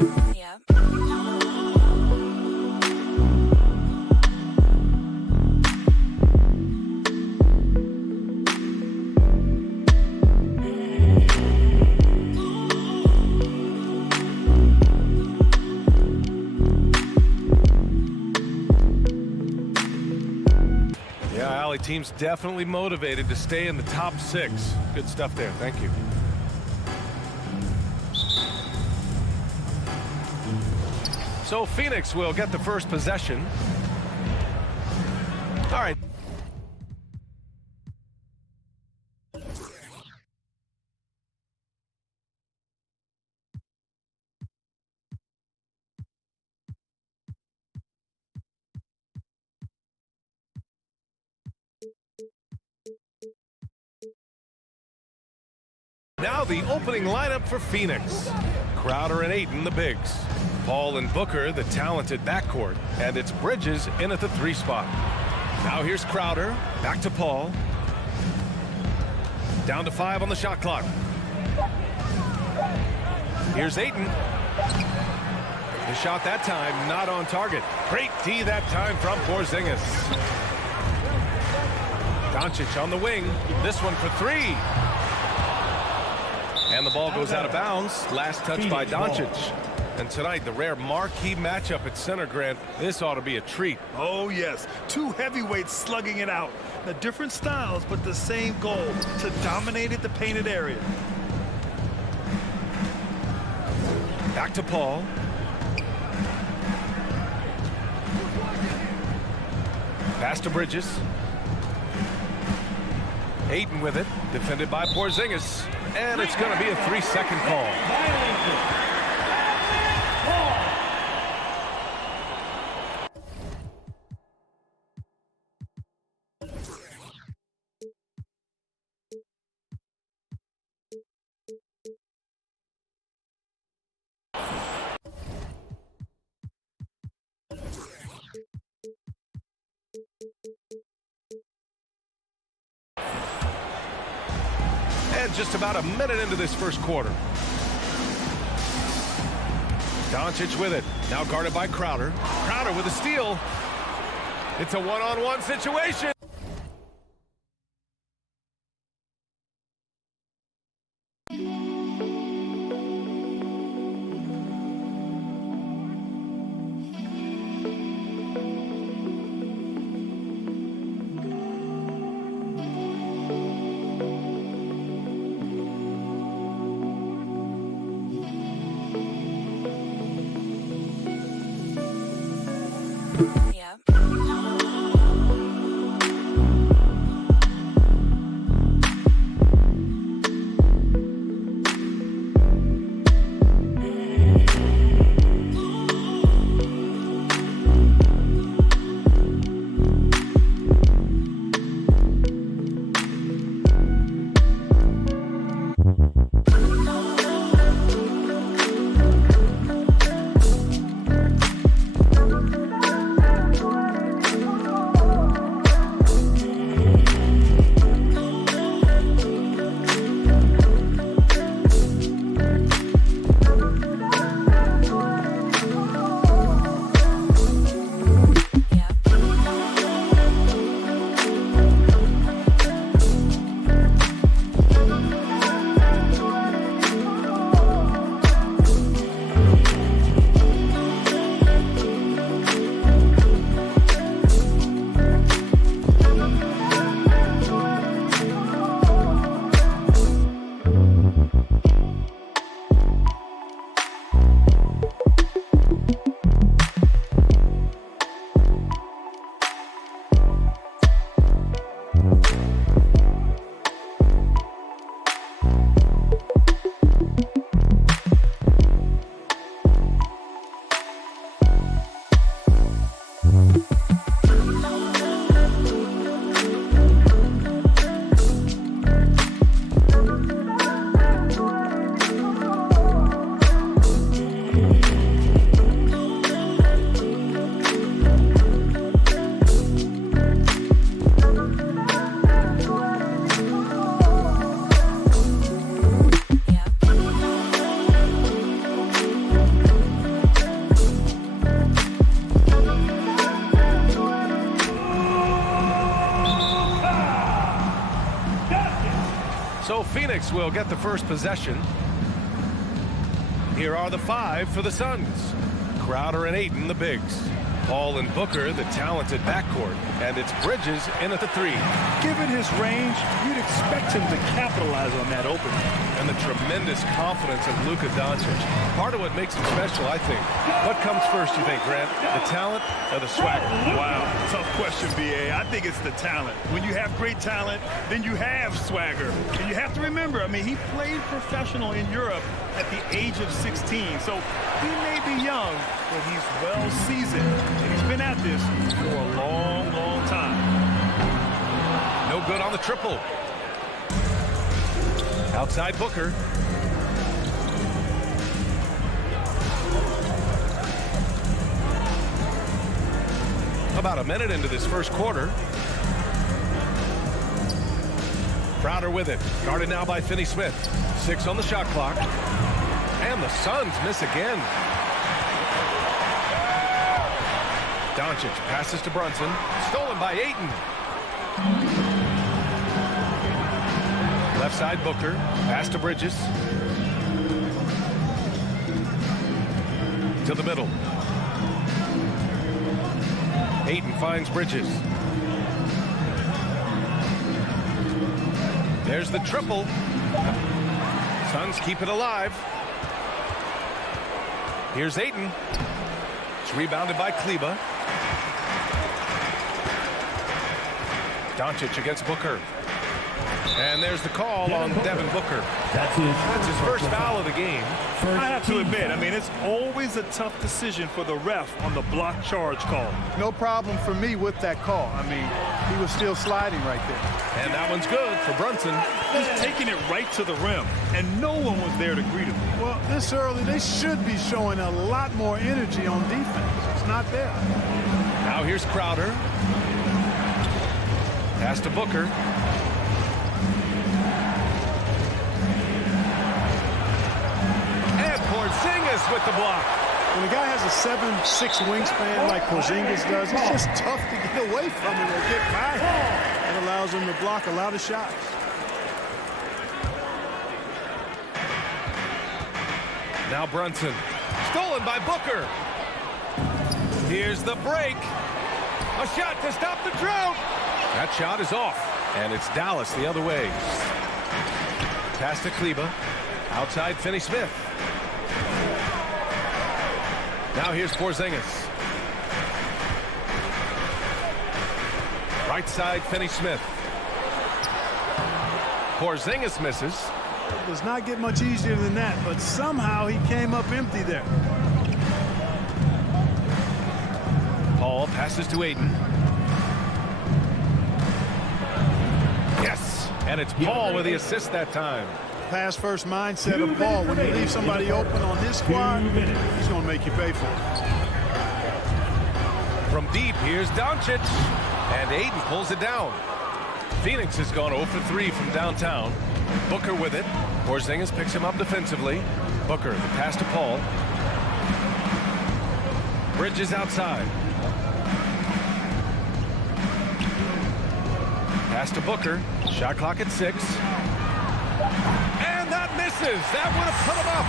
Yeah. Yeah, Allie, team's definitely motivated to stay in the top 6. Good stuff there. Thank you. So Phoenix will get the first possession. All right. Now the opening lineup for Phoenix. Crowder and Ayton, the bigs. Paul and Booker, the talented backcourt. And it's Bridges in at the 3 spot. Now here's Crowder. Back to Paul. Down to 5 on the shot clock. Here's Ayton. The shot that time not on target. Great D that time from Porzingis. Doncic on the wing. This one for 3. And the ball goes out of bounds. Last touch by Doncic. And tonight, the rare marquee matchup at center, Grant. This ought to be a treat. Oh, yes. 2 heavyweights slugging it out. The different styles, but the same goal, to dominate at the painted area. Back to Paul. Pass to Bridges. Ayton with it. Defended by Porzingis. And it's going to be a 3-second call. And just about a minute into this first quarter. Doncic with it. Now guarded by Crowder. Crowder with a steal. It's a one-on-one situation. Yeah. So Phoenix will get the first possession. Here are the 5 for the Suns. Crowder and Ayton, the bigs. Paul and Booker, the talented backcourt. And it's Bridges in at the 3. Given his range, you'd expect him to capitalize on that opening. And the tremendous confidence of Luka Doncic. Part of what makes him special, I think. What comes first, you think, Grant? The talent or the swagger? Wow, tough question, B.A. I think it's the talent. When you have great talent, then you have swagger. And you have to remember, I mean, he played professional in Europe at the age of 16. So he may be young, but he's well seasoned. And he's been at this for a long, long time. No good on the triple. Outside Booker. About a minute into this first quarter. Crowder with it. Guarded now by Finney-Smith. 6 on the shot clock. And the Suns miss again. Doncic passes to Brunson. Stolen by Ayton. Left side Booker. Pass to Bridges. To the middle. Ayton finds Bridges. There's the triple. Suns keep it alive. Here's Ayton. It's rebounded by Kleber. Doncic against Booker. And there's the call on Devin Booker. That's his first foul of the game. I have to admit, I mean, it's always a tough decision for the ref on the block charge call. No problem for me with that call. I mean, he was still sliding right there. And that one's good for Brunson. He's taking it right to the rim, and no one was there to greet him. Well, this early, they should be showing a lot more energy on defense. It's not there. Now here's Crowder. Pass to Booker. Porzingis with the block. When a guy has a 7'6" wingspan like Porzingis does, it's just tough to get away from him or get by him. It allows him to block a lot of shots. Now Brunson. Stolen by Booker. Here's the break. A shot to stop the drought. That shot is off. And it's Dallas the other way. Pass to Kleber. Outside Finney-Smith. Now here's Porzingis. Right side Finney-Smith. Porzingis misses. It does not get much easier than that, but somehow he came up empty there. Paul passes to Ayton. Yes, and it's Paul with the assist that time. Pass first mindset of Paul. When you leave somebody open on his squad, he's going to make you pay for it. From deep, here's Doncic. And Ayton pulls it down. Phoenix has gone 0 for 3 from downtown. Booker with it. Porzingis picks him up defensively. Booker, the pass to Paul. Bridges outside. Pass to Booker. Shot clock at 6. And that misses. That would have put him up.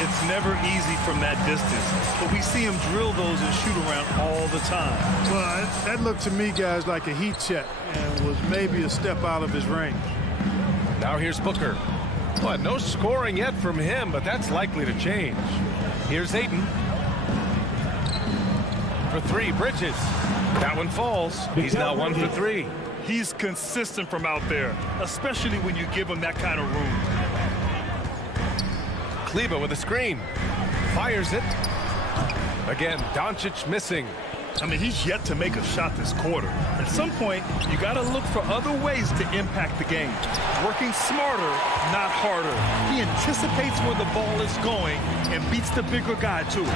It's never easy from that distance, but we see him drill those and shoot around all the time. Well, that looked to me, guys, like a heat check and was maybe a step out of his range. Now here's Booker. Well, no scoring yet from him, but that's likely to change. Here's Ayton. For 3, Bridges. That one falls. He's now 1 for 3. He's consistent from out there, especially when you give him that kind of room. Kleber with a screen. Fires it. Again, Doncic missing. I mean, he's yet to make a shot this quarter. At some point, you got to look for other ways to impact the game. Working smarter, not harder. He anticipates where the ball is going and beats the bigger guy to it.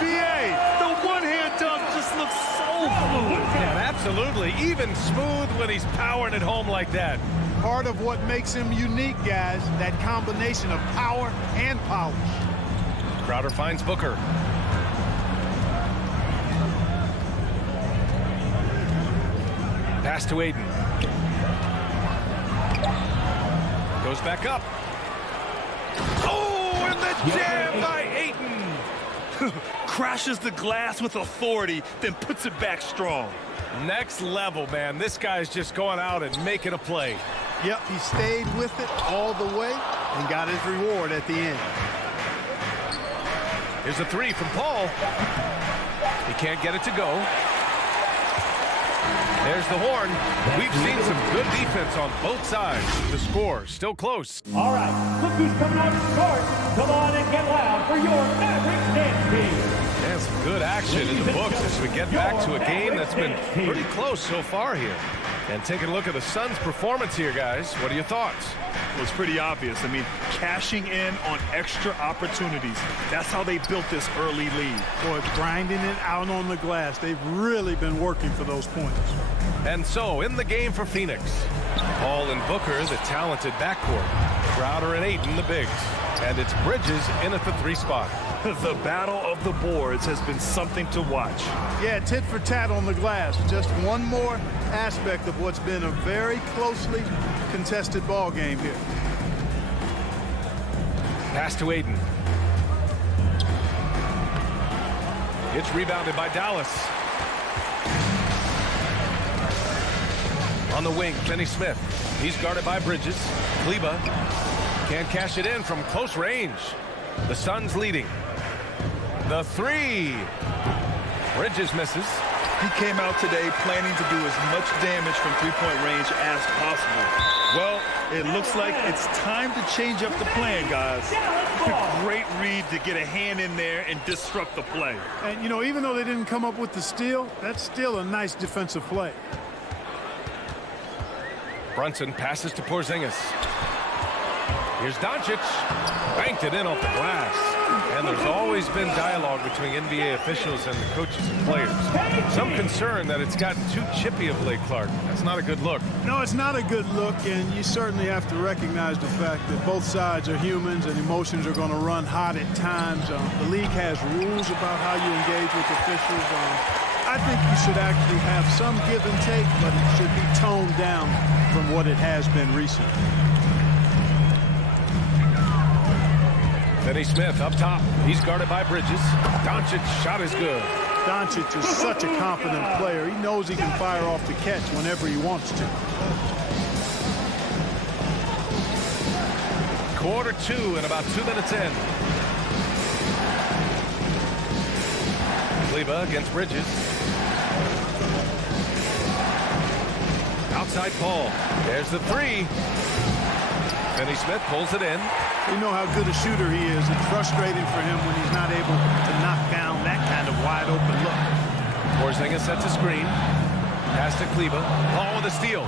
B.A., the one-hand dunk just looks so fluid. Yeah, absolutely. Even smooth when he's powering it home like that. Part of what makes him unique, guys, that combination of power and polish. Crowder finds Booker. Pass to Ayton. Goes back up. Oh, and the jam by Ayton. Crashes the glass with authority, then puts it back strong. Next level, man. This guy's just going out and making a play. Yep, he stayed with it all the way and got his reward at the end. Here's a three from Paul. He can't get it to go. There's the horn. We've seen some good defense on both sides. The score still close. All right, look who's coming out to start. Come on and get loud for your Mavericks dance team. And some good action in the books as we get back to a game that's been pretty close so far here. And taking a look at the Suns' performance here, guys. What are your thoughts? Well, it's pretty obvious. I mean, cashing in on extra opportunities. That's how they built this early lead. Boy, grinding it out on the glass. They've really been working for those points. And so, in the game for Phoenix, Paul and Booker, the talented backcourt. Crowder and Ayton, the bigs. And it's Bridges in at the 3 spot. The battle of the boards has been something to watch. Yeah, tit for tat on the glass. Just one more aspect of what's been a very closely contested ball game here. Pass to Ayton. It's rebounded by Dallas. On the wing, Finney Smith. He's guarded by Bridges. Kleber can't cash it in from close range. The Suns leading. The 3. Bridges misses. He came out today planning to do as much damage from three-point range as possible. Well, it looks like it's time to change up the plan, guys. Great read to get a hand in there and disrupt the play. And, you know, even though they didn't come up with the steal, that's still a nice defensive play. Brunson passes to Porzingis. Here's Doncic. Banked it in off the glass. And there's always been dialogue between NBA officials and the coaches and players. Some concern that it's gotten too chippy of late, Clark. That's not a good look. No, it's not a good look, and you certainly have to recognize the fact that both sides are humans and emotions are going to run hot at times. The league has rules about how you engage with officials. I think you should actually have some give and take, but it should be toned down from what it has been recently. Finney Smith up top. He's guarded by Bridges. Doncic's shot is good. Doncic is such a confident player. He knows he can fire off the catch whenever he wants to. Quarter 2 and about 2 minutes in. Kleber against Bridges. Outside Paul. There's the 3. Finney Smith pulls it in. You know how good a shooter he is. It's frustrating for him when he's not able to knock down that kind of wide open look. Porzingis sets a screen. Pass to Kleber. Paul with a steal.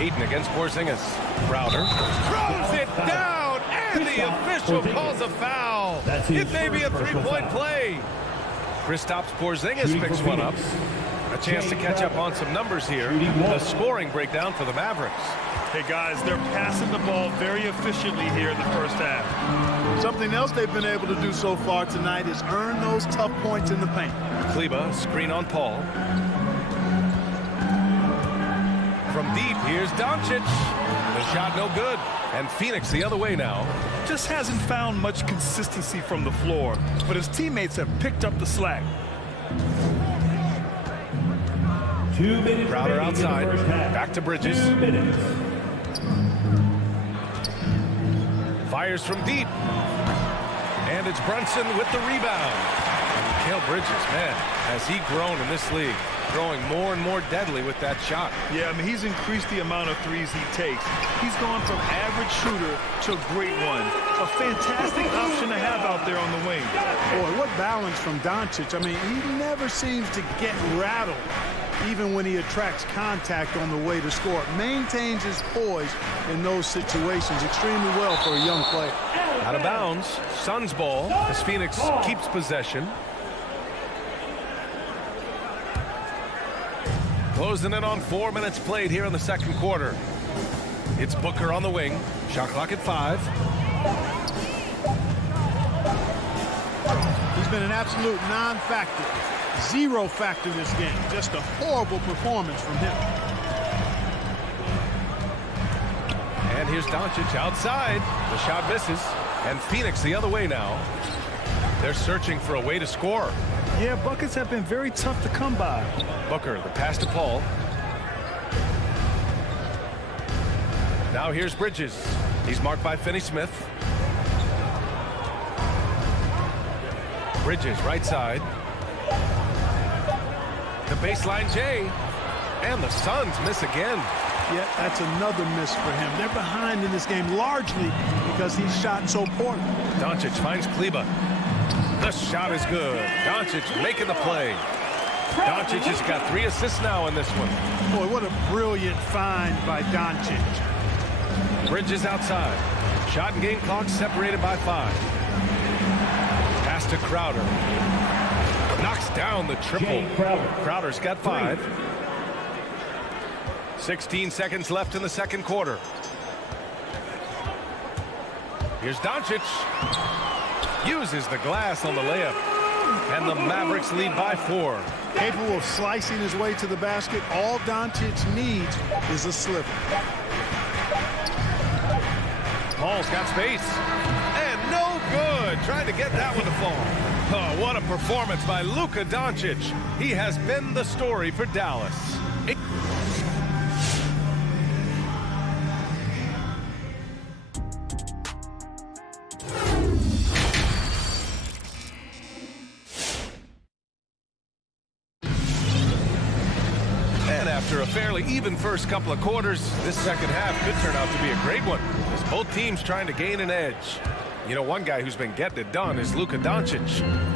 Ayton against Porzingis. Crowder throws it down, and the official calls a foul. It may be a 3-point play. Kristaps Porzingis picks one up. A chance to catch up on some numbers here. The scoring breakdown for the Mavericks. Hey, guys, they're passing the ball very efficiently here in the first half. Something else they've been able to do so far tonight is earn those tough points in the paint. Kleber, screen on Paul. From deep, here's Doncic. The shot no good. And Phoenix the other way now. Just hasn't found much consistency from the floor, but his teammates have picked up the slack. 2 minutes. Crowder outside. Back to Bridges. 2 minutes. Fires from deep. And it's Brunson with the rebound. Mikal Bridges, man, has he grown in this league? Growing more and more deadly with that shot. Yeah, I mean, he's increased the amount of threes he takes. He's gone from average shooter to a great one. A fantastic option to have out there on the wing. Boy, what balance from Doncic. I mean, he never seems to get rattled, even when he attracts contact on the way to score. Maintains his poise in those situations extremely well for a young player. Out of bounds, Suns ball as Phoenix keeps possession. Closing in on 4 minutes played here in the second quarter. It's Booker on the wing. Shot clock at 5. He's been an absolute non-factor. Zero factor this game. Just a horrible performance from him. here's Doncic outside. The shot misses. And Phoenix the other way now. They're searching for a way to score. Yeah, buckets have been very tough to come by. Booker, the pass to Paul. Now here's Bridges. He's marked by Finney-Smith. Bridges, right side. The baseline J. And the Suns miss again. Yeah, that's another miss for him. They're behind in this game largely because he shot so poorly. Doncic finds Kleber. The shot is good. Doncic making the play. Doncic has got 3 assists now in this one. Boy, what a brilliant find by Doncic. Bridges outside. Shot and game clock separated by 5. Pass to Crowder. Knocks down the triple. Jay Crowder. Crowder's got 5. 16 seconds left in the second quarter. Here's Doncic. Uses the glass on the layup. And the Mavericks lead by 4. Capable of slicing his way to the basket. All Doncic needs is a sliver. Paul's got space. And no good. Trying to get that one to fall. Oh, what a performance by Luka Doncic. He has been the story for Dallas. And after a fairly even first couple of quarters, this second half could turn out to be a great one, as both teams trying to gain an edge. You know, one guy who's been getting it done is Luka Doncic.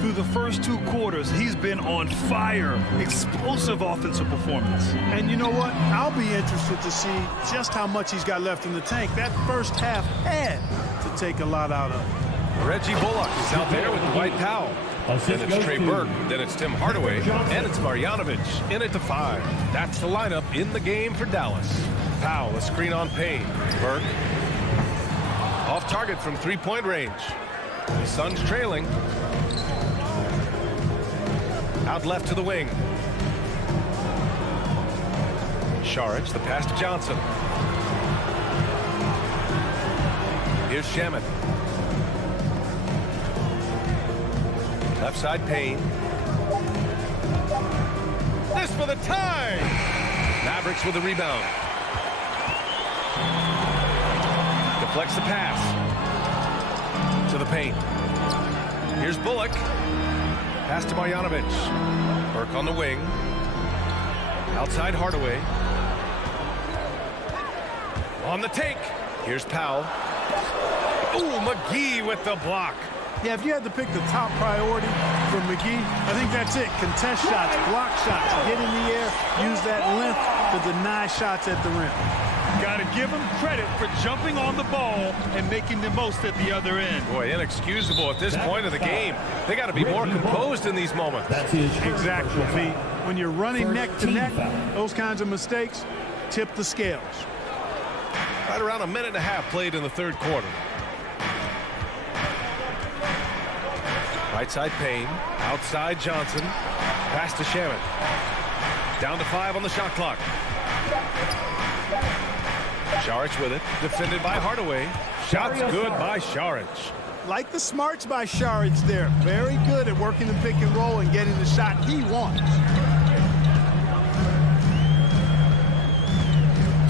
Through the first 2 quarters, he's been on fire. Explosive offensive performance. And you know what? I'll be interested to see just how much he's got left in the tank. That first half had to take a lot out of him. Reggie Bullock is out there with Dwight Powell. Then it's Trey Burke, then it's Tim Hardaway, and it's Marjanovic in it to 5. That's the lineup in the game for Dallas. Powell, a screen on Payne. Burke. Off target from 3-point range. The Suns trailing. Out left to the wing. Saric, the pass to Johnson. Here's Shamet. Left side Payne. This for the tie. Mavericks with the rebound. Deflects the pass to the paint. Here's Bullock. Pass to Marjanovic. Burke on the wing. Outside Hardaway. On the take. Here's Powell. Ooh, McGee with the block. Yeah, if you had to pick the top priority for McGee, I think that's it. Contest shots, block shots, get in the air, use that length to deny shots at the rim. Got to give him credit for jumping on the ball and making the most at the other end. Boy, inexcusable at this point of the game. They got to be more composed in these moments. That's his Exactly, Pete. When you're running neck to neck, those kinds of mistakes tip the scales. Right around a minute and a half played in the third quarter. Right side Payne. Outside Johnson. Pass to Shamet. Down to 5 on the shot clock. Saric with it. Defended by Hardaway. Shots good by Saric. Like the smarts by Saric there. Very good at working the pick and roll and getting the shot he wants.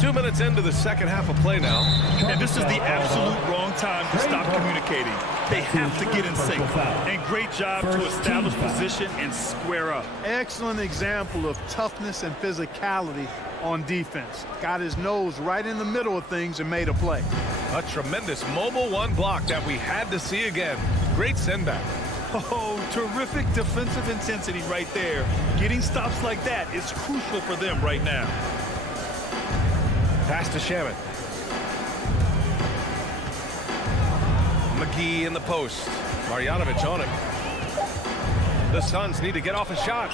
2 minutes into the second half of play now. And this is the absolute wrong time to stop communicating. They have to get in sync. And great job to establish position and square up. Excellent example of toughness and physicality on defense. Got his nose right in the middle of things and made a play. A tremendous mobile 1 block that we had to see again. Great send back. Oh, terrific defensive intensity right there. Getting stops like that is crucial for them right now. Pass to Shamet. McGee in the post. Marjanovic on him. The Suns need to get off a shot.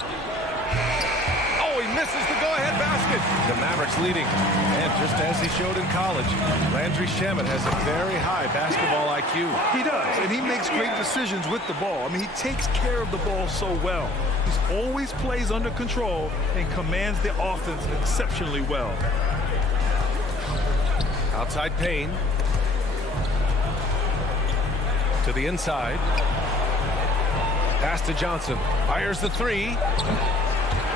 Oh, he misses the go-ahead basket. The Mavericks leading. And just as he showed in college, Landry Shamet has a very high basketball IQ. He does, and he makes great decisions with the ball. I mean, he takes care of the ball so well. He always plays under control and commands the offense exceptionally well. Outside Payne. To the inside. Pass to Johnson. Fires the three.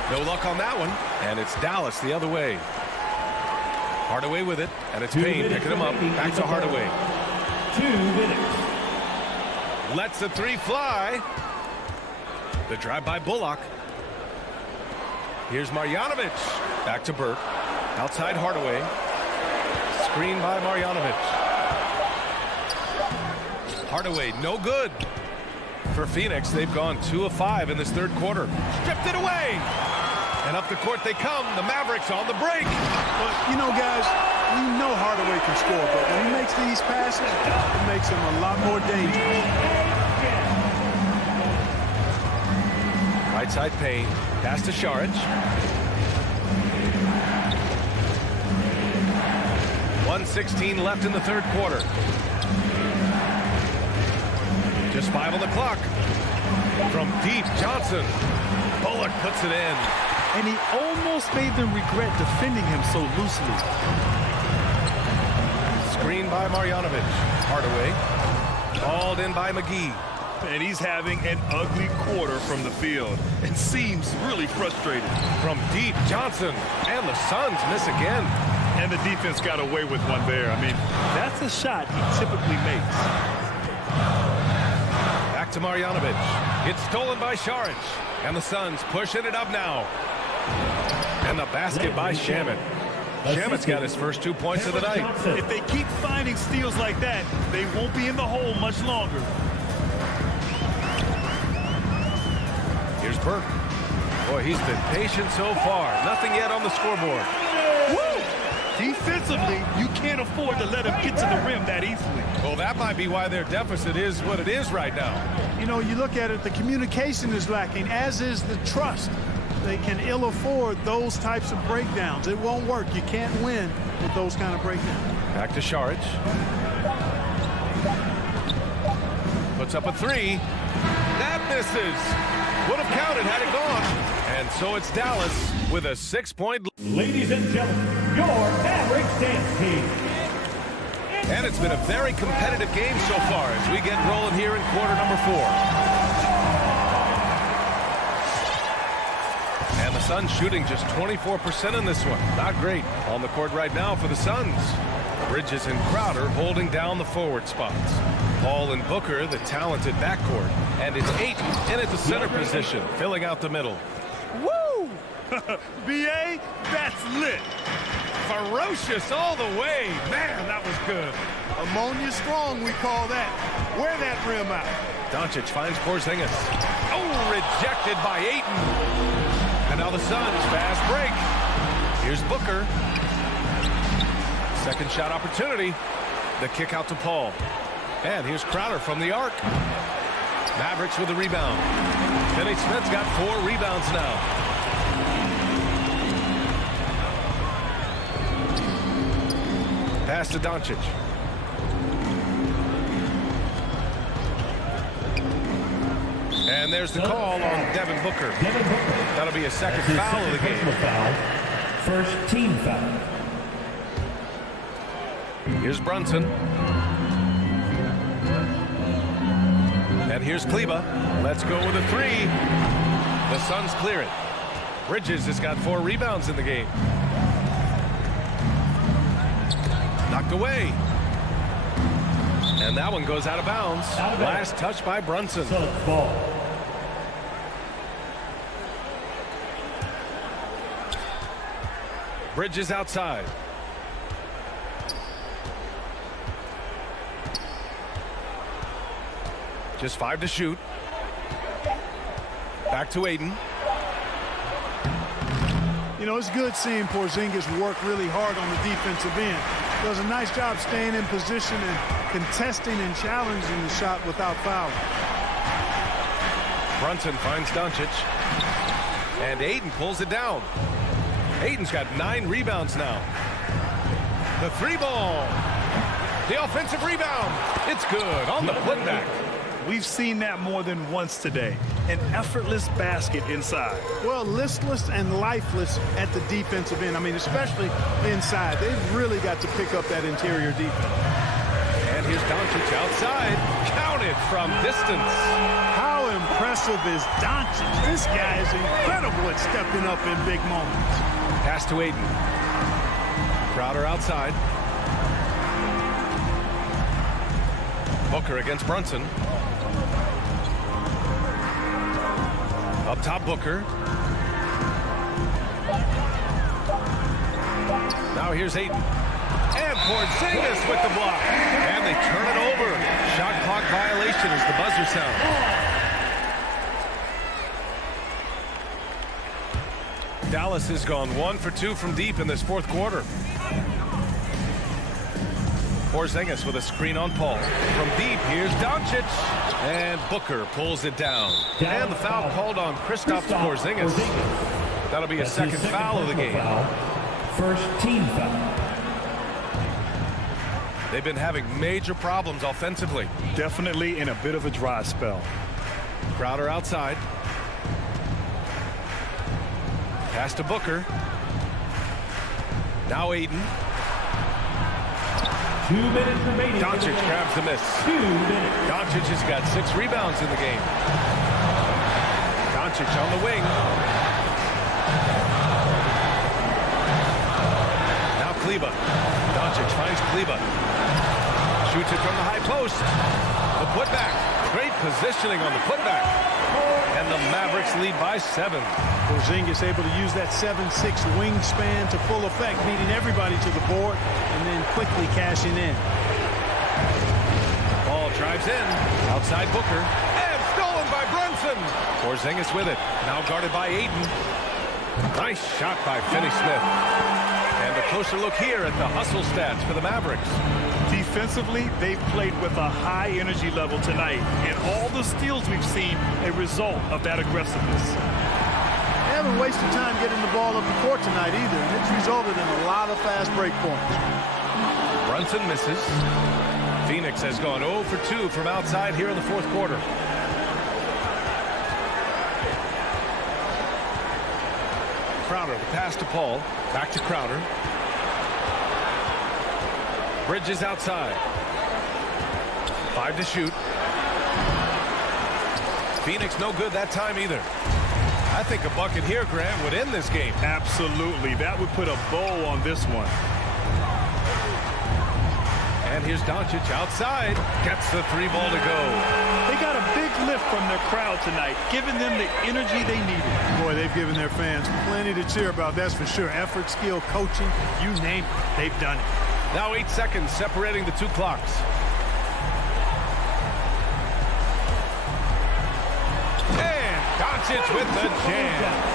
No luck on that one. And it's Dallas the other way. Hardaway with it. And it's Payne picking him up. Back to Hardaway. 2 minutes. Lets the three fly. The drive by Bullock. Here's Marjanovic. Back to Burke. Outside Hardaway. Screen by Marjanovic. Hardaway, no good. For Phoenix, they've gone 2 of 5 in this third quarter. Stripped it away. And up the court they come. The Mavericks on the break. But, you know, guys, we know Hardaway can score, but when he makes these passes, it makes him a lot more dangerous. Right side Payne. Pass to Šarić. 1:16 left in the third quarter. Just 5 on the clock. From deep, Johnson. Bullock puts it in. And he almost made them regret defending him so loosely. Screen by Marjanovic. Hardaway. Called in by McGee. And he's having an ugly quarter from the field. It seems really frustrated. From deep, Johnson. And the Suns miss again. And the defense got away with one there. I mean, that's a shot he typically makes. Back to Marjanovic. It's stolen by Šarić. And the Suns pushing it up now. And the basket by Shamet. Shamet's got his first 2 points of the night. If they keep finding steals like that, they won't be in the hole much longer. Here's Burke. Boy, he's been patient so far. Nothing yet on the scoreboard. Woo! Defensively, you can't afford to let him get to the rim that easily. Well, that might be why their deficit is what it is right now. You know, you look at it, the communication is lacking, as is the trust. They can ill afford those types of breakdowns. It won't work. You can't win with those kind of breakdowns. Back to Šarić. Puts up a three. That misses. Would have counted had it gone. And so it's Dallas with a 6-point lead. Ladies and gentlemen, your Mavericks dance team. And it's been a very competitive game so far as we get rolling here in quarter number 4. And the Suns shooting just 24% in this one. Not great. On the court right now for the Suns. Bridges and Crowder holding down the forward spots. Paul and Booker, the talented backcourt. And it's Ayton in at the center position, filling out the middle. Woo! B.A., that's lit. Ferocious all the way. Man, that was good. Ammonia strong, we call that. Wear that rim out. Doncic finds Porzingis. Oh, rejected by Ayton. And now the Suns fast break. Here's Booker. Second shot opportunity. The kick out to Paul. And here's Crowder from the arc. Mavericks with the rebound. Finney-Smith's got 4 rebounds now. Pass to Doncic. And there's the call on Devin Booker. That'll be a second foul of the game. First team foul. Here's Brunson. And here's Kleber. Let's go with a 3. The Suns clear it. Bridges has got 4 rebounds in the game. Knocked away. And that one goes out of bounds. Last touch by Brunson. Suns ball. Bridges outside. Just 5 to shoot. Back to Ayton. You know, it's good seeing Porzingis work really hard on the defensive end. Does a nice job staying in position and contesting and challenging the shot without fouling. Brunson finds Doncic. And Ayton pulls it down. Ayton's got 9 rebounds now. The 3 ball. The offensive rebound. It's good on the putback. We've seen that more than once today. An effortless basket inside. Well, listless and lifeless at the defensive end. I mean, especially inside. They've really got to pick up that interior defense. And here's Doncic outside. Counted from distance. How impressive is Doncic? This guy is incredible at stepping up in big moments. Pass to Ayton. Crowder outside. Booker against Brunson. Up top, Booker. Now here's Ayton. And Porzingis with the block. And they turn it over. Shot clock violation as the buzzer sounds. Dallas has gone 1 for 2 from deep in this fourth quarter. Porzingis with a screen on Paul. From deep, here's Doncic. And Booker pulls it down. And the foul called on Kristaps Porzingis. That'll be a second foul of the game. First team foul. They've been having major problems offensively. Definitely in a bit of a dry spell. Crowder outside. Pass to Booker. Now Ayton. 2 minutes remaining. Doncic grabs the miss. 2 minutes. Doncic has got 6 rebounds in the game. Doncic on the wing. Now Kleber. Doncic finds Kleber. Shoots it from the high post. The putback. Great positioning on the putback. And the Mavericks lead by 7. Porzingis able to use that 7'6" wingspan to full effect, beating everybody to the board and then quickly cashing in. Ball drives in. Outside Booker. And stolen by Brunson. Porzingis with it. Now guarded by Ayton. Nice shot by Finney-Smith. And a closer look here at the hustle stats for the Mavericks. Defensively, they've played with a high energy level tonight. And all the steals we've seen, a result of that aggressiveness. They haven't wasted time getting the ball up the court tonight either, and it's resulted in a lot of fast break points. Brunson misses. Phoenix has gone 0 for 2 from outside here in the fourth quarter. Crowder, the pass to Paul. Back to Crowder. Bridges outside. 5 to shoot. Phoenix no good that time either. I think a bucket here, Grant, would end this game. Absolutely. That would put a bow on this one. And here's Doncic outside. Gets the 3 ball to go. They got a big lift from their crowd tonight, giving them the energy they needed. Boy, they've given their fans plenty to cheer about, that's for sure. Effort, skill, coaching, you name it, they've done it. Now 8 seconds separating the 2 clocks. And Doncic with the jam.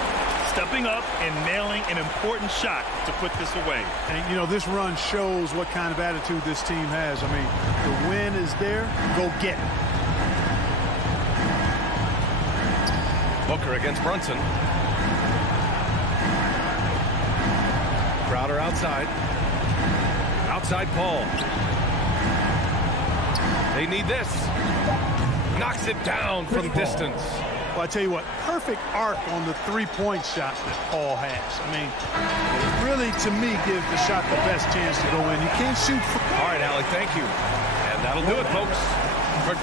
Stepping up and nailing an important shot to put this away. And, you know, this run shows what kind of attitude this team has. I mean, the win is there, go get it. Booker against Brunson. Crowder outside. Outside Paul. They need this. Knocks it down from distance. Well, I tell you what, perfect arc on the three-point shot that Paul has. I mean, it really, to me, gives the shot the best chance to go in. You can't shoot. All right, Allie, thank you. And that'll do it, folks. For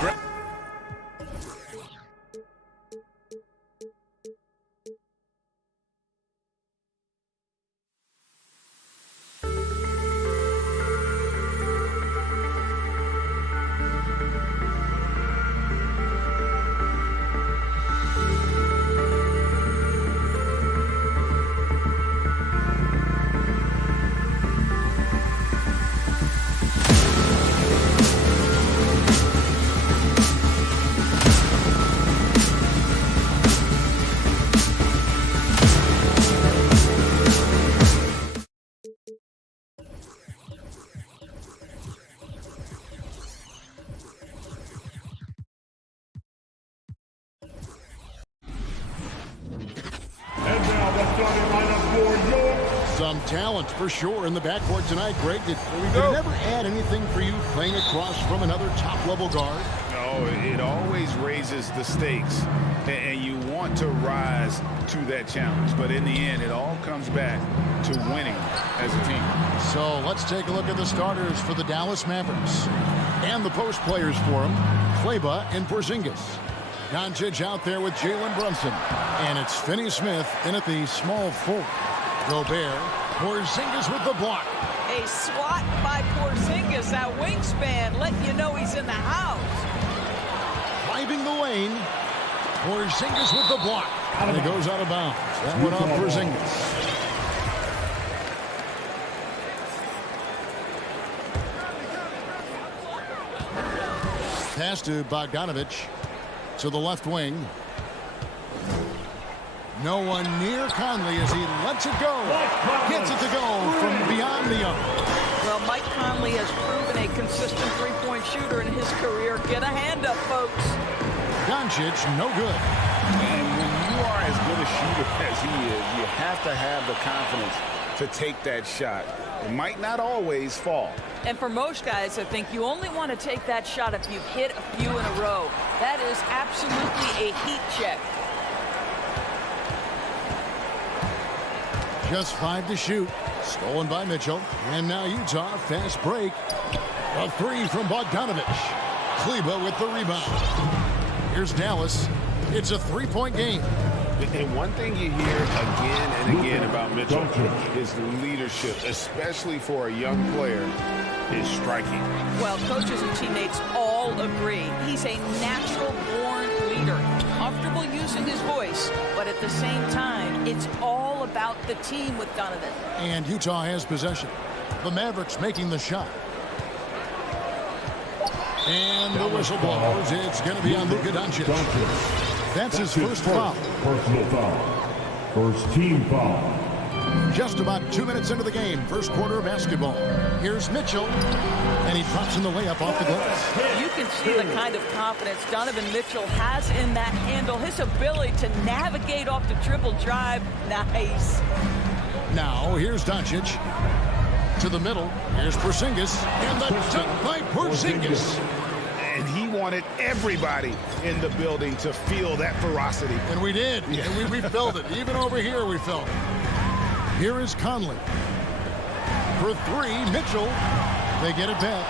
Some talent for sure in the backcourt tonight, Greg. Did never add anything for you playing across from another top-level guard? No, Oh, it always raises the stakes, and you want to rise to that challenge. But in the end, it all comes back to winning as a team. So let's take a look at the starters for the Dallas Mavericks. And the post players for them, Kleber and Porzingis. Doncic out there with Jalen Brunson. And it's Finney-Smith in at the small forward. Gobert, Porzingis with the block. A swat by Porzingis, that wingspan, letting you know he's in the house. Driving the lane. Porzingis with the block. And it goes out of bounds. That went off Porzingis. Pass to Bogdanovich. To the left wing. No one near Conley as he lets it go. Gets it to go from beyond the arc. Well, Mike Conley has proven a consistent three-point shooter in his career. Get a hand up, folks. Doncic, no good. And when you are as good a shooter as he is, you have to have the confidence to take that shot. It might not always fall. And for most guys, I think you only want to take that shot if you've hit a few in a row. That is absolutely a heat check. Just 5 to shoot. Stolen by Mitchell. And now Utah, fast break. A 3 from Bogdanovich. Kleber with the rebound. Here's Dallas. It's a 3-point game. And one thing you hear again and again about Mitchell, his leadership, especially for a young player, is striking. Well, coaches and teammates all agree. He's a natural-born leader, comfortable using his voice, but at the same time, it's all about the team with Donovan. And Utah has possession. The Mavericks making the shot. And the whistle blows. It's going to be on Luka Doncic. That's his first foul. Personal foul. First team foul. Just about 2 minutes into the game. First quarter of basketball. Here's Mitchell. And he drops in the layup off the glass. You can see the kind of confidence Donovan Mitchell has in that handle. His ability to navigate off the dribble drive. Nice. Now, here's Doncic. To the middle. Here's Porzingis. And the dunk by Porzingis. And he wanted everybody in the building to feel that ferocity. And we did. Yeah. And we felt it. Even over here, we felt it. Here is Conley. For 3, Mitchell. They get it back.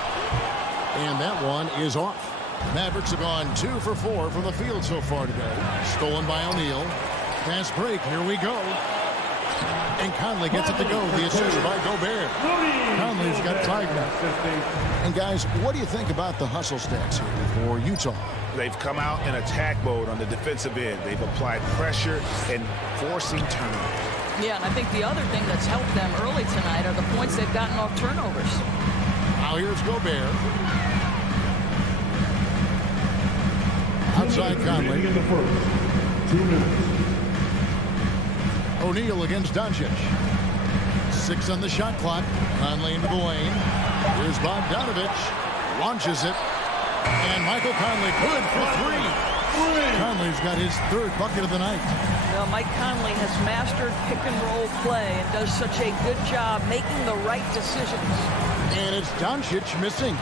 And that one is off. Mavericks have gone 2 for 4 from the field so far today. Stolen by O'Neal. Fast break. Here we go. And Conley gets it to go. The assist by Gobert. Conley's got 5 now. And guys, what do you think about the hustle stats here for Utah? They've come out in attack mode on the defensive end. They've applied pressure and forcing turnovers. Yeah, and I think the other thing that's helped them early tonight are the points they've gotten off turnovers. Now here's Gobert. Outside Conley. In the first 2 minutes. O'Neal against Doncic. 6 on the shot clock. Conley into the lane. Here's Bogdanovich. Launches it. And Michael Conley good for 3. Conley's got his 3rd bucket of the night. Well, Mike Conley has mastered pick-and-roll play and does such a good job making the right decisions. And it's Doncic missing.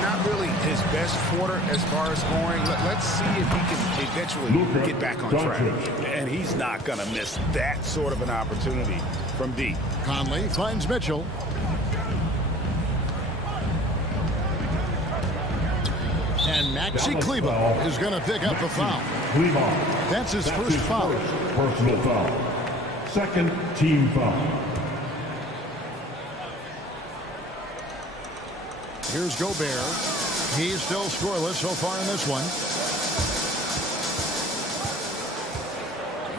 Not really his best quarter as far as scoring. Let's see if he can eventually get back on track. And he's not going to miss that sort of an opportunity from deep. Conley finds Mitchell. And Maxi Kleber is going to pick up the foul. That's his first foul. Personal foul. Second team foul. Here's Gobert. He's still scoreless so far in this one.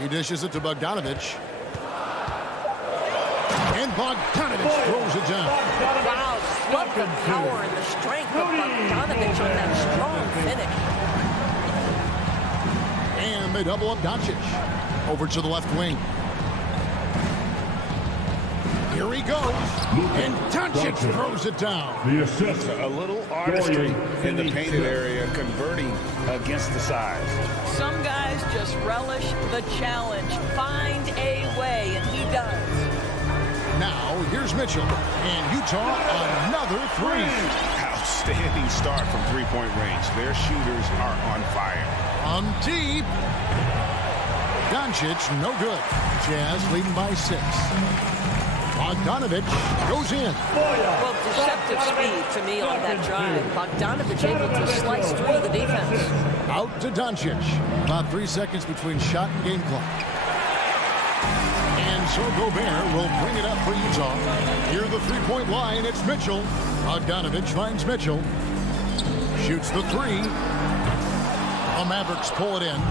He dishes it to Bogdanovich. And Bogdanovich throws it down. Wow, love the power and the strength of Bogdanovich on that strong finish. And they double up Doncic. Over to the left wing. Here he goes. And Doncic throws it down. The assist. A little artistry in the painted area, converting against the size. Some guys just relish the challenge. Find a way, and he does. Now, here's Mitchell. And Utah, another 3. outstanding start from three-point range. Their shooters are on fire. On deep. Doncic, no good. Jazz leading by 6. Bogdanovich goes in. Well, deceptive speed to me on that drive. Bogdanovich able to slice through the defense. Out to Doncic. About 3 seconds between shot and game clock. And so Gobert will bring it up for Utah. Near the three-point line, it's Mitchell. Bogdanovich finds Mitchell. Shoots the 3. The Mavericks pull it in.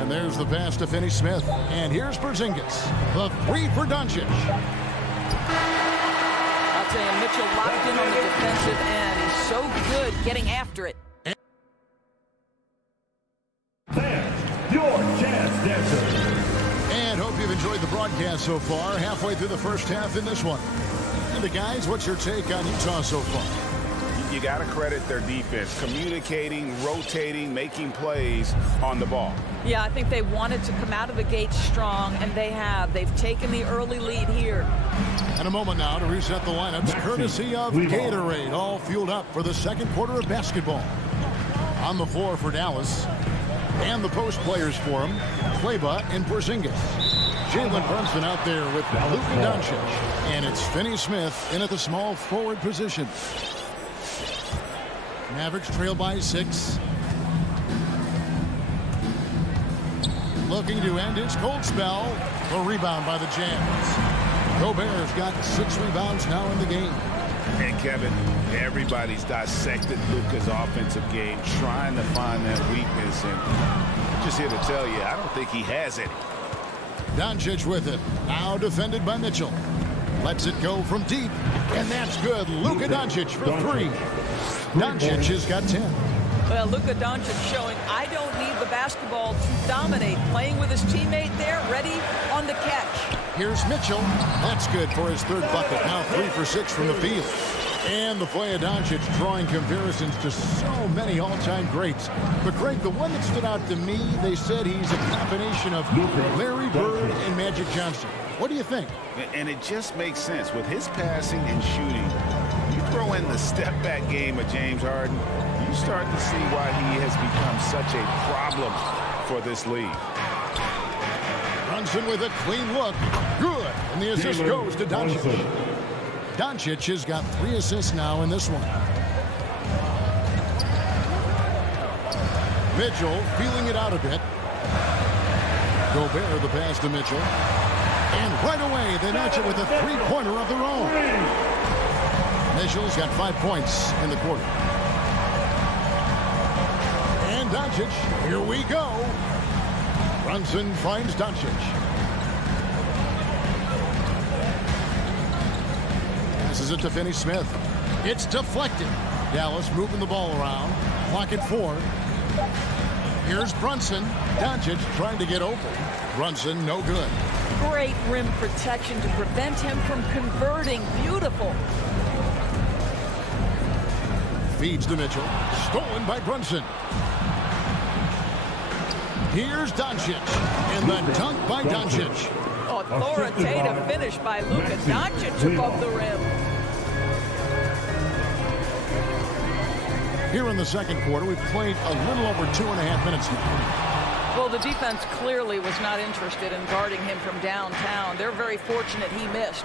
And there's the pass to Finney-Smith. And here's Porzingis. The 3 for Doncic. I'll tell you, Mitchell locked in on the defensive end. He's so good getting after it. Fans, your chance dancer. And hope you've enjoyed the broadcast so far. Halfway through the first half in this one. And the guys, what's your take on Utah so far? You got to credit their defense, communicating, rotating, making plays on the ball. Yeah, I think they wanted to come out of the gate strong, and they have. They've taken the early lead here. And a moment now to reset the lineups, courtesy of Gatorade, all fueled up for the second quarter of basketball. On the floor for Dallas, and the post players for him, Kleber and Porzingis. Jalen Brunson out there with Luka Doncic, and it's Finney-Smith in at the small forward position. Mavericks trail by 6. Looking to end his cold spell. A rebound by the Jazz. Gobert's got 6 rebounds now in the game. And Kevin, everybody's dissected Luka's offensive game, trying to find that weakness. And I'm just here to tell you, I don't think he has any. Doncic with it. Now defended by Mitchell. Lets it go from deep. And that's good. Luka Doncic for 3. Doncic has got 10. Well, Luka Doncic showing I don't need the basketball to dominate. Playing with his teammate there, ready on the catch. Here's Mitchell. That's good for his 3rd bucket. Now 3 for 6 from the field. And the play of Doncic drawing comparisons to so many all-time greats. But, Greg, the one that stood out to me, they said he's a combination of Larry Bird and Magic Johnson. What do you think? And it just makes sense. With his passing and shooting, you throw in the step-back game of James Harden, you start to see why he has become such a problem for this league. Brunson with a clean look. Good. And the assist goes to Doncic. Doncic has got 3 assists now in this one. Mitchell feeling it out a bit. Gobert the pass to Mitchell. And right away they match it with a 3-pointer of their own. Mitchell's got 5 points in the quarter. And Doncic, here we go. Brunson finds Doncic. Passes it to Finney-Smith. It's deflected. Dallas moving the ball around. Clock at 4. Here's Brunson. Doncic trying to get open. Brunson no good. Great rim protection to prevent him from converting. Beautiful. Feeds to Mitchell. Stolen by Brunson. Here's Doncic. And the dunk by Doncic. Authoritative finish by Luka Doncic above the rim. Here in the second quarter, we've played a little over 2.5 minutes now. Well, the defense clearly was not interested in guarding him from downtown. They're very fortunate he missed.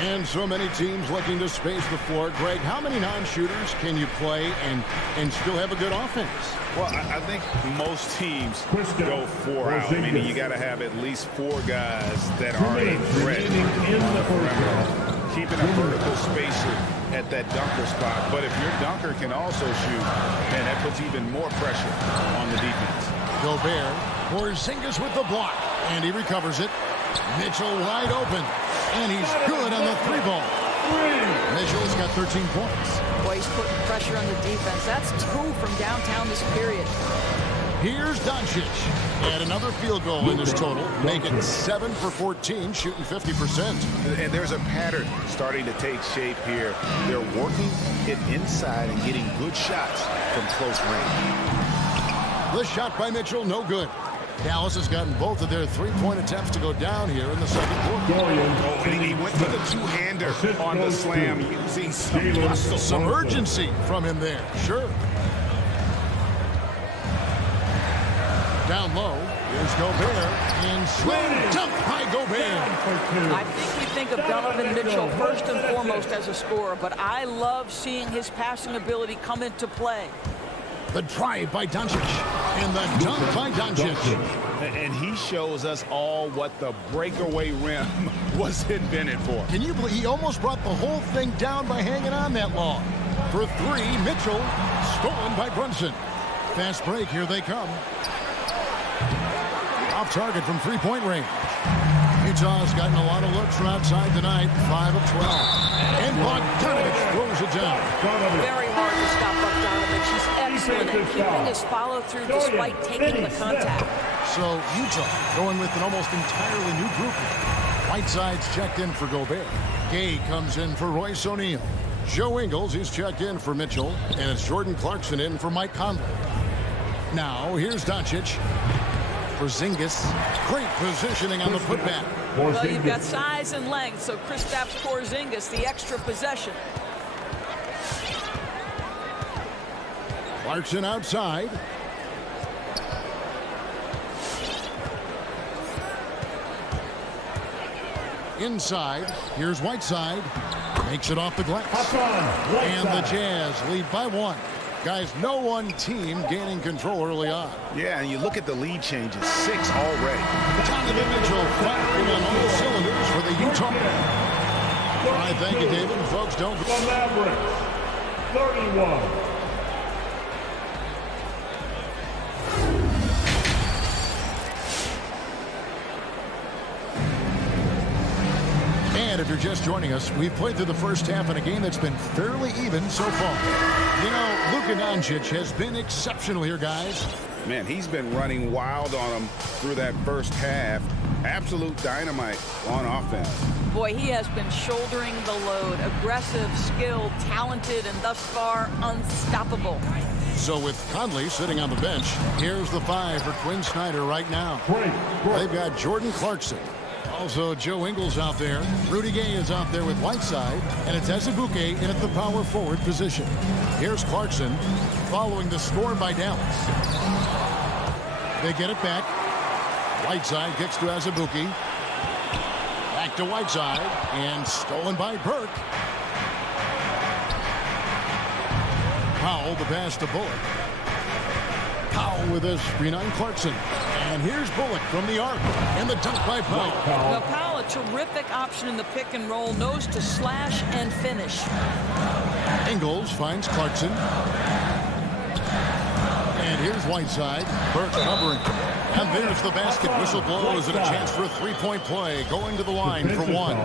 And so many teams looking to space the floor. Greg, how many non-shooters can you play and still have a good offense? Well, I think most teams go 4 out, meaning you got to have at least 4 guys that are a threat on the perimeter, keeping a vertical spacer at that dunker spot. But if your dunker can also shoot, man, that puts even more pressure on the defense. Gobert, Porzingis with the block, and he recovers it. Mitchell wide open, and he's good on the 3-ball. Mitchell's got 13 points. Boy, he's putting pressure on the defense. That's 2 from downtown this period. Here's Doncic. And another field goal in this total. Make it 7 for 14, shooting 50%. And there's a pattern starting to take shape here. They're working it inside and getting good shots from close range. The shot by Mitchell, no good. Dallas has gotten both of their three-point attempts to go down here in the second quarter. Oh, and he went for the two-hander on the slam, using some muscle. Some urgency from him there. Sure. Down low, here's Gobert, and slam dunk by Gobert. I think we think of Donovan Mitchell first and foremost as a scorer, but I love seeing his passing ability come into play. The drive by Doncic, and the dunk by Doncic. And he shows us all what the breakaway rim was invented for. Can you believe he almost brought the whole thing down by hanging on that long? For three, Mitchell, stolen by Brunson. Fast break, here they come. Off target from three-point range. Utah's gotten a lot of looks from outside tonight, 5 of 12. And Bogdanovich throws it down. Very hard to stop Bogdanovich. He's excellent at keeping his follow-through despite taking the contact. So Utah going with an almost entirely new grouping. Whiteside's checked in for Gobert. Gay comes in for Royce O'Neal. Joe Ingles is checked in for Mitchell. And it's Jordan Clarkson in for Mike Conley. Now here's Doncic. Porzingis, great positioning on the putback. Well, you've got size and length, so Kristaps Porzingis, the extra possession. Clarkson outside. Inside, here's Whiteside. Makes it off the glass. And the Jazz lead by 1. Guys, no one team gaining control early on. Yeah, and you look at the lead changes, 6 already. Donovan Mitchell firing on all cylinders for the Utah. All right, thank you, David. Folks, don't... The Mavericks, 31. And if you're just joining us, we've played through the first half in a game that's been fairly even so far. You know, Luka Doncic has been exceptional here, guys. Man, he's been running wild on him through that first half. Absolute dynamite on offense. Boy, he has been shouldering the load. Aggressive, skilled, talented, and thus far unstoppable. So with Conley sitting on the bench, here's the 5 for Quinn Snyder right now. They've got Jordan Clarkson. Also, Joe Ingles out there. Rudy Gay is out there with Whiteside. And it's Azubuike in at the power forward position. Here's Clarkson following the score by Dallas. They get it back. Whiteside kicks to Azubuike. Back to Whiteside. And stolen by Burke. Powell the pass to Bullock. Powell with his screen on Clarkson. And here's Bullock from the arc. And the dunk by Powell. Well, Powell, a terrific option in the pick and roll, knows to slash and finish. Ingles finds Clarkson. And here's Whiteside. Burke covering. And there's the basket. Whistle blows and a chance for a three-point play. Going to the line for 1.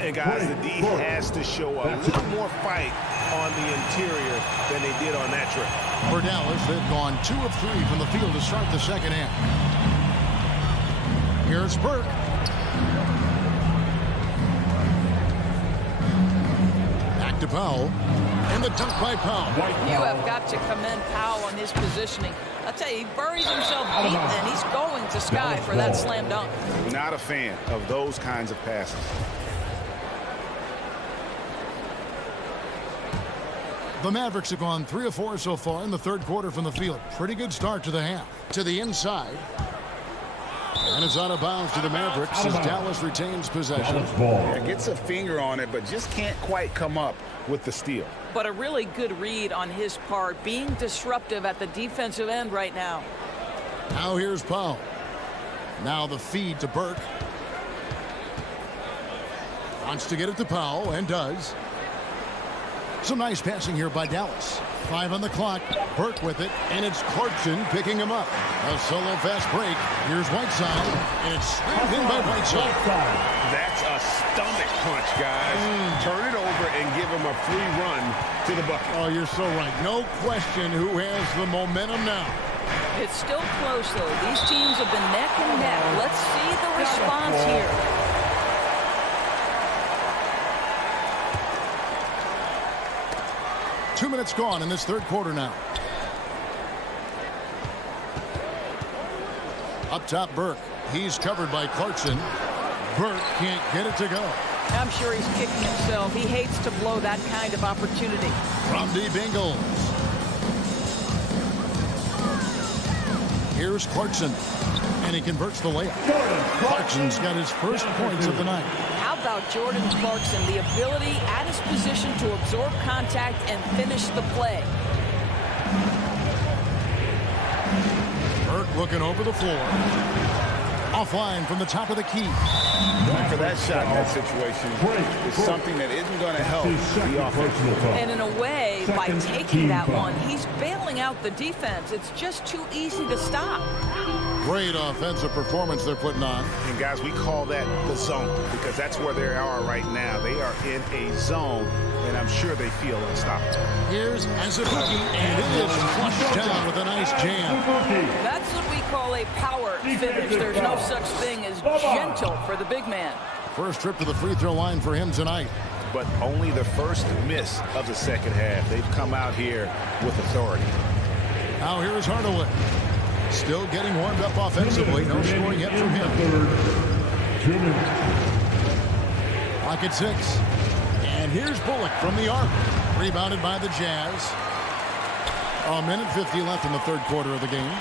And guys, the D has to show a little more fight on the interior than they did on that trip. For Dallas, they've gone 2 of 3 from the field to start the second half. Here's Burke. Back to Powell. And the dunk by Powell. You have got to commend Powell on his positioning. I'll tell you, he buries himself deep, and he's going to sky for that slam dunk. Not a fan of those kinds of passes. The Mavericks have gone 3 of 4 so far in the third quarter from the field. Pretty good start to the half. To the inside. And it's out of bounds to the Mavericks as Dallas retains possession. Yeah, gets a finger on it, but just can't quite come up with the steal. But a really good read on his part, being disruptive at the defensive end right now. Now here's Powell. Now the feed to Burke. Wants to get it to Powell, and does. Some nice passing here by Dallas. 5 on the clock. Burke with it, and it's Clarkson picking him up. A solo fast break. Here's Whiteside, and it's slammed in by Whiteside. That's a stomach punch, guys. Turn it over and give him a free run to the bucket. Oh, you're so right. No question who has the momentum now. It's still close, though. These teams have been neck and neck. Let's see the response here. 2 minutes gone in this third quarter now. Up top, Burke. He's covered by Clarkson. Burke can't get it to go. I'm sure he's kicking himself. He hates to blow that kind of opportunity. From deep Ingles. Here's Clarkson. And he converts the layup. Clarkson's got his first points of the night. How about Jordan Clarkson? The ability at his position to absorb contact and finish the play. Burke looking over the floor. Offline from the top of the key. Going for that shot in that situation is something that isn't going to help the offense. And in a way, by taking that one, he's bailing out the defense. It's just too easy to stop. Great offensive performance they're putting on. And guys, we call that the zone because that's where they are right now. They are in a zone, and I'm sure they feel unstoppable. Here's Azubuike, and it is flushed down with a nice jam. That's what we call a power finish. There's no such thing as gentle for the big man. First trip to the free throw line for him tonight. But only the first miss of the second half. They've come out here with authority. Now here's Hardaway. Still getting warmed up offensively. No scoring yet from him. 2 minutes. Clock at 6. And here's Bullock from the arc. Rebounded by the Jazz. A minute 50 left in the third quarter of the game.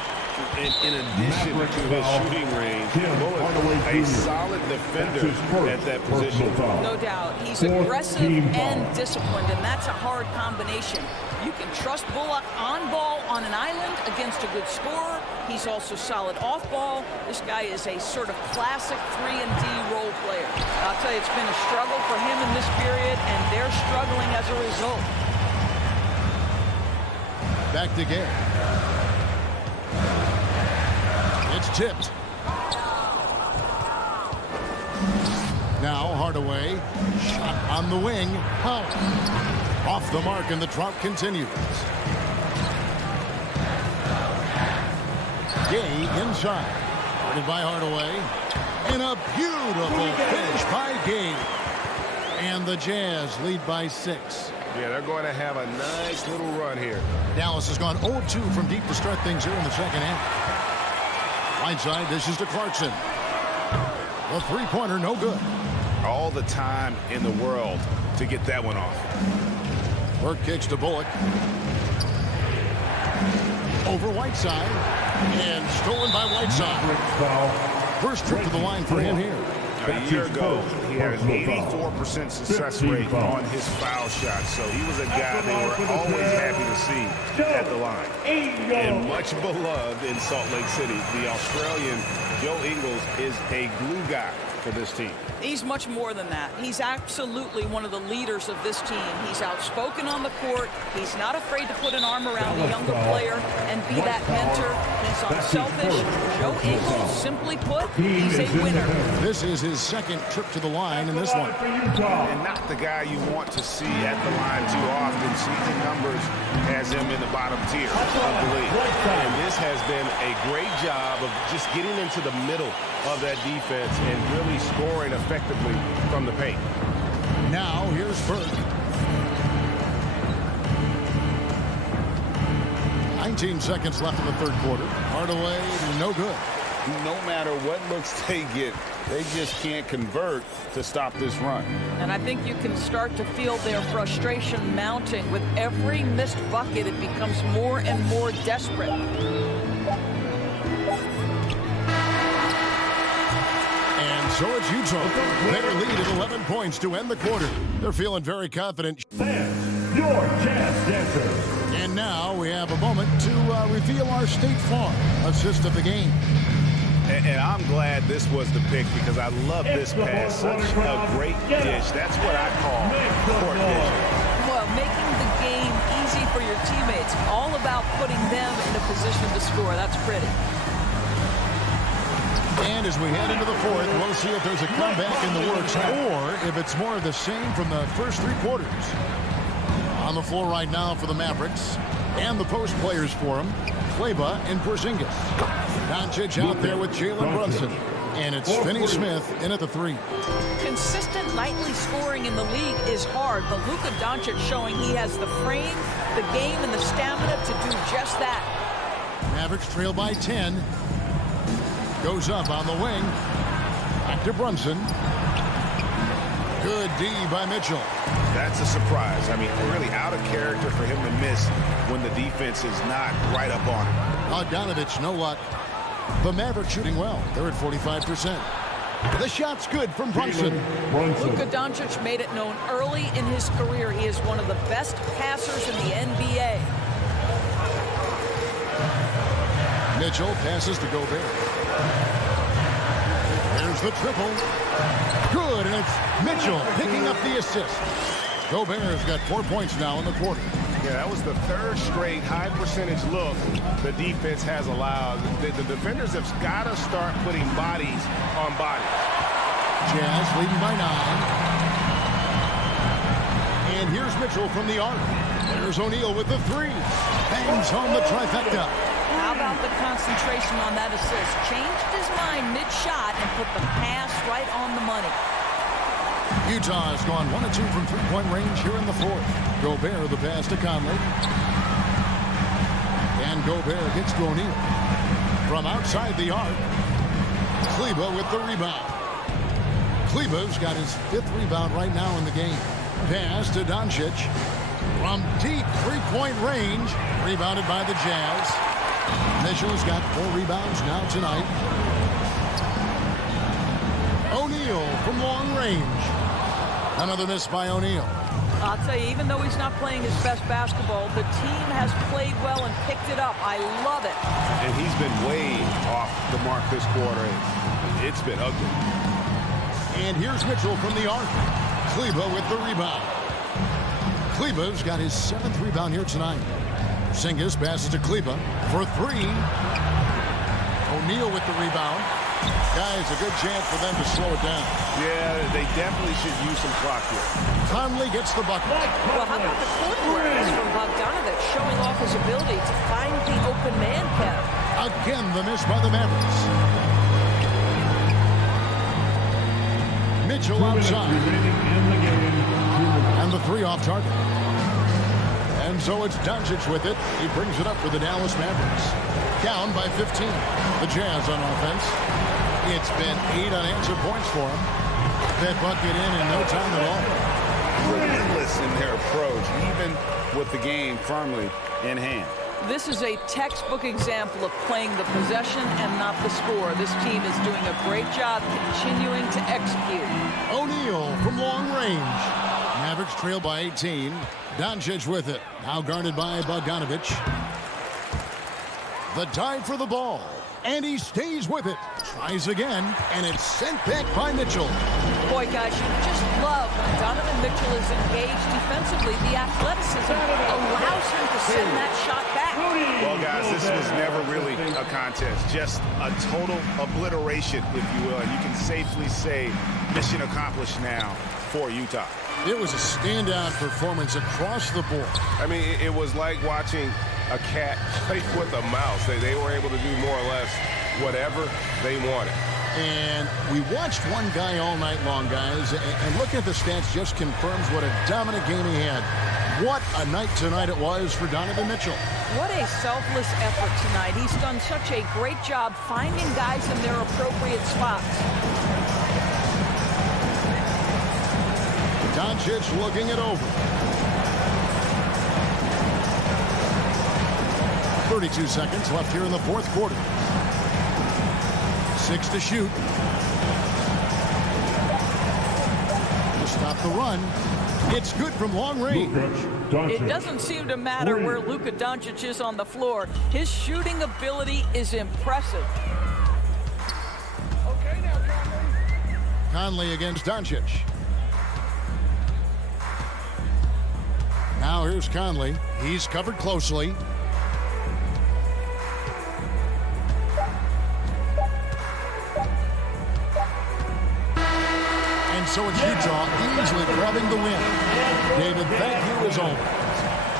In addition to his shooting range, Bullock, a solid defender at that position. No doubt. He's aggressive and disciplined, and that's a hard combination. You can trust Bullock on ball on an island against a good scorer. He's also solid off ball. This guy is a sort of classic 3-and-D role player. I'll tell you, it's been a struggle for him in this period, and they're struggling as a result. Back to Gay. It's tipped. Now Hardaway. Shot on the wing. Oh. Off the mark, and the drought continues. Gay inside. Guarded by Hardaway. And a beautiful finish by Gay. And the Jazz lead by 6. Yeah, they're going to have a nice little run here. Dallas has gone 0-2 from deep to start things here in the second half. Right side, dishes to Clarkson. The three-pointer, no good. All the time in the world to get that one off. Burke kicks to Bullock. Over Whiteside. And stolen by Whiteside. First trip to the line for him here. A year ago, he had an 84% success rate on his foul shot, so he was a guy they were always happy to see at the line. And much beloved in Salt Lake City, the Australian Joe Ingles is a glue guy for this team. He's much more than that. He's absolutely one of the leaders of this team. He's outspoken on the court. He's not afraid to put an arm around the younger player and be that mentor. He's unselfish. Joe Ingles, simply put, he's a winner. This is his second trip to the line in this one. And not the guy you want to see at the line too often. Season numbers has him in the bottom tier of the league. And this has been a great job of just getting into the middle of that defense and really scoring effectively from the paint. Now here's Burke. 19 seconds left in the third quarter. Hardaway, no good. No matter what looks they get, they just can't convert to stop this run. And I think you can start to feel their frustration mounting. With every missed bucket, it becomes more and more desperate. So it's Utah. Their lead at 11 points to end the quarter. They're feeling very confident. Fans, your Jazz Dancers. And now we have a moment to reveal our State Farm assist of the game. And I'm glad this was the pick because I love this pass. Such a great dish. That's what I call court vision. Well, making the game easy for your teammates. All about putting them in a position to score. That's pretty. And as we head into the fourth, we'll see if there's a comeback in the works or if it's more of the same from the first three quarters. On the floor right now for the Mavericks and the post players for them, Kleber and Porzingis. Doncic out there with Jalen Brunson. And it's Finney-Smith in at the three. Consistent nightly scoring in the league is hard, but Luka Doncic showing he has the frame, the game, and the stamina to do just that. Mavericks trail by 10. Goes up on the wing. Back to Brunson. Good D by Mitchell. That's a surprise. I mean, really out of character for him to miss when the defense is not right up on him. Bogdanovich, no luck. The Mavericks shooting well. They're at 45%. The shot's good from Brunson. Luka Doncic made it known early in his career he is one of the best passers in the NBA. Mitchell passes to Gobert. There's the triple. Good, and it's Mitchell picking up the assist. Gobert's got 4 points now in the quarter. Yeah, that was the third straight high percentage look the defense has allowed. The defenders have got to start putting bodies on bodies. Jazz leading by 9. And here's Mitchell from the arc. There's O'Neal with the three. Bangs home the trifecta. How about the concentration on that assist? Changed his mind mid-shot and put the pass right on the money. Utah has gone 1 of 2 from three-point range here in the fourth. Gobert the pass to Conley. And Gobert gets to O'Neal. From outside the arc, Kleber with the rebound. Kleber's got his 5th rebound right now in the game. Pass to Doncic. From deep three-point range, rebounded by the Jazz. Mitchell's got 4 rebounds now tonight. O'Neal from long range. Another miss by O'Neal. I'll tell you, even though he's not playing his best basketball, the team has played well and picked it up. I love it. And he's been way off the mark this quarter. It's been ugly. And here's Mitchell from the arc. Kleber with the rebound. Kleber's got his 7th rebound here tonight. Porzingis passes to Kleber for 3. O'Neal with the rebound. Guys, a good chance for them to slow it down. Yeah, they definitely should use some clock here. Conley gets the bucket. Well, how about the court press from Bogdanovich showing off his ability to find the open man, Kev? Again, the miss by the Mavericks. Mitchell outside. And the 3 off target. And so it's Doncic with it. He brings it up for the Dallas Mavericks. Down by 15. The Jazz on offense. It's been 8 unanswered points for him. That bucket in no time at all. Relentless in their approach, even with the game firmly in hand. This is a textbook example of playing the possession and not the score. This team is doing a great job continuing to execute. O'Neal from long range. Mavericks trail by 18. Doncic with it. Now guarded by Bogdanovich. The dive for the ball. And he stays with it. Tries again. And it's sent back by Mitchell. Boy, guys, you just love when Donovan Mitchell is engaged defensively. The athleticism allows him to send that shot back. Well, guys, this was never really a contest. Just a total obliteration, if you will. You can safely say mission accomplished now for Utah. It was a standout performance across the board. I mean, it was like watching a cat play with a mouse. They were able to do more or less whatever they wanted. And we watched one guy all night long, guys, and looking at the stats just confirms what a dominant game he had. What a night tonight it was for Donovan Mitchell. What a selfless effort tonight. He's done such a great job finding guys in their appropriate spots. Doncic looking it over. 32 seconds left here in the fourth quarter. 6 to shoot. To stop the run. It's good from long range. It doesn't seem to matter where Luka Doncic is on the floor. His shooting ability is impressive. Okay, now Conley against Doncic. Now here's Conley. He's covered closely. And so it's Utah easily grabbing the win. David, thank you as always.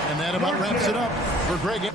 And that about wraps it up for Greg.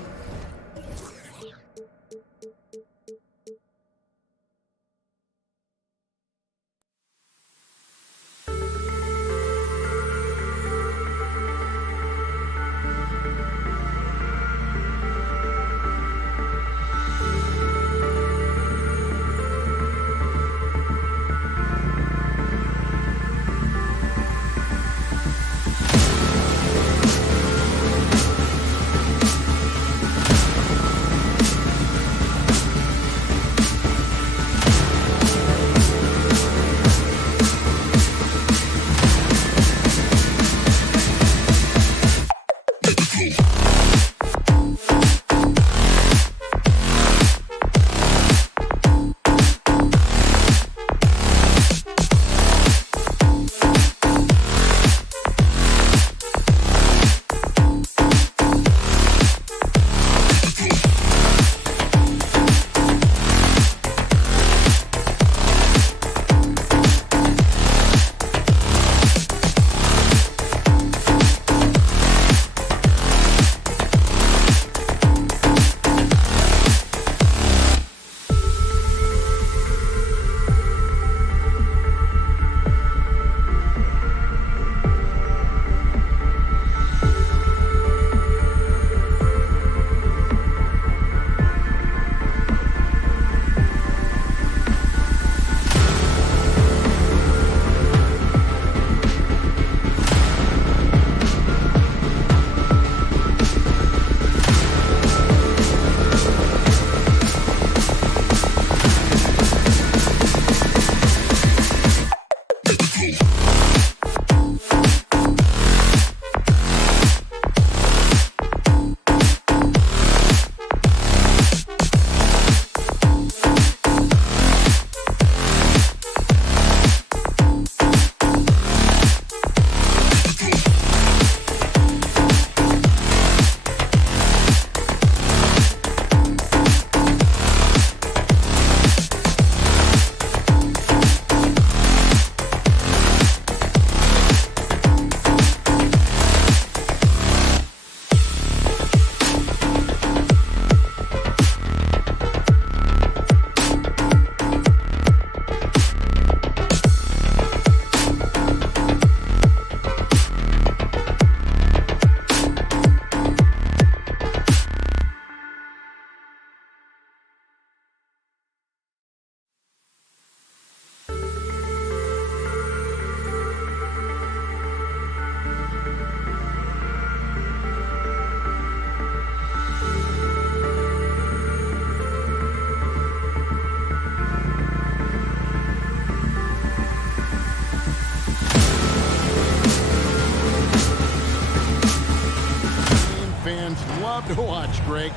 love to watch, Greg.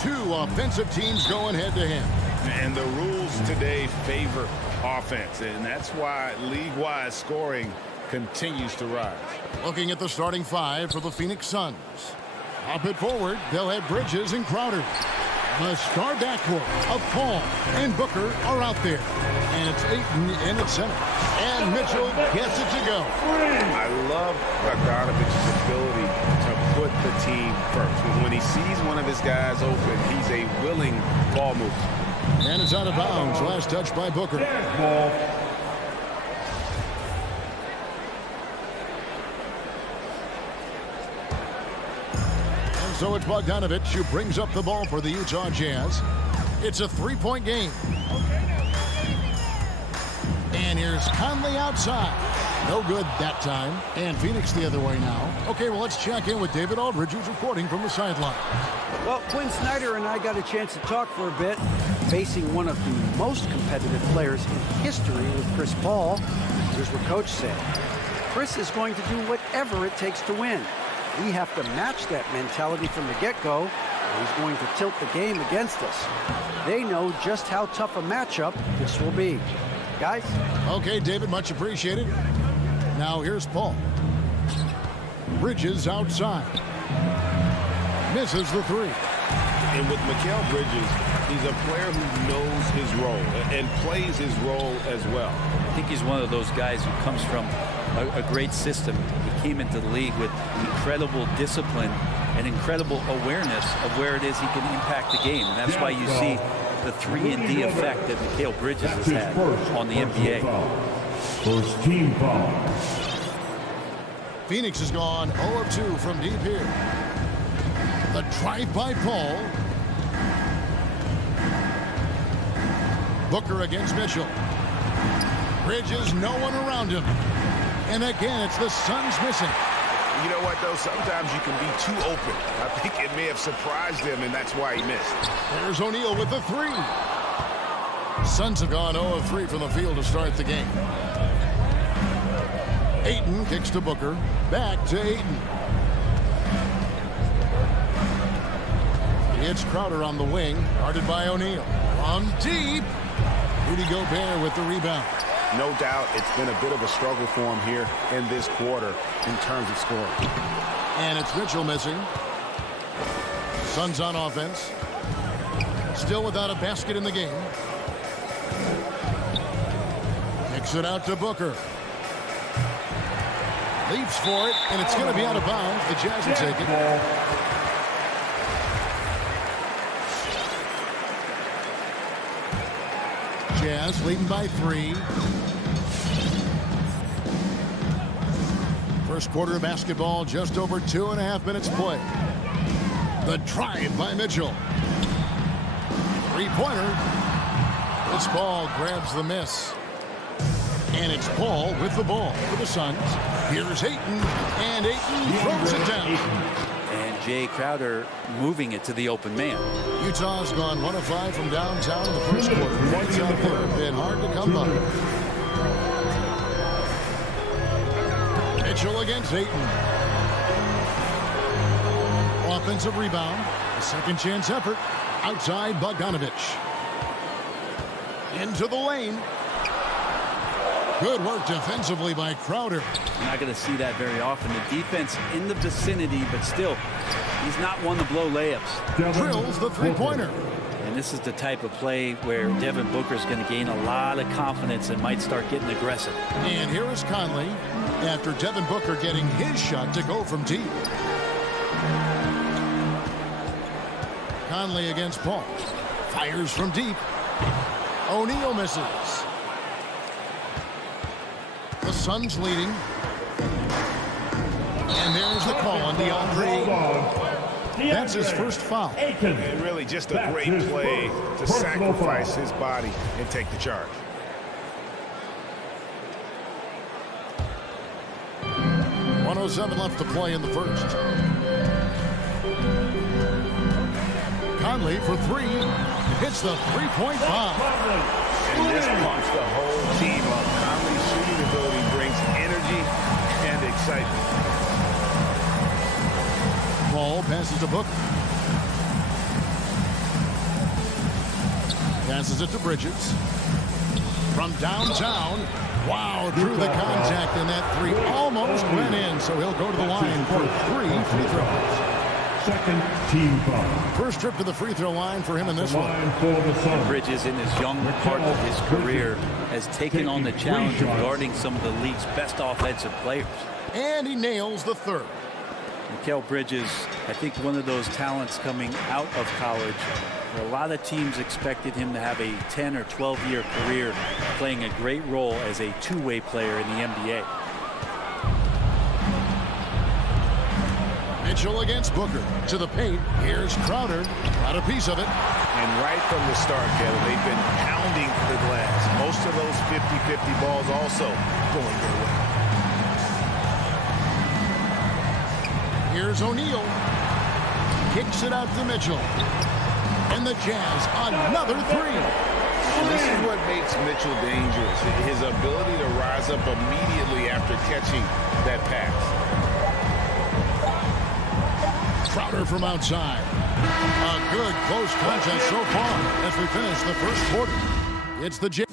Two offensive teams going head-to-head. And the rules today favor offense, and that's why league-wide scoring continues to rise. Looking at the starting five for the Phoenix Suns. Up it forward, they'll have Bridges and Crowder. The star backcourt of Paul and Booker are out there. And it's Ayton in at center. And Mitchell gets it to go. I love Bogdanovic's ability to put the team first. When he sees one of his guys open, he's a willing ball mover. And it's out of bounds. Last touch by Booker. Ball. And so it's Bogdanovich who brings up the ball for the Utah Jazz. It's a three-point game. And here's Conley outside. No good that time. And Phoenix the other way now. Okay, well, let's check in with David Aldridge, who's reporting from the sideline. Well, Quinn Snyder and I got a chance to talk for a bit, facing one of the most competitive players in history with Chris Paul. Here's what Coach said. Chris is going to do whatever it takes to win. We have to match that mentality from the get-go, or he's going to tilt the game against us. They know just how tough a matchup this will be. Guys? Okay, David, much appreciated. Now here's Paul. Bridges outside. Misses the three. And with Mikal Bridges, he's a player who knows his role and plays his role as well. I think he's one of those guys who comes from a great system. He came into the league with incredible discipline and incredible awareness of where it is he can impact the game. And that's why you see the 3-and-D effect that Mikal Bridges has had on the NBA. First team foul. Phoenix has gone 0 of 2 from deep here. The drive by Paul. Booker against Mitchell. Bridges, no one around him. And again, it's the Suns missing. You know what, though? Sometimes you can be too open. I think it may have surprised him, and that's why he missed. There's O'Neal with the three. Suns have gone 0 of 3 from the field to start the game. Ayton kicks to Booker. Back to Ayton. It's Crowder on the wing, guarded by O'Neal. On deep. Rudy Gobert with the rebound. No doubt it's been a bit of a struggle for him here in this quarter in terms of scoring. And it's Mitchell missing. Suns on offense. Still without a basket in the game. Kicks it out to Booker. Leaps for it, and it's going to be out of bounds. The Jazz will take it. Jazz leading by 3. First quarter of basketball, just over 2.5 minutes play. The drive by Mitchell. Three-pointer. This ball grabs the miss. And it's Paul with the ball for the Suns. Here's Ayton, and Ayton throws it down. And Jay Crowder moving it to the open man. Utah's gone 1 of 5 from downtown in the first quarter. Points out there have been hard to come by. Mitchell against Ayton. Offensive rebound. A second chance effort. Outside Bogdanovich. Into the lane. Good work defensively by Crowder. You're not going to see that very often. The defense in the vicinity, but still, he's not one to blow layups. Drills the three-pointer. And this is the type of play where Devin Booker is going to gain a lot of confidence and might start getting aggressive. And here is Conley after Devin Booker getting his shot to go from deep. Conley against Paul. Fires from deep. O'Neal misses. The Suns leading. And there's the call on DeAndre. That's his first foul. And really just a great play to sacrifice his body and take the charge. .107 left to play in the first. Conley for 3. Hits the three-point bomb. And this pumps the whole team up. Conley's shooting ability brings energy and excitement. Paul passes to Booker. Passes it to Bridges. From downtown. Wow, drew the contact, and that three almost went in, so he'll go to the line for 3 free throws. Second team foul. First trip to the free throw line for him in this one. Bridges, in his young part of his career, has taken on the challenge of guarding some of the league's best offensive players. And he nails the third. Mikal Bridges, I think one of those talents coming out of college. A lot of teams expected him to have a 10 or 12-year career playing a great role as a two-way player in the NBA. Mitchell against Booker. To the paint. Here's Crowder. Got a piece of it. And right from the start, Kevin, they've been pounding the glass. Most of those 50-50 balls also going their way. Here's O'Neal. Kicks it out to Mitchell. And the Jazz, another three. And this is what makes Mitchell dangerous. His ability to rise up immediately after catching that pass. Crowder from outside. A good close contest so far as we finish the first quarter. It's the Jazz.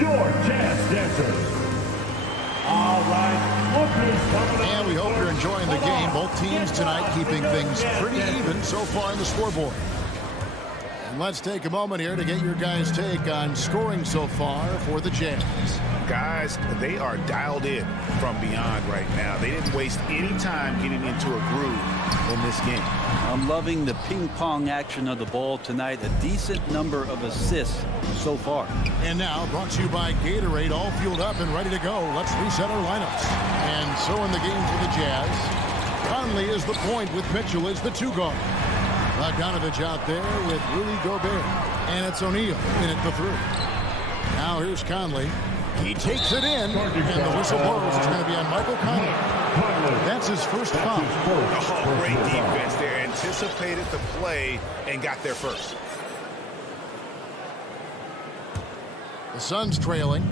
Your Jazz dancers. All right. And we hope you're enjoying the game. Both teams tonight keeping things pretty even so far in the scoreboard. And let's take a moment here to get your guys' take on scoring so far for the Jazz. Guys, they are dialed in from beyond right now. They didn't waste any time getting into a groove in this game. I'm loving the ping-pong action of the ball tonight. A decent number of assists so far. And now, brought to you by Gatorade, all fueled up and ready to go. Let's reset our lineups. And so in the game for the Jazz, Conley is the point with Mitchell as the two guard. Bogdanovich out there with Rudy Gobert. And it's O'Neal in at the three. Now here's Conley. He takes it in, and the whistle blows. It's going to be on Michael Conley. That's his first foul. Oh, great defense there. Anticipated the play and got there first. The Suns trailing.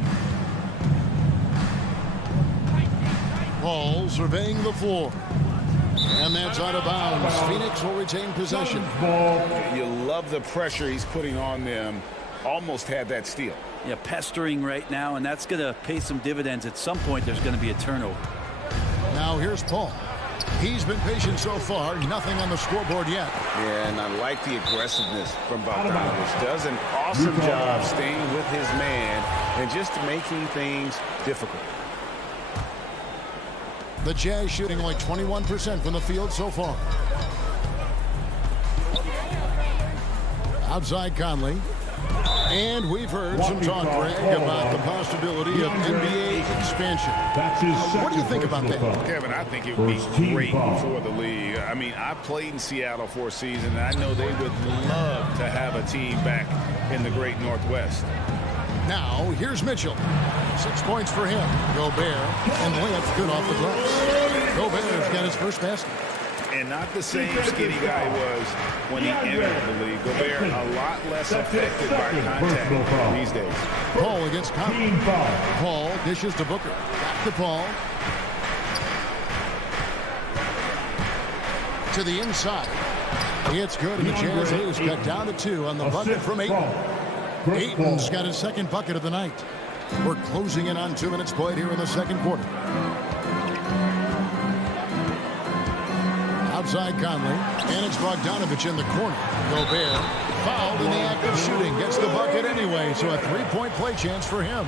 Paul surveying the floor. And that's out of bounds. Phoenix will retain possession. You love the pressure he's putting on them. Almost had that steal. Yeah, pestering right now, and that's going to pay some dividends. At some point, there's going to be a turnover. Now here's Paul. He's been patient so far. Nothing on the scoreboard yet. Yeah, and I like the aggressiveness from Bogdanovich. Does an awesome job staying with his man and just making things difficult. The Jazz shooting only 21% from the field so far. Outside Conley. And we've heard some talk, Greg, about the possibility of NBA expansion. What do you think about that? Kevin, I think it would be great for the league. I mean, I played in Seattle for a season, and I know they would love to have a team back in the great Northwest. Now, here's Mitchell. 6 points for him. Gobert, and the layup's good off the glass. Gobert's got his first basket. And not the same skinny guy he was when he entered the league. Gobert a lot less affected by contact these days. Paul against Conley. Paul dishes to Booker. Back to Paul. To the inside. It's good, and the Jazz lose. Cut down to 2 on the bucket from Ayton. Ayton's got his second bucket of the night. We're closing in on 2 minutes played here in the second quarter. Outside Conley, and it's Bogdanovich in the corner. Gobert fouled in the act of shooting, gets the bucket anyway, so a 3-point play chance for him.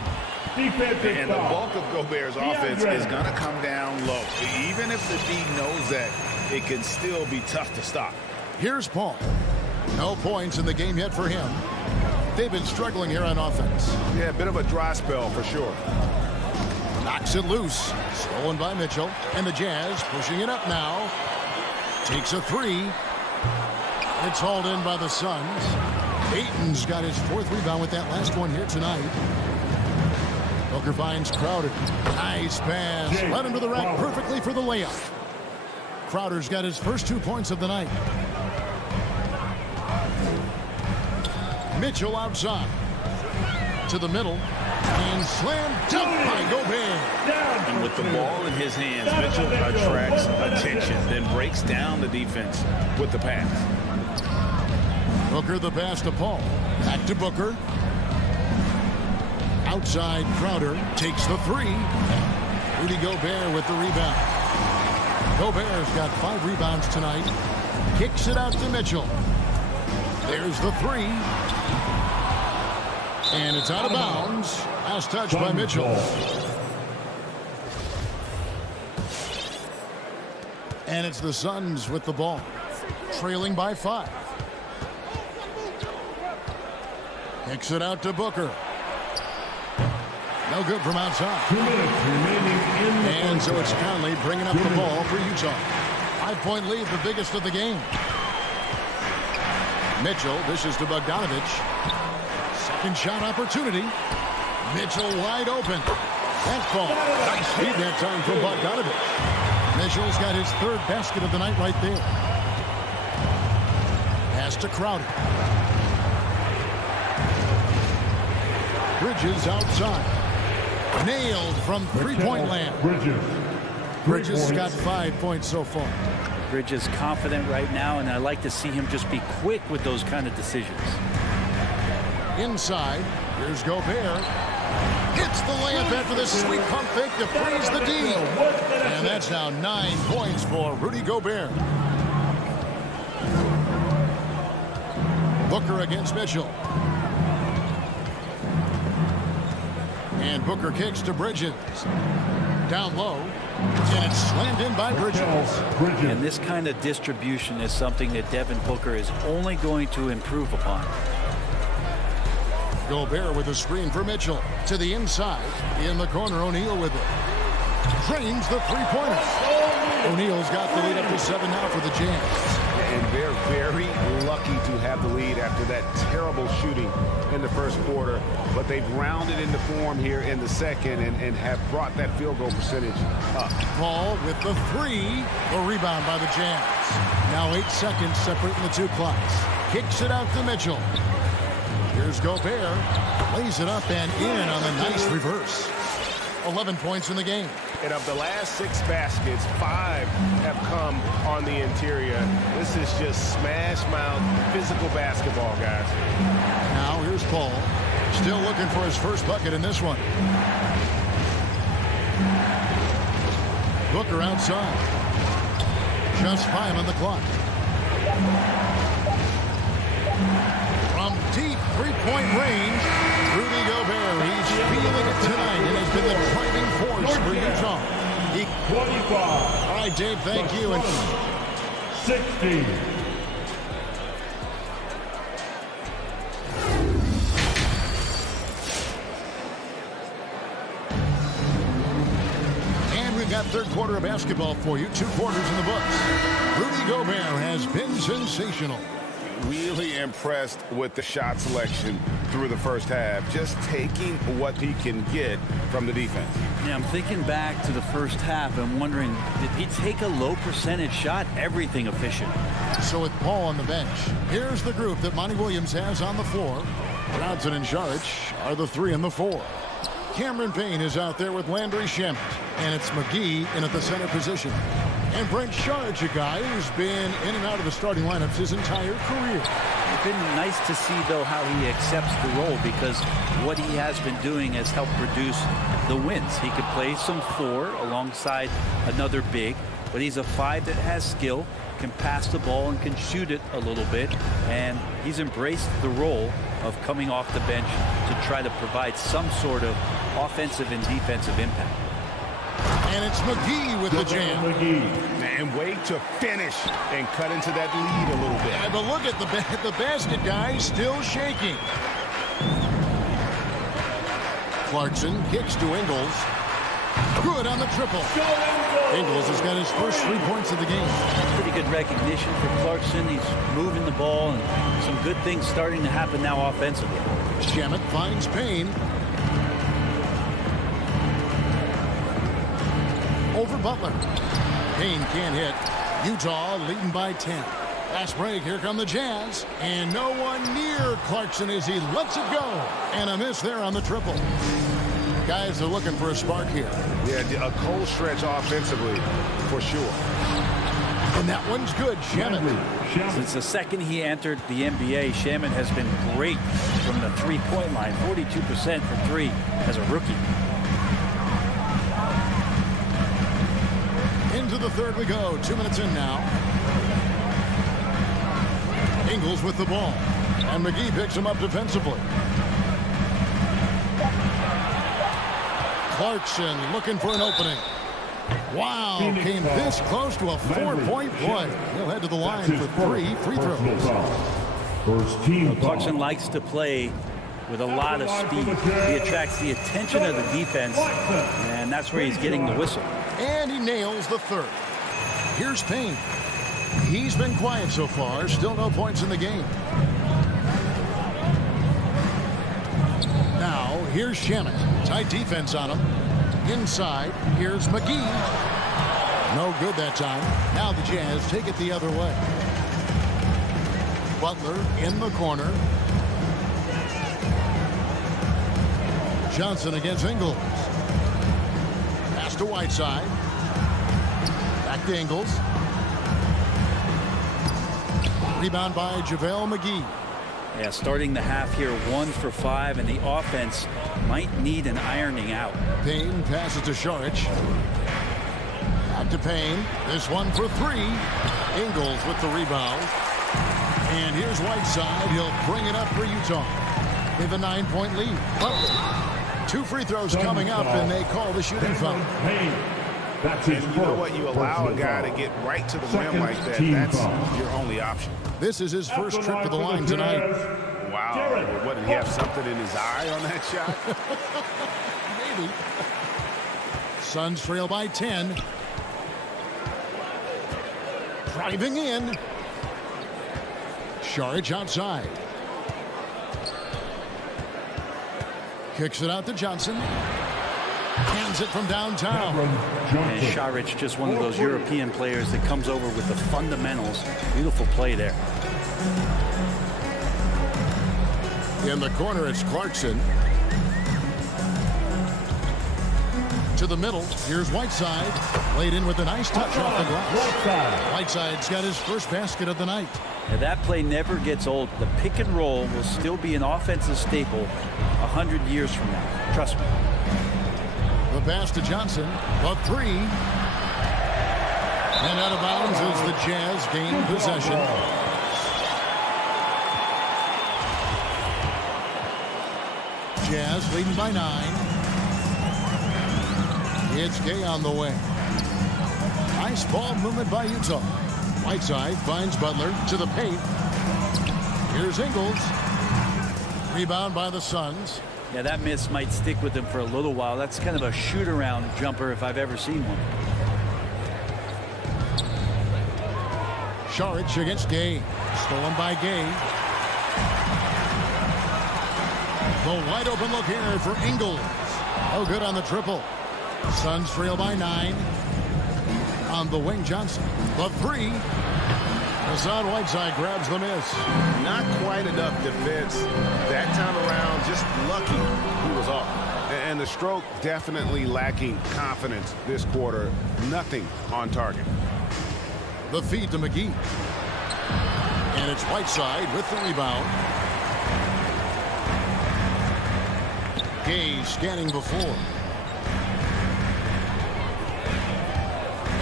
And the bulk of Gobert's offense is going to come down low. Even if the D knows that, it can still be tough to stop. Here's Paul. No points in the game yet for him. They've been struggling here on offense. Yeah, a bit of a dry spell for sure. Knocks it loose. Stolen by Mitchell. And the Jazz pushing it up now. Takes a 3. It's hauled in by the Suns. Ayton's got his 4th rebound with that last one here tonight. Booker finds Crowder. Nice pass. Led him to the rack perfectly for the layup. Crowder's got his first 2 points of the night. Mitchell outside. To the middle. And slam dunk by Gobert. And with the ball in his hands, Mitchell attracts attention, then breaks down the defense with the pass. Booker the pass to Paul. Back to Booker. Outside, Crowder takes the three. Rudy Gobert with the rebound. Gobert's got 5 rebounds tonight. Kicks it out to Mitchell. There's the three. And it's out of bounds. Last touch by Mitchell. And it's the Suns with the ball. Trailing by 5. Kicks it out to Booker. No good from outside. 2 minutes remaining in the And so it's Conley bringing up the ball for Utah. 5-point lead, the biggest of the game. Mitchell dishes to Bogdanovich. Second shot opportunity. Mitchell wide open. That's ball. Nice feed that time from Bogdanovich. Mitchell's got his 3rd basket of the night right there. Pass to Crowder. Bridges outside. Nailed from 3-point land. Bridges has got 5 points so far. Bridges confident right now, and I like to see him just be quick with those kind of decisions. Inside, here's Gobert. Hits the layup after the sweet pump fake to freeze the D. And that's now 9 points for Rudy Gobert. Booker against Mitchell. And Booker kicks to Bridges. Down low. And it's slammed in by Bridges. And this kind of distribution is something that Devin Booker is only going to improve upon. Gobert with a screen for Mitchell. To the inside. In the corner, O'Neal with it. Drains the three-pointer. O'Neal's got the lead up to 7 now for the Jazz. And they're very lucky to have the lead after that terrible shooting in the first quarter. But they've rounded into form here in the second and have brought that field goal percentage up. Paul with the three. The rebound by the Jazz. Now 8 seconds separating the 2 clocks. Kicks it out to Mitchell. Here's Gobert. Lays it up and in on the nice reverse. 11 points in the game. And of the last 6 baskets, 5 have come on the interior. This is just smash mouth physical basketball, guys. Now here's Paul. Still looking for his first bucket in this one. Booker outside. Just 5 on the clock. From deep 3-point range, Rudy Gobert. He's feeling it tonight and has been the driving force for Utah. 25. All right, Dave, thank you. And 60. we've got 3rd quarter of basketball for you. 2 quarters in the books. Rudy Gobert has been sensational. Really impressed with the shot selection through the first half. Just taking what he can get from the defense. Yeah, I'm thinking back to the first half and wondering, did he take a low percentage shot? Everything efficient. So with Paul on the bench, here's the group that Monty Williams has on the floor. Brownson and Saric are the 3 and the 4. Cameron Payne is out there with Landry Shamet. And it's McGee in at the center position. And Brent Saric, a guy who's been in and out of the starting lineups his entire career. It's been nice to see, though, how he accepts the role, because what he has been doing has helped produce the wins. He could play some 4 alongside another big, but he's a 5 that has skill, can pass the ball and can shoot it a little bit, and he's embraced the role of coming off the bench to try to provide some sort of offensive and defensive impact. And it's McGee with the jam. And wait to finish and cut into that lead a little bit. Yeah, but look at the basket guy still shaking. Clarkson kicks to Ingles. Good on the triple. Ingles has got his first 3 points of the game. Pretty good recognition for Clarkson. He's moving the ball, and some good things starting to happen now offensively. Shamet finds Payne. Over Butler. Payne can't hit. Utah leading by 10. Last break, here come the Jazz. And no one near Clarkson as he lets it go. And a miss there on the triple. Guys are looking for a spark here. Yeah, a cold stretch offensively, for sure. And that one's good. Shamet. Since the second he entered the NBA, Shamet has been great from the three-point line. 42% for three as a rookie. Into the third we go. 2 minutes in now. Ingles with the ball. And McGee picks him up defensively. Clarkson looking for an opening. Wow, came this close to a 4-point play. He'll head to the line for 3 free throws. Clarkson likes to play with a lot of speed. He attracts the attention of the defense, and that's where he's getting the whistle. And he nails the third. Here's Payne. He's been quiet so far. Still no points in the game. Now, here's Shamet. Tight defense on him. Inside, here's McGee. No good that time. Now the Jazz take it the other way. Butler in the corner. Johnson against Ingles. Pass to Whiteside. Back to Ingles. Rebound by JaVale McGee. Yeah, starting the half here 1 for 5, and the offense might need an ironing out. Payne passes to Saric. Back to Payne. This one for 3. Ingles with the rebound. And here's Whiteside. He'll bring it up for Utah. They have a 9-point lead. Butler. 2 free throws coming up, and they call the shooting foul. And you know what? You allow a guy to get right to the rim like that. That's your only option. This is his first trip to the line tonight. Wow. What, did he have something in his eye on that shot? Maybe. Suns trail by 10. Driving in. Saric outside. Kicks it out to Johnson. Hands it from downtown. And Saric, just one of those European players that comes over with the fundamentals. Beautiful play there. In the corner, it's Clarkson. To the middle, here's Whiteside. Laid in with a nice touch off the glass. Whiteside's got his first basket of the night. Now that play never gets old. The pick and roll will still be an offensive staple 100 years from now. Trust me. The pass to Johnson. A 3. And out of bounds as the Jazz gain possession. Jazz leading by 9. It's Gay on the way. Nice ball movement by Utah. Whiteside finds Butler to the paint. Here's Ingles. Rebound by the Suns. Yeah, that miss might stick with him for a little while. That's kind of a shoot-around jumper if I've ever seen one. Saric against Gay. Stolen by Gay. The wide open look here for Ingles. Oh, good on the triple. Suns trail by 9. On the wing, Johnson. The 3. Hassan Whiteside grabs the miss. Not quite enough defense that time around. Just lucky he was off. And the stroke definitely lacking confidence this quarter. Nothing on target. The feed to McGee. And it's Whiteside with the rebound. Gay scanning before.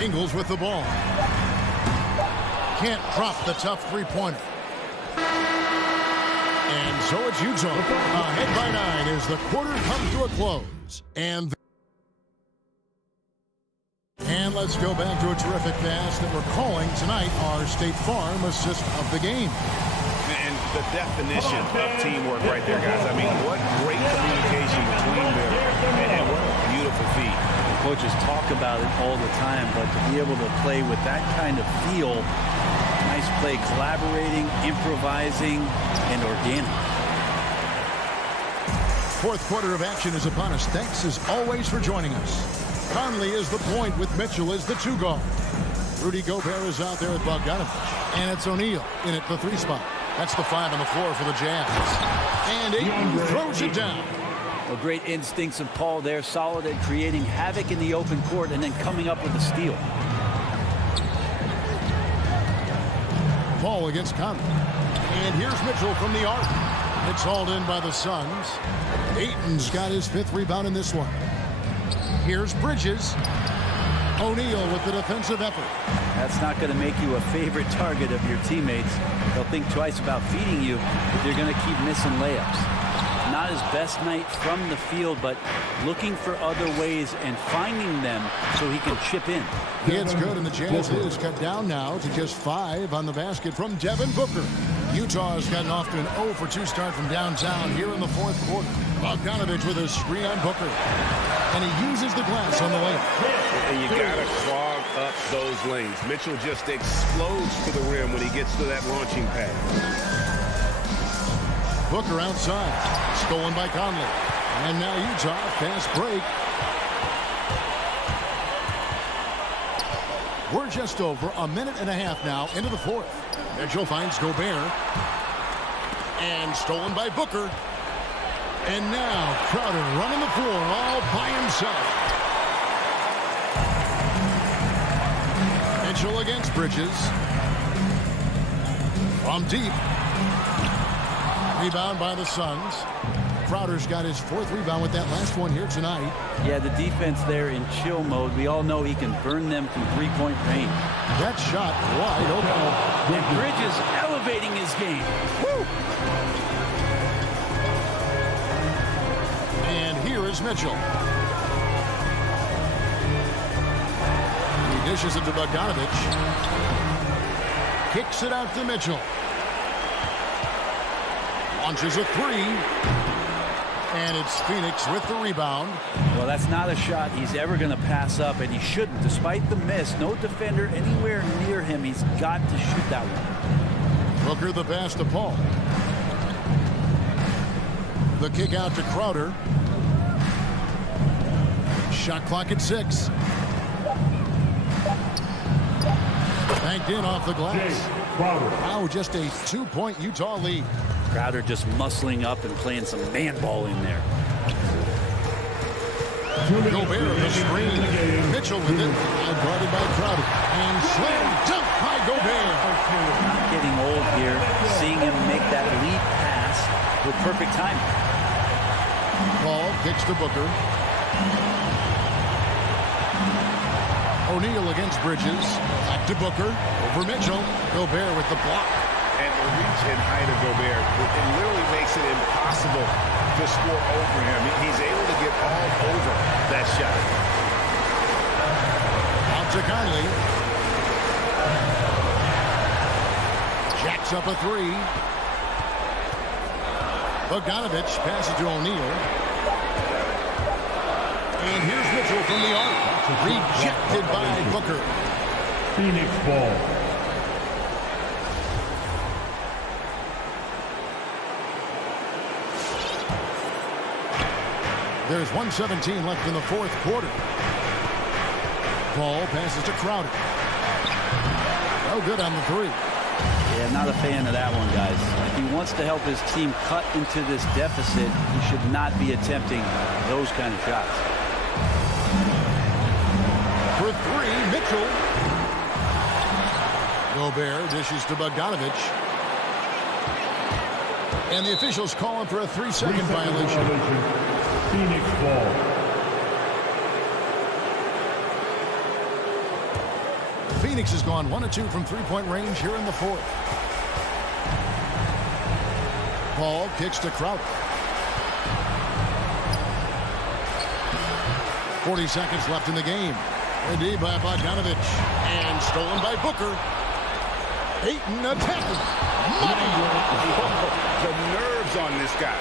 Ingles with the ball. Can't drop the tough three-pointer. And so it's Utah. Ahead by 9 as the quarter comes to a close. And let's go back to a terrific pass that we're calling tonight our State Farm assist of the game. And the definition of teamwork right there, guys. I mean, what great communication between them. And what a beautiful feat. Coaches talk about it all the time, but to be able to play with that kind of feel, nice play, collaborating, improvising, and organic. Fourth quarter of action is upon us. Thanks as always for joining us. Conley is the point with Mitchell as the 2 guard. Rudy Gobert is out there with Bogdanovich. And it's O'Neal in at the 3 spot. That's the 5 on the floor for the Jazz. And Ayton throws it down. Well, great instincts of Paul there, solid at creating havoc in the open court and then coming up with a steal. Paul against Conley. And here's Mitchell from the arc. It's hauled in by the Suns. Ayton's got his 5th rebound in this one. Here's Bridges. O'Neal with the defensive effort. That's not going to make you a favorite target of your teammates. They'll think twice about feeding you, but they're going to keep missing layups. Not his best night from the field, but looking for other ways and finding them so he can chip in. It's good, and the Jazz is cut down now to just 5 on the basket from Devin Booker. Utah's gotten off to an 0 for 2 start from downtown here in the 4th quarter. Bogdanovich with a screen on Booker. And he uses the glass on the layup. And you got to clog up those lanes. Mitchell just explodes to the rim when he gets to that launching pad. Booker outside. Stolen by Conley. And now Utah, fast break. We're just over a minute and a half now into the 4th. Mitchell finds Gobert. And stolen by Booker. And now Crowder running the floor all by himself. Mitchell against Bridges. From deep. Rebound by the Suns. Crowder's got his 4th rebound with that last one here tonight. Yeah, the defense there in chill mode. We all know he can burn them from 3-point range. That shot wide open. And Bridges elevating his game. Woo! And here is Mitchell. He dishes it to Bogdanovich. Kicks it out to Mitchell. Launches a 3. And it's Phoenix with the rebound. Well, that's not a shot he's ever going to pass up, and he shouldn't. Despite the miss, no defender anywhere near him. He's got to shoot that one. Booker the pass to Paul. The kick out to Crowder. Shot clock at 6. Banked in off the glass. Now just a 2-point Utah lead. Crowder just muscling up and playing some man ball in there. Gobert the screen. Mitchell with it. Guarded by Crowder. And slam dunk by Gobert. Not getting old here. Seeing him make that lead pass with perfect timing. Paul kicks to Booker. O'Neal against Bridges. Back to Booker. Over Mitchell. Gobert with the block. And the reach and height of Gobert, it literally makes it impossible to score over him. He's able to get all over that shot. Out to Conley. Jacks up a 3. Bogdanovich passes to O'Neal. And here's Mitchell from the arc. Rejected by Booker. Phoenix ball. There's 1:17 left in the 4th quarter. Paul passes to Crowder. No good on the 3. Yeah, not a fan of that one, guys. If he wants to help his team cut into this deficit, he should not be attempting those kind of shots. For 3, Mitchell. Gobert dishes to Bogdanovich. And the officials calling for a 3-second violation. Phoenix ball. Phoenix has gone 1 of 2 from 3-point range here in the 4th. Paul kicks to Crowder. 40 seconds left in the game. Indeed by Bogdanovich. And stolen by Booker. Ayton attacking. The nerves on this guy.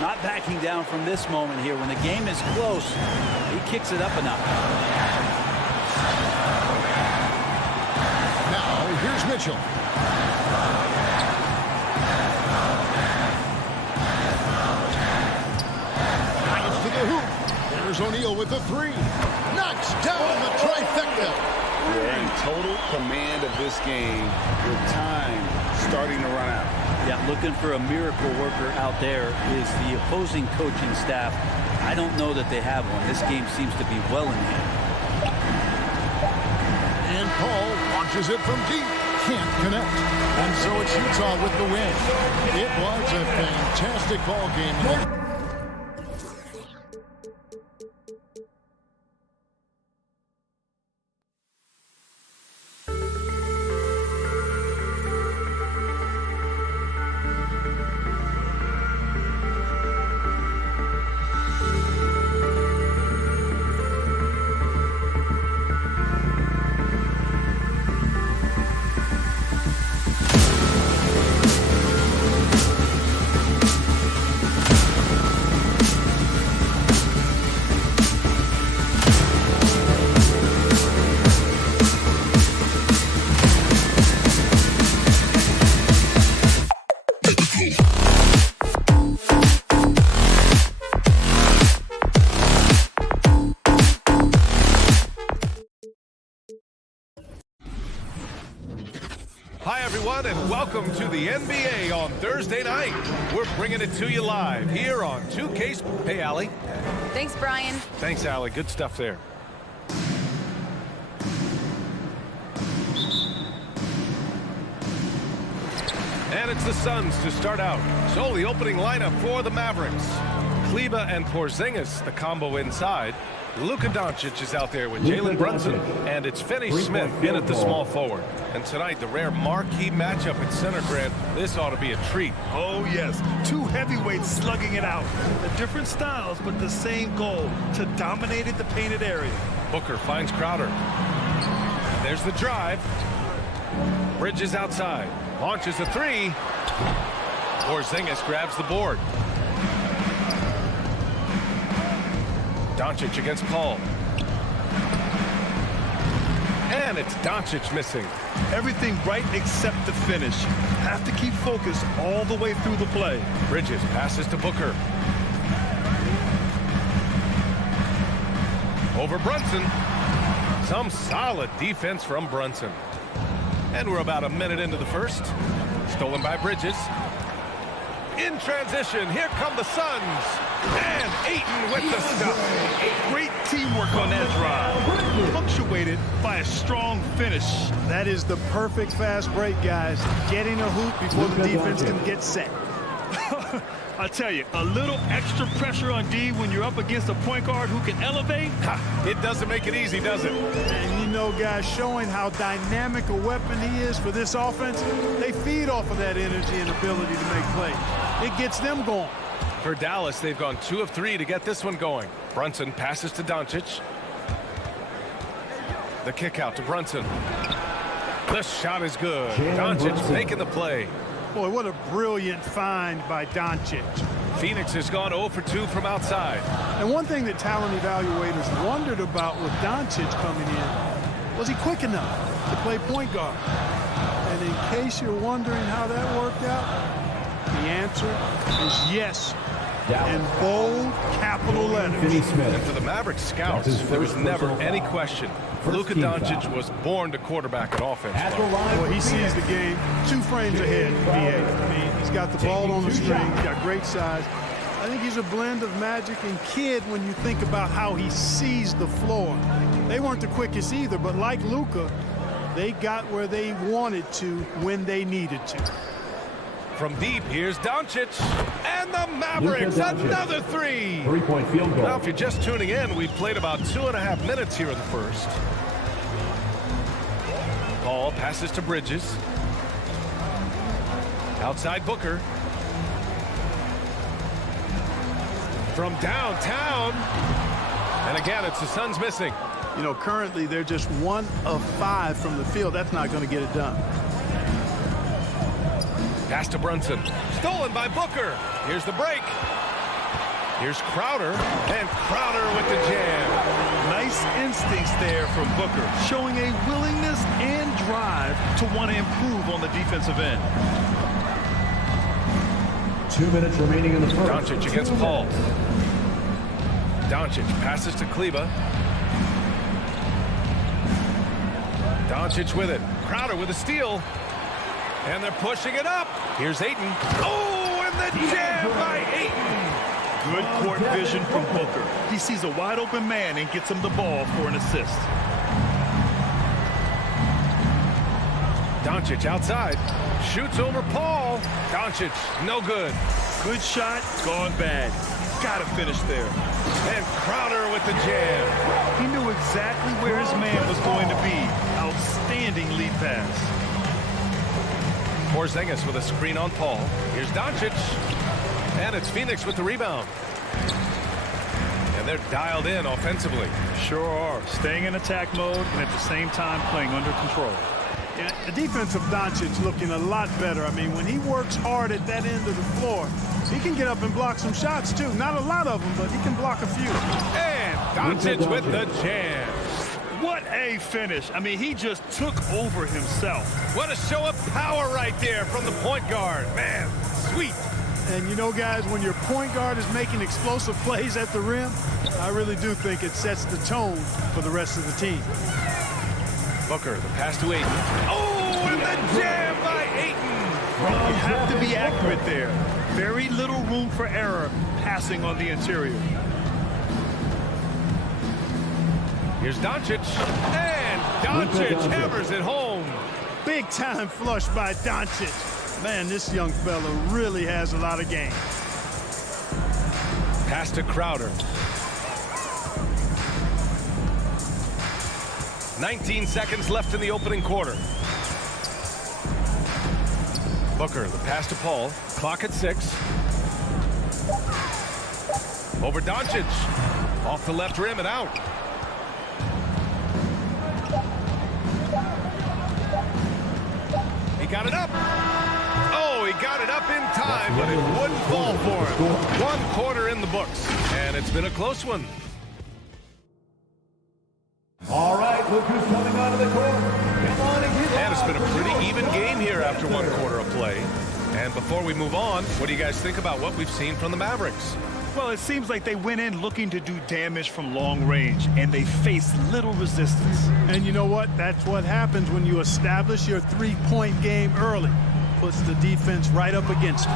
Not backing down from this moment here. When the game is close, he kicks it up a notch. Now, here's Mitchell. Drives to the hoop. There's O'Neal with the 3. Knocks down the trifecta. We're in total command of this game with time starting to run out. Yeah, looking for a miracle worker out there is the opposing coaching staff. I don't know that they have one. This game seems to be well in hand. And Paul launches it from deep. can't connect. And so it's Utah with the win. It was a fantastic ball game. Hi, everyone, and welcome to the NBA on Thursday night. We're bringing it to you live here on 2K. Hey, Allie. Thanks, Brian. Thanks, Allie. Good stuff there. And it's the Suns to start out. So the opening lineup for the Mavericks. Kleber and Porzingis, the combo inside. Luka Doncic is out there with Jalen Brunson, and it's Finney-Smith in at the small forward. And tonight, the rare marquee matchup at center, Grant. This ought to be a treat. Oh, yes. Two heavyweights slugging it out. The different styles, but the same goal, to dominate the painted area. Booker finds Crowder. There's the drive. Bridges outside. Launches a three. Porzingis grabs the board. Doncic against Paul. And it's Doncic missing. Everything right except the finish. Have to keep focused all the way through the play. Bridges passes to Booker. Over Brunson. Some solid defense from Brunson. And we're about a minute into the first. Stolen by Bridges. In transition, here come the Suns. And Ayton with the stop. Great teamwork on that drive. Punctuated by a strong finish. That is the perfect fast break, guys. Getting a hoop before the defense can get set. I tell you, a little extra pressure on D when you're up against a point guard who can elevate. It doesn't make it easy, does it? And you know, guys, showing how dynamic a weapon he is for this offense, they feed off of that energy and ability to make plays. It gets them going. For Dallas, they've gone 2 of 3 to get this one going. Brunson passes to Doncic. The kick out to Brunson. The shot is good. Doncic making the play. Boy, what a brilliant find by Doncic. Phoenix has gone 0 for 2 from outside. And one thing that talent evaluators wondered about with Doncic coming in, was he quick enough to play point guard? And in case you're wondering how that worked out, the answer is yes. In bold capital letters. And for the Mavericks scouts, there was never any question. Luka Doncic was born to quarterback an offense. Well, he sees the game 2 frames ahead, B.A. I mean, he's got the ball on the string. He's got great size. I think he's a blend of Magic and Kidd when you think about how he sees the floor. They weren't the quickest either, but like Luka, they got where they wanted to when they needed to. From deep, here's Doncic. And the Mavericks, another 3. 3-point field goal. Now, if you're just tuning in, we've played about 2.5 minutes here in the first. Paul passes to Bridges. Outside Booker. From downtown. And again, it's the Suns missing. You know, currently they're just 1 of 5 from the field. That's not going to get it done. Pass to Brunson. Stolen by Booker. Here's the break. Here's Crowder. And Crowder with the jam. Nice instincts there from Booker, showing a willingness and drive to want to improve on the defensive end. 2 minutes remaining in the first. Doncic against Paul. Doncic passes to Kleber. Doncic with it. Crowder with a steal. And they're pushing it up. Here's Ayton. Oh, and the jam by Ayton. Good court vision from Booker. He sees a wide open man and gets him the ball for an assist. Doncic outside. Shoots over Paul. Doncic, no good. Good shot, gone bad. Got to finish there. And Crowder with the jam. He knew exactly where his man was going to be. Outstanding lead pass. Porzingis with a screen on Paul. Here's Doncic. And it's Phoenix with the rebound. And they're dialed in offensively. Sure are. Staying in attack mode and at the same time playing under control. Yeah, the defense of Doncic looking a lot better. I mean, when he works hard at that end of the floor, he can get up and block some shots, too. Not a lot of them, but he can block a few. And Doncic with the jam. What a finish. I mean, he just took over himself. What a show of power right there from the point guard. Man, sweet. And, you know, guys, when your point guard is making explosive plays at the rim, I really do think it sets the tone for the rest of the team. Booker, the pass to Ayton. Oh, and the jam by Ayton. You have to be accurate there. Very little room for error passing on the interior. Here's Doncic. And Doncic hammers it home. Big time flush by Doncic. Man, this young fella really has a lot of game. Pass to Crowder. 19 seconds left in the opening quarter. Booker, the pass to Paul. Clock at 6. Over Doncic. Off the left rim and out. He got it up. Oh, he got it up in time, but it wouldn't fall for him. 1 quarter in the books, and it's been a close one. All right, look who's coming onto the court. Come on and get And it's been a pretty even game here after 1 quarter of play. And before we move on, what do you guys think about what we've seen from the Mavericks? Well, it seems like they went in looking to do damage from long range, and they faced little resistance. And you know what? That's what happens when you establish your three-point game early. Puts the defense right up against it.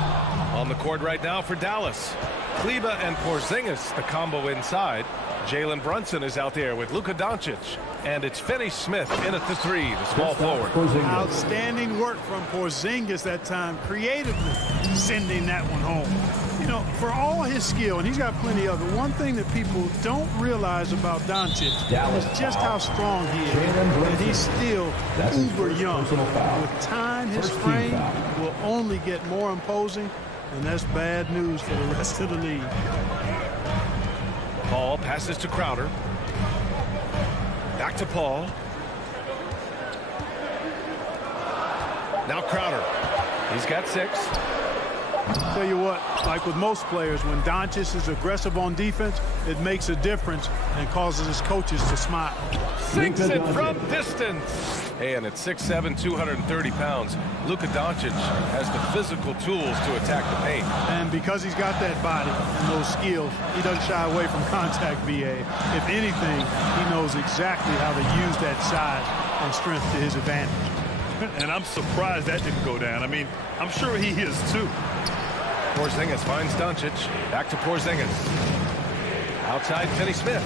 On the court right now for Dallas. Kleber and Porzingis, the combo inside. Jalen Brunson is out there with Luka Doncic. And it's Finney Smith in at the 3, the small forward. Outstanding work from Porzingis that time, creatively sending that one home. You know, for all his skill, and he's got plenty of it, one thing that people don't realize about Doncic is just how strong he is. And he's still uber young. With time, his frame will only get more imposing, and that's bad news for the rest of the league. Paul passes to Crowder. Back to Paul. Now Crowder. He's got 6. Tell you what, like with most players, when Doncic is aggressive on defense, it makes a difference and causes his coaches to smile. Sinks it from distance. And at 6'7", 230 pounds, Luka Doncic has the physical tools to attack the paint. And because he's got that body and those skills, he doesn't shy away from contact, VA. If anything, he knows exactly how to use that size and strength to his advantage. And I'm surprised that didn't go down. I mean, I'm sure he is too. Porzingis finds Doncic. Back to Porzingis. Outside, Finney Smith.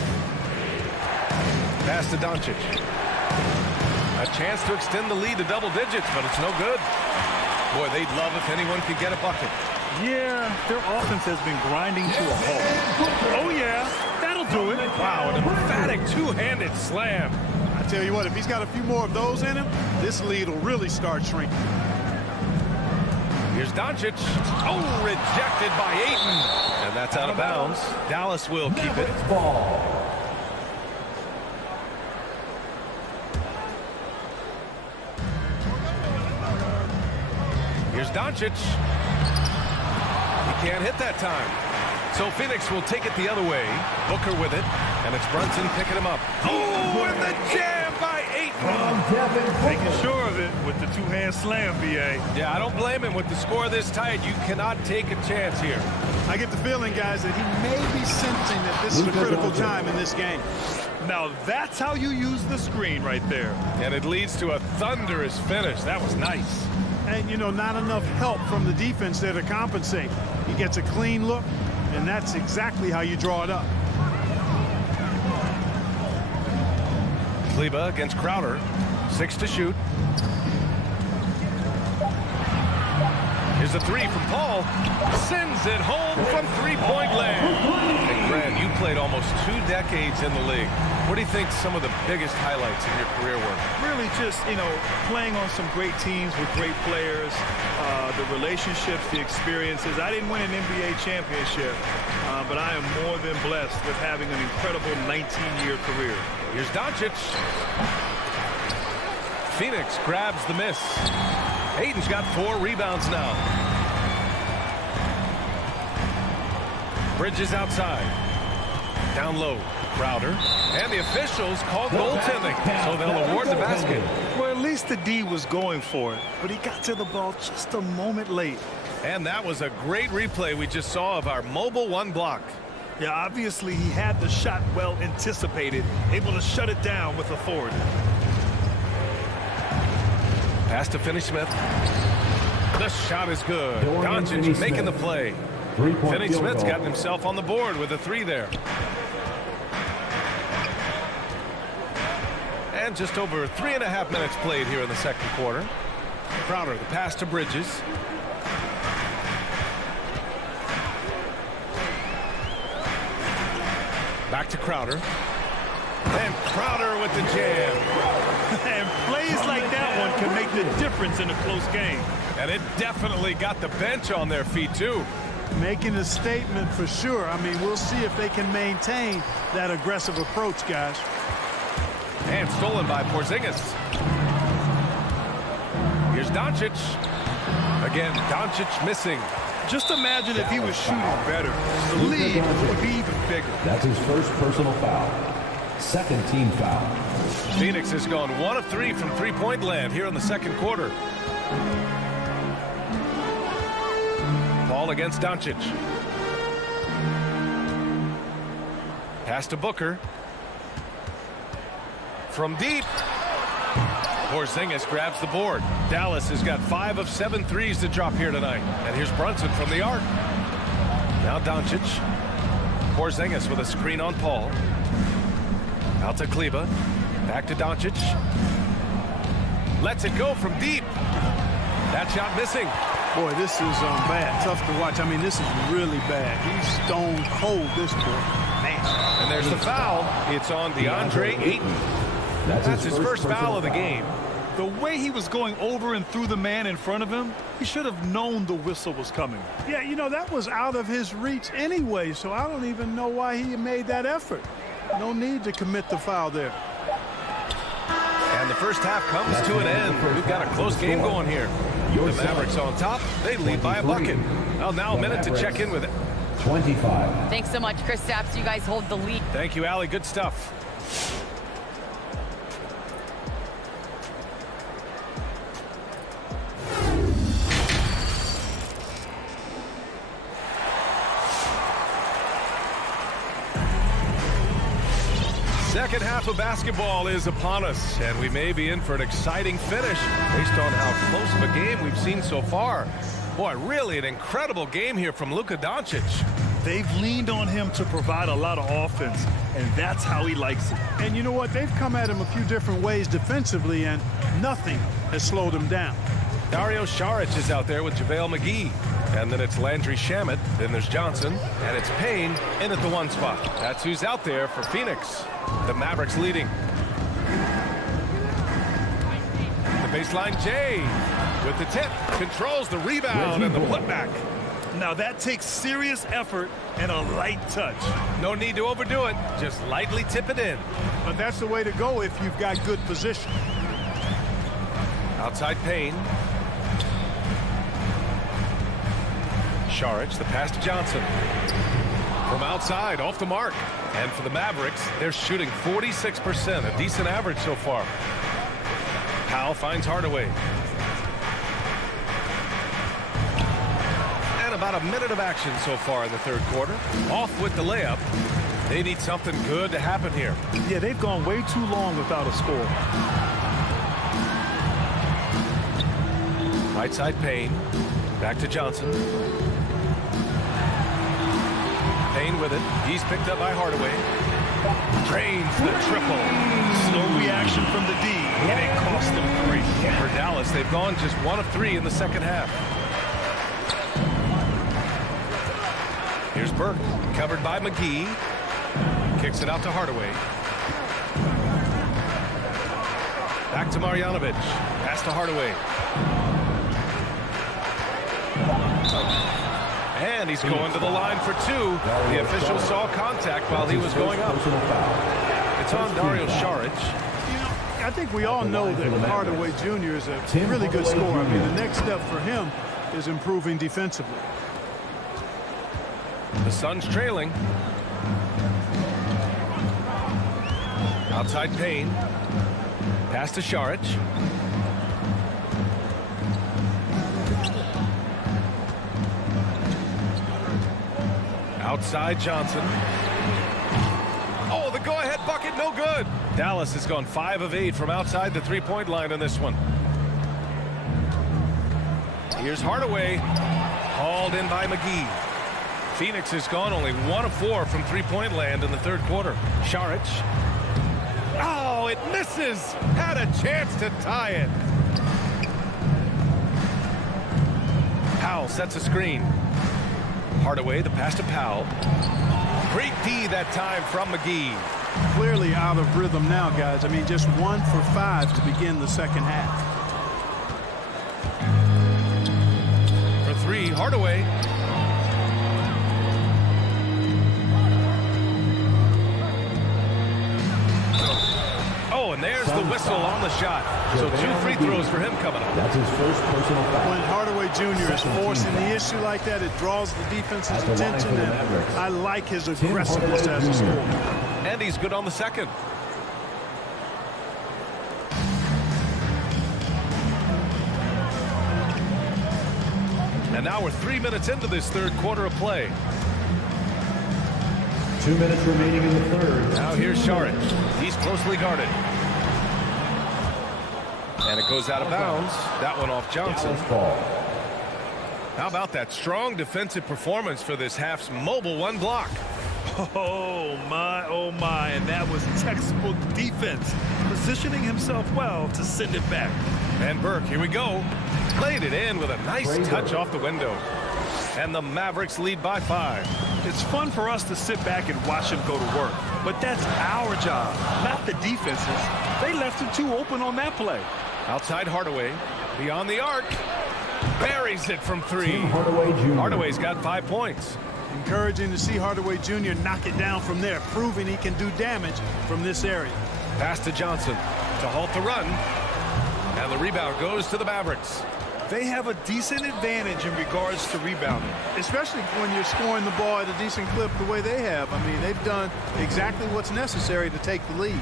Pass to Doncic. A chance to extend the lead to double digits, but it's no good. Boy, they'd love if anyone could get a bucket. Yeah, their offense has been grinding to a halt. Oh, yeah, that'll do it. Wow, an emphatic two-handed slam. I tell you what, if he's got a few more of those in him, this lead will really start shrinking. Here's Doncic. Oh, rejected by Ayton. And that's out of bounds. Dallas will keep it. ball. Here's Doncic. He can't hit that time. So Phoenix will take it the other way. Booker with it. And it's Brunson picking him up. Oh, and the jam by Ayton. Making sure of it with the two-hand slam, BA. Yeah, I don't blame him. With the score this tight, you cannot take a chance here. I get the feeling, guys, that he may be sensing that this is a critical time in this game. Now that's how you use the screen right there. And it leads to a thunderous finish. That was nice. And, you know, not enough help from the defense there to compensate. He gets a clean look, and that's exactly how you draw it up. Kleber against Crowder. 6 to shoot. Here's a three from Paul. Sends it home from three-point land. And Grant, you played almost 2 decades in the league. What do you think some of the biggest highlights in your career were? Really just, playing on some great teams with great players, the relationships, the experiences. I didn't win an NBA championship, but I am more than blessed with having an incredible 19-year career. Here's Doncic. Phoenix grabs the miss. Ayton's got 4 rebounds now. Bridges outside. Down low. Crowder. And the officials called goaltending, so they'll award the basket. Well, at least the D was going for it, but he got to the ball just a moment late. And that was a great replay we just saw of our mobile one block. Yeah, obviously he had the shot well anticipated, able to shut it down with authority. Pass to Finney-Smith. The shot is good. Doncic making the play. Finney-Smith's gotten himself on the board with a 3 there. And just over 3.5 minutes played here in the second quarter. Crowder, the pass to Bridges. Back to Crowder. And Crowder with the jam. And plays like that one can make the difference in a close game. And it definitely got the bench on their feet, too. Making a statement for sure. I mean, we'll see if they can maintain that aggressive approach, guys. And stolen by Porzingis. Here's Doncic. Again, Doncic missing. Just imagine if he was shooting better. The lead would be even bigger. That's his first personal foul. Second team foul. Phoenix has gone 1 of 3 from three-point land here in the second quarter. Paul against Doncic. Pass to Booker. From deep. Porzingis grabs the board. Dallas has got 5 of 7 threes to drop here tonight. And here's Brunson from the arc. Now Doncic. Porzingis with a screen on Paul. Out to Kleber. Back to Doncic. Lets it go from deep. That shot missing. Boy, this is bad. Tough to watch. I mean, this is really bad. He's stone cold, this boy. Man. And there's the foul. It's on DeAndre Ayton. That's his first foul of the game. The way he was going over and through the man in front of him, he should have known the whistle was coming. Yeah, that was out of his reach anyway, so I don't even know why he made that effort. No need to commit the foul there. And the first half comes to an end. We've got a close game going here. The Mavericks on top. They lead by a bucket. Well, now a minute to check in with it. 25. Thanks so much, Chris Stapps. You guys hold the lead. Thank you, Allie. Good stuff. Second half of basketball is upon us, and we may be in for an exciting finish based on how close of a game we've seen so far. Boy, really an incredible game here from Luka Doncic. They've leaned on him to provide a lot of offense, and that's how he likes it. And you know what? They've come at him a few different ways defensively, and nothing has slowed him down. Dario Saric is out there with JaVale McGee. And then it's Landry Shamet. Then there's Johnson. And it's Payne in at the 1 spot. That's who's out there for Phoenix. The Mavericks leading. The baseline, Jay with the tip. Controls the rebound and the putback. Now that takes serious effort and a light touch. No need to overdo it. Just lightly tip it in. But that's the way to go if you've got good position. Outside Payne. Saric, the pass to Johnson. From outside, off the mark. And for the Mavericks, they're shooting 46%, a decent average so far. Powell finds Hardaway. And about a minute of action so far in the third quarter. Off with the layup. They need something good to happen here. Yeah, they've gone way too long without a score. Right side Payne. Back to Johnson. Payne with it. He's picked up by Hardaway. Drains the triple. Slow reaction from the D, and it cost them 3. For Dallas, they've gone just 1 of 3 in the second half. Here's Burke, covered by McGee. Kicks it out to Hardaway. Back to Marjanovic. Pass to Hardaway. And he's going to the line for two. The official saw contact while he was going up. It's on Dario Saric. I think we all know that Hardaway Jr. is a really good scorer. I mean, the next step for him is improving defensively. The Suns trailing. Outside Payne. Pass to Saric. Outside Johnson. Oh, the go-ahead bucket, no good. Dallas has gone 5 of 8 from outside the three-point line in this one. Here's Hardaway. Hauled in by McGee. Phoenix has gone only 1 of 4 from three-point land in the third quarter. Saric. Oh, it misses. Had a chance to tie it. Powell sets a screen. Hardaway, the pass to Powell. Great D that time from McGee. Clearly out of rhythm now, guys. I mean, just 1 for 5 to begin the second half. For 3, Hardaway. Oh, and there's the whistle on the shot. So 2 free throws for him coming up. That's his first personal foul. When Hardaway Jr. is forcing the issue like that, it draws the defense's attention, and I like his aggressiveness as a scorer. And he's good on the second. And now we're 3 minutes into this third quarter of play. 2 minutes remaining in the third. Now here's Saric. He's closely guarded. And it goes out of bounds. That one off Johnson. How about that strong defensive performance for this half's mobile one block? Oh my, and that was textbook defense, positioning himself well to send it back. And Burke, here we go. Played it in with a nice touch off the window. And the Mavericks lead by 5. It's fun for us to sit back and watch him go to work, but that's our job, not the defense's. They left him too open on that play. Outside Hardaway, beyond the arc, buries it from 3. Hardaway Jr. Hardaway's got 5 points. Encouraging to see Hardaway Jr. knock it down from there, proving he can do damage from this area. Pass to Johnson to halt the run. And the rebound goes to the Mavericks. They have a decent advantage in regards to rebounding. Especially when you're scoring the ball at a decent clip the way they have. I mean, they've done exactly what's necessary to take the lead.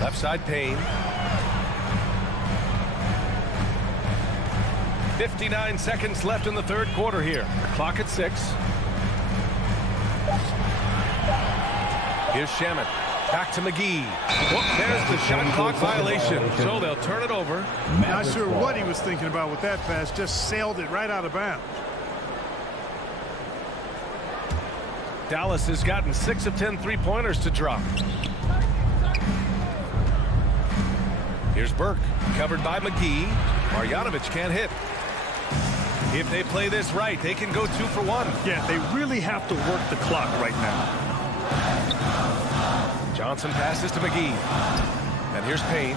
Left side Payne. 59 seconds left in the third quarter here. Clock at 6. Here's Shamet. Back to McGee. Whoop, there's the shot clock violation. So they'll turn it over. Not sure what he was thinking about with that pass. Just sailed it right out of bounds. Dallas has gotten 6 of 10 three-pointers to drop. Here's Burke, covered by McGee. Marjanovic can't hit. If they play this right, they can go 2 for 1. Yeah, they really have to work the clock right now. Johnson passes to McGee. And here's Payne.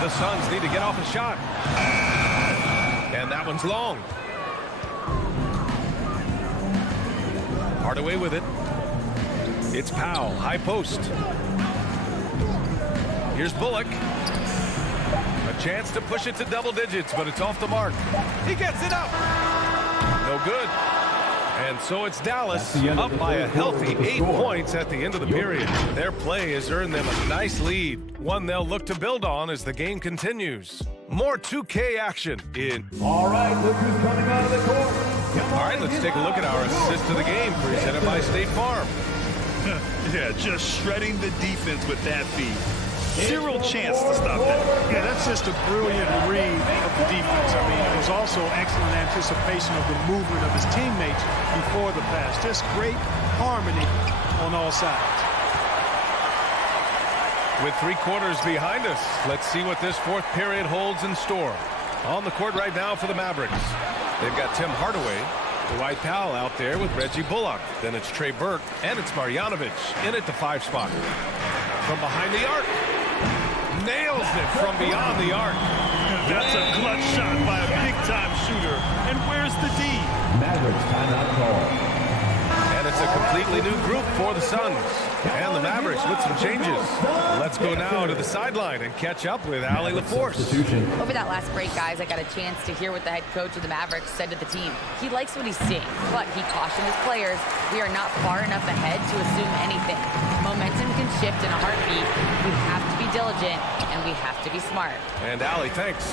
The Suns need to get off a shot. And that one's long. Hardaway with it. It's Powell, high post. Here's Bullock. A chance to push it to double digits, but it's off the mark. He gets it up. No good. And so it's Dallas up by a healthy 8 points at the end of the period. Their play has earned them a nice lead, one they'll look to build on as the game continues. More 2K action in. All right, look who's coming out of the court. All right, let's take a look at our assist of the game presented by State Farm. Yeah, just shredding the defense with that feed. Zero chance to stop that. Yeah, that's just a brilliant read of the defense. I mean, it was also excellent anticipation of the movement of his teammates before the pass. Just great harmony on all sides. With 3 quarters behind us, let's see what this fourth period holds in store. On the court right now for the Mavericks, they've got Tim Hardaway, Dwight Powell out there with Reggie Bullock. Then it's Trey Burke, and it's Marjanovic in at the 5 spot. From behind the arc, nails it from beyond the arc. That's a clutch shot by a big-time shooter. And where's the D? Mavericks timeout call. And it's a completely new group for the Suns. And the Mavericks with some changes. Let's go now to the sideline and catch up with Allie LaForce. Over that last break, guys, I got a chance to hear what the head coach of the Mavericks said to the team. He likes what he's seeing, but he cautioned his players, we are not far enough ahead to assume anything. Momentum can shift in a heartbeat. We have to be diligent, and we have to be smart. And Allie, thanks.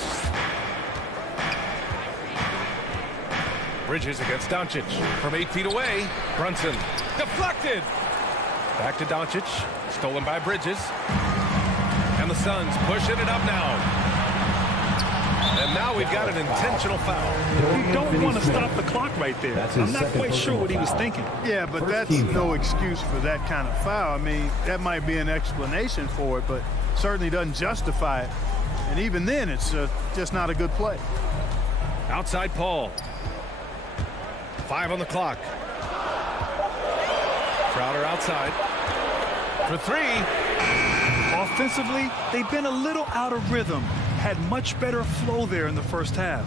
Bridges against Doncic. From 8 feet away, Brunson. Deflected! Back to Doncic. Stolen by Bridges. And the Suns pushing it up now. And now we've got an intentional foul. You don't want to stop the clock right there. I'm not quite sure what he was thinking. Yeah, but that's no excuse for that kind of foul. I mean, that might be an explanation for it, but certainly doesn't justify it. And even then, it's just not a good play. Outside Paul. 5 on the clock. Crowder outside. For 3. Offensively, they've been a little out of rhythm. Had much better flow there in the first half.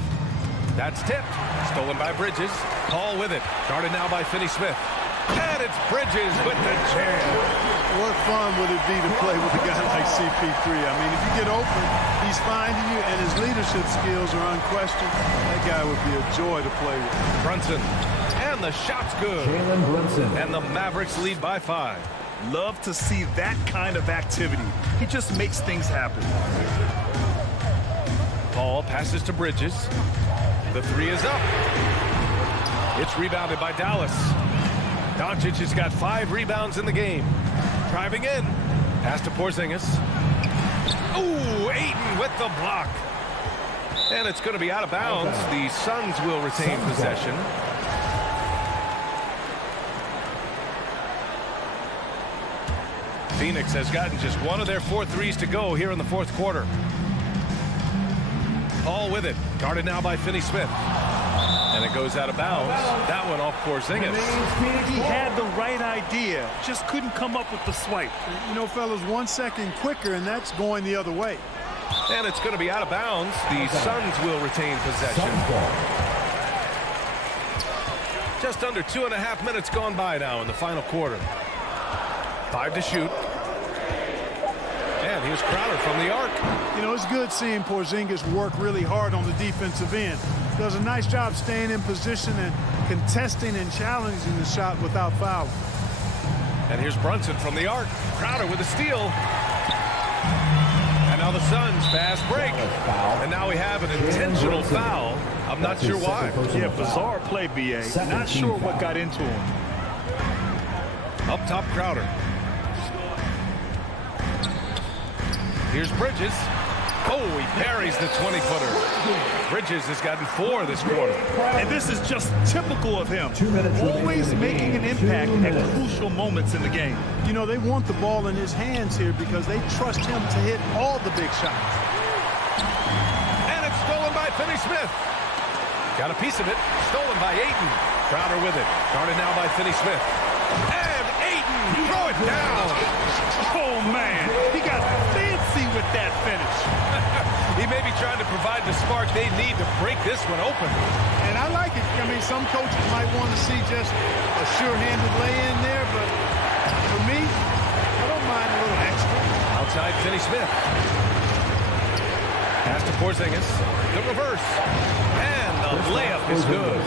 That's tipped. Stolen by Bridges. Paul with it. Guarded now by Finney-Smith. And it's Bridges with the jam. What fun would it be to play with a guy like CP3? I mean, if you get open, he's finding you, and his leadership skills are unquestioned. That guy would be a joy to play with. Brunson. And the shot's good. Jalen Brunson. And the Mavericks lead by 5. Love to see that kind of activity. He just makes things happen. Paul passes to Bridges. The 3 is up. It's rebounded by Dallas. Doncic has got 5 rebounds in the game. Driving in. Pass to Porzingis. Ooh, Ayton with the block. And it's going to be out of bounds. The Suns will retain possession. Phoenix has gotten just one of their 4 threes to go here in the fourth quarter. Paul with it. Guarded now by Finney-Smith. And it goes out of bounds. That one off Porzingis. He had the right idea. Just couldn't come up with the swipe. You know, fellas, 1 second quicker, and that's going the other way. And it's going to be out of bounds. The Suns will retain possession. Just under 2.5 minutes gone by now in the final quarter. 5 to shoot. And here's Crowder from the arc. You know, it's good seeing Porzingis work really hard on the defensive end. Does a nice job staying in position and contesting and challenging the shot without fouling. And here's Brunson from the arc. Crowder with a steal. And now the Suns fast break. And now we have an intentional foul. I'm not sure why. Yeah, bizarre play, B.A. Not sure what got into him. Up top, Crowder. Here's Bridges. Oh, he parries the 20-footer. Bridges has gotten 4 this quarter. And this is just typical of him. Always making an impact at crucial moments in the game. You know, they want the ball in his hands here because they trust him to hit all the big shots. And it's stolen by Finney-Smith. Got a piece of it. Stolen by Ayton. Crowder with it. Guarded now by Finney-Smith. And Ayton, throw it down. Oh, man. He got fancy with that finish. He may be trying to provide the spark they need to break this one open. And I like it. I mean, some coaches might want to see just a sure-handed lay-in there, but for me, I don't mind a little extra. Outside Finney-Smith. Pass to Porzingis. The reverse. And the layup is good.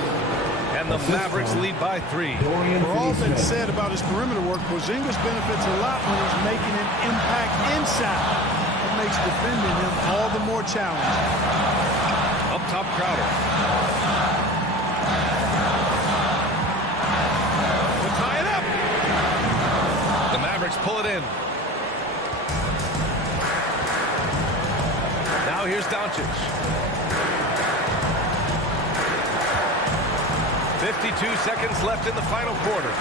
And the Mavericks lead by 3. For all that's said about his perimeter work, Porzingis benefits a lot when he's making an impact inside. That makes defending him all the more challenging. Up top, Crowder. To tie it up. The Mavericks pull it in. Now here's Doncic. 52 seconds left in the final quarter.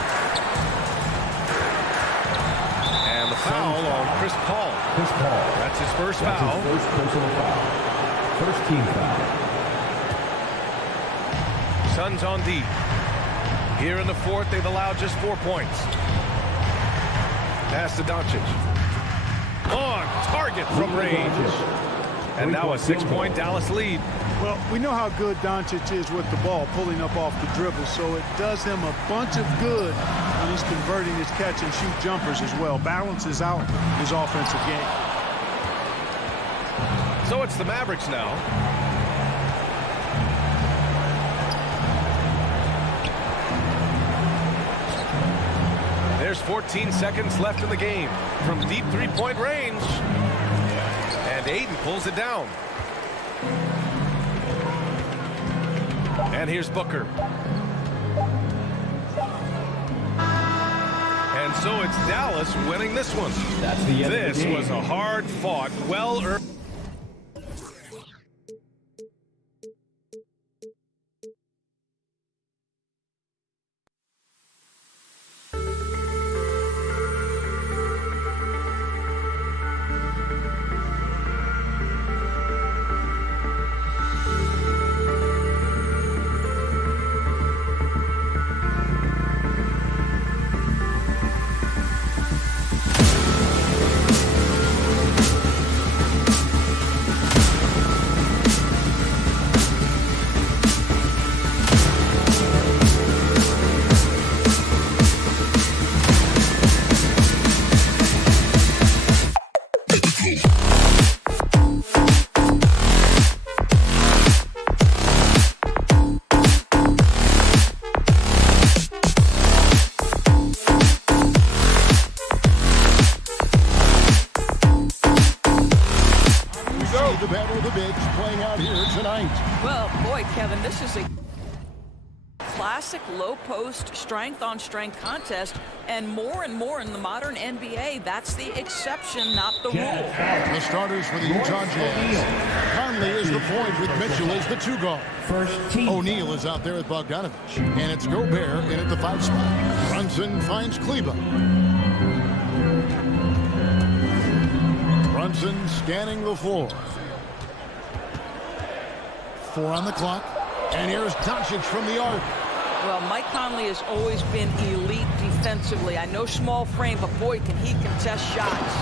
And the foul on Chris Paul. Chris Paul. That's his first That's foul. his first personal foul. First team foul. Suns on D. Here in the fourth, they've allowed just 4 points. Pass to Doncic. On target from range. And now a 6-point Dallas lead. Well, we know how good Doncic is with the ball, pulling up off the dribble, so it does him a bunch of good when he's converting his catch-and-shoot jumpers as well. Balances out his offensive game. So it's the Mavericks now. There's 14 seconds left in the game from deep three-point range. And Ayton pulls it down. And here's Booker. And so it's Dallas winning this one. That's the end of the This game. was a hard-fought, well-earned. The battle of the bigs playing out here tonight. Well, boy, Kevin, this is a classic low post strength-on-strength contest, and more in the modern NBA, that's the exception, not the rule. The starters for the Utah Jazz. Conley is the point with Mitchell as the 2 guard. First team. O'Neal is out there with Bogdanovich. And it's Gobert in at the 5 spot. Brunson finds Kleba. Brunson scanning the floor. 4 on the clock. And here's Doncic from the arc. Well, Mike Conley has always been elite defensively. I know small frame, but boy, can he contest shots.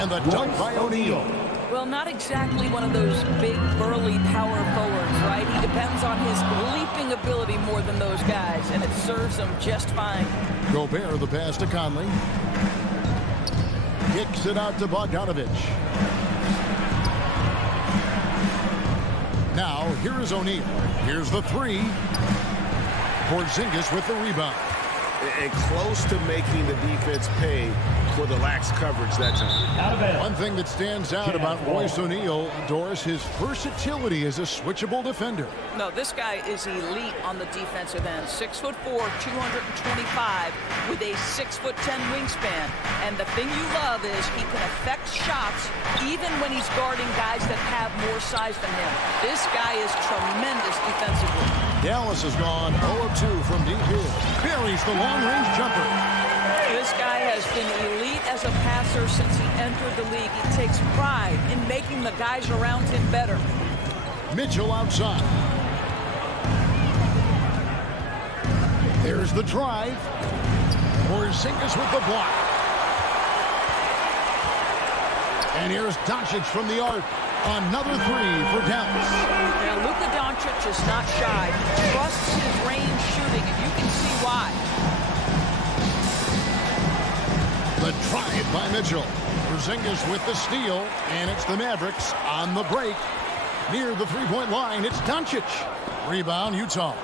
And the dunk by O'Neal. Well, not exactly one of those big, burly power forwards, right? He depends on his leaping ability more than those guys, and it serves him just fine. Gobert the pass to Conley. Kicks it out to Bogdanovich. Now, here is O'Neal. Here's the 3. Porzingis with the rebound. And close to making the defense pay for the lax coverage that time. One thing that stands out about Royce O'Neal, Doris, his versatility as a switchable defender. No, this guy is elite on the defensive end. 6'4", 225, with a 6'10" wingspan. And the thing you love is he can affect shots even when he's guarding guys that have more size than him. This guy is tremendous defensively. Dallas has gone 0-2 from deep here. Buries the long-range jumper. This guy has been elite as a passer since he entered the league. He takes pride in making the guys around him better. Mitchell outside. There's the drive. Porzingis with the block. And here's Doncic from the arc. Another 3 for Dallas. Now, Luka Doncic is not shy. He trusts his range shooting, and you can see why. The drive by Mitchell. Porzingis with the steal, and it's the Mavericks on the break. Near the three-point line, it's Doncic. Rebound, Utah.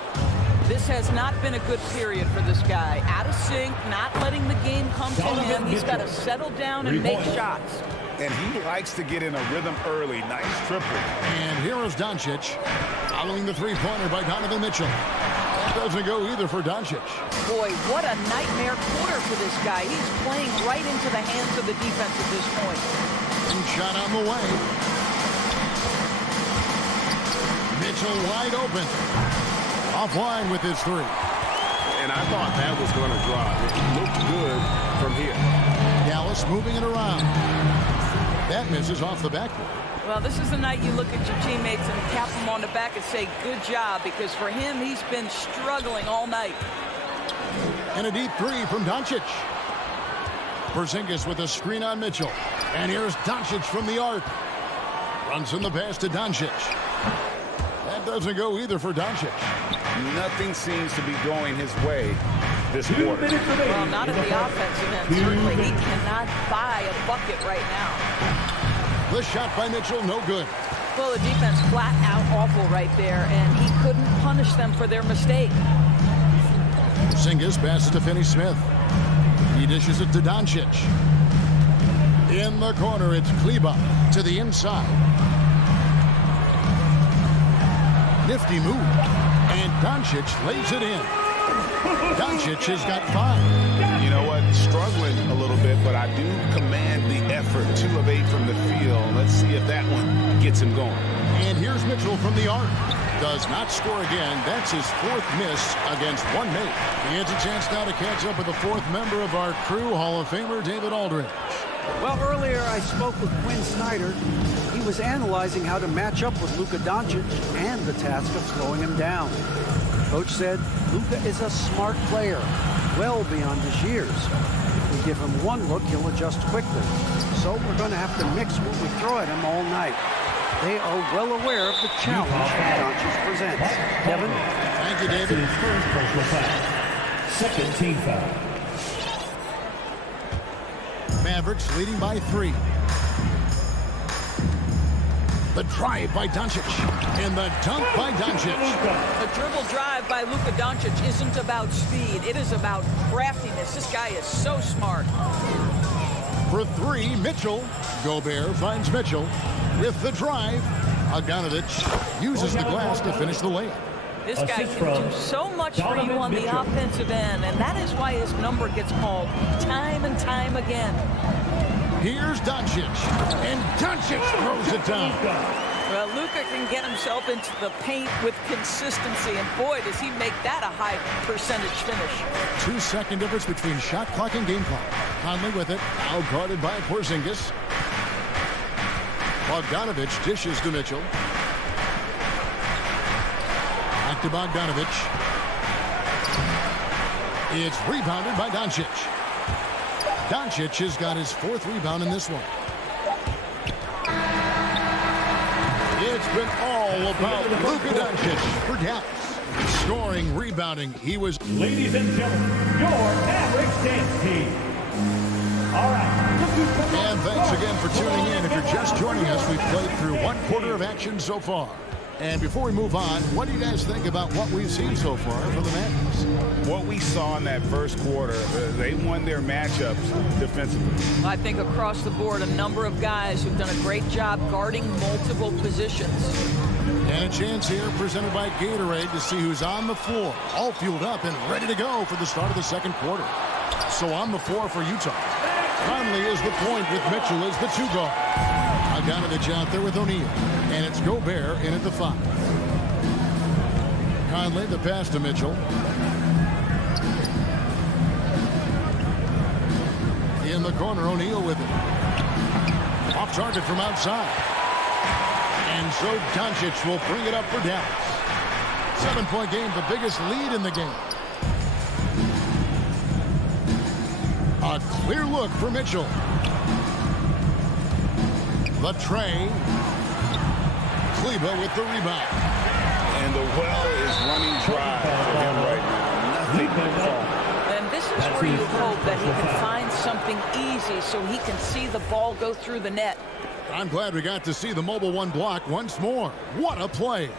This has not been a good period for this guy. Out of sync, not letting the game come to him. He's got to settle down and make shots. And he likes to get in a rhythm early. Nice triple. And here is Doncic. Following the three-pointer by Donovan Mitchell. That doesn't go either for Doncic. Boy, what a nightmare quarter for this guy. He's playing right into the hands of the defense at this point. And shot on the way. Mitchell wide open. Offline with his 3. And I thought that was going to drop. It looked good from here. Dallas moving it around. That misses off the backboard. Well, this is the night you look at your teammates and tap them on the back and say, good job, because for him, he's been struggling all night. And a deep three from Doncic. Porzingis with a screen on Mitchell. And here's Doncic from the arc. Runs in the pass to Doncic. That doesn't go either for Doncic. Nothing seems to be going his way this quarter. Well, not at the offensive end, certainly. He cannot buy a bucket right now. The shot by Mitchell, no good. Well, the defense flat out awful right there, and he couldn't punish them for their mistake. Porzingis passes to Finney-Smith. He dishes it to Doncic. In the corner, it's Kleber to the inside. Nifty move. And Doncic lays it in. Doncic has got 5. You know what? Struggling a little bit, but I do command the effort. 2 of 8 from the field. Let's see if that one gets him going. And here's Mitchell from the arc. Does not score again. That's his 4th miss against one mate. He has a chance now to catch up with the 4th member of our crew, Hall of Famer David Aldridge. Well, earlier I spoke with Quinn Snyder. He was analyzing how to match up with Luka Doncic and the task of slowing him down. Coach said Luka is a smart player, well beyond his years. If we give him one look, he'll adjust quickly. So we're going to have to mix what we throw at him all night. They are well aware of the challenge that Doncic presents. Kevin? Thank you, David. First personal foul. Second team foul. Mavericks leading by 3. The drive by Doncic. And the dunk by Doncic. The dribble drive by Luka Doncic isn't about speed. It is about craftiness. This guy is so smart. For 3, Mitchell. Gobert finds Mitchell with the drive. Bogdanovic uses the glass to finish the layup. This guy can do so much for you on the offensive end, and that is why his number gets called time and time again. Here's Doncic, and Doncic throws it down. Well, Luka can get himself into the paint with consistency, and boy, does he make that a high percentage finish. 2-second difference between shot clock and game clock. Conley with it, out guarded by Porzingis. Bogdanovic dishes to Mitchell. Back to Bogdanovic. It's rebounded by Doncic. Doncic has got his 4th rebound in this one. It's been all about Luka Doncic for Dallas. Scoring, rebounding, he was... Ladies and gentlemen, your Mavericks dance team. All right. And thanks again for tuning in. If you're just joining us, we've played through 1 quarter of action so far. And before we move on, what do you guys think about what we've seen so far from the Mavericks? What we saw in that first quarter, they won their matchups defensively. I think across the board, a number of guys who've done a great job guarding multiple positions. And a chance here presented by Gatorade to see who's on the floor, all fueled up and ready to go for the start of the second quarter. So on the floor for Utah, Conley is the point with Mitchell as the 2 guard. Bogdanovic out there with O'Neal, and it's Gobert in at the 5. Conley, the pass to Mitchell. In the corner, O'Neal with it. Off target from outside. And so Doncic will bring it up for Dallas. 7-point game, the biggest lead in the game. A clear look for Mitchell. The tray. Kleber with the rebound. And the well is running dry for him right now. Nothing to fall. And this is where you hope that he can find something easy so he can see the ball go through the net. I'm glad we got to see the Mobile One block once more. What a play.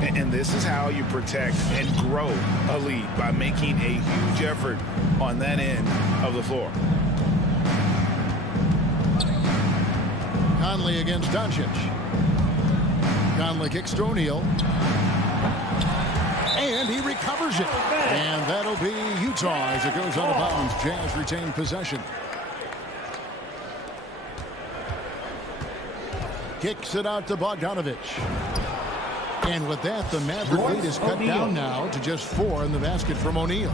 And this is how you protect and grow a lead, by making a huge effort on that end of the floor. Conley against Doncic. Conley kicks to O'Neal. And he recovers it. And that'll be Utah as it goes out of bounds. Jazz retain possession. Kicks it out to Bogdanovic. And with that, the Maverick lead is cut down now to just 4 in the basket from O'Neal.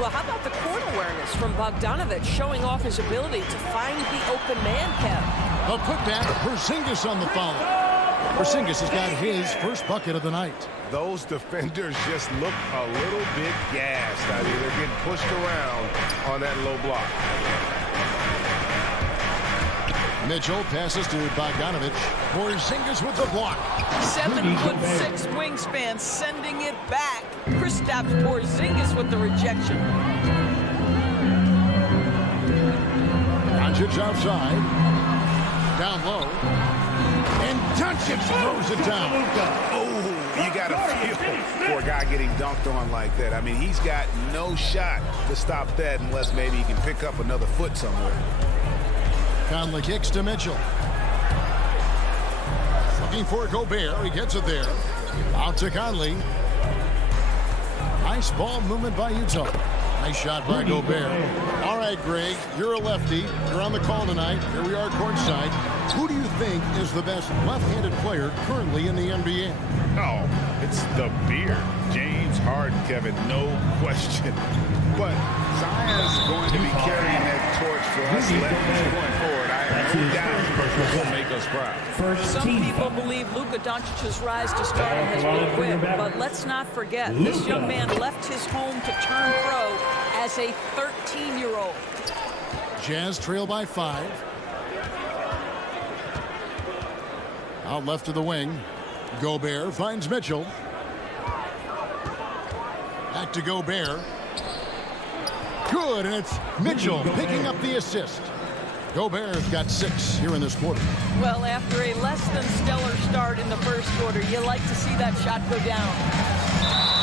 Well, how about the court awareness from Bogdanovic showing off his ability to find the open man, Kev? A putback, Porzingis on the follow. Porzingis has got his first bucket of the night. Those defenders just look a little bit gassed. I mean, they're getting pushed around on that low block. Mitchell passes to Bogdanovic. Porzingis with the block. 7'6" wingspan, sending it back. Kristaps Porzingis with the rejection. Doncic outside. Down low. And Doncic throws it down. Oh, you got to feel for a guy getting dunked on like that. I mean, he's got no shot to stop that unless maybe he can pick up another foot somewhere. Conley kicks to Mitchell. Looking for Gobert. He gets it there. Out to Conley. Nice ball movement by Utah. Nice shot by Gobert. All right, Greg, you're a lefty. You're on the call tonight. Here we are courtside. Who do you think is the best left-handed player currently in the NBA? Oh, it's the beard. James Harden, Kevin, no question. But Zion's going to be carrying that torch for us lefties going forward. I have no doubt he'll make us proud. Some people believe Luka Doncic's rise to stardom has been quick, but let's not forget, this young man left his home to turn pro as a 13-year-old. Jazz trail by 5. Out left to the wing. Gobert finds Mitchell. Back to Gobert. Good, and it's Mitchell picking up the assist. Gobert's got 6 here in this quarter. Well, after a less than stellar start in the first quarter, you like to see that shot go down.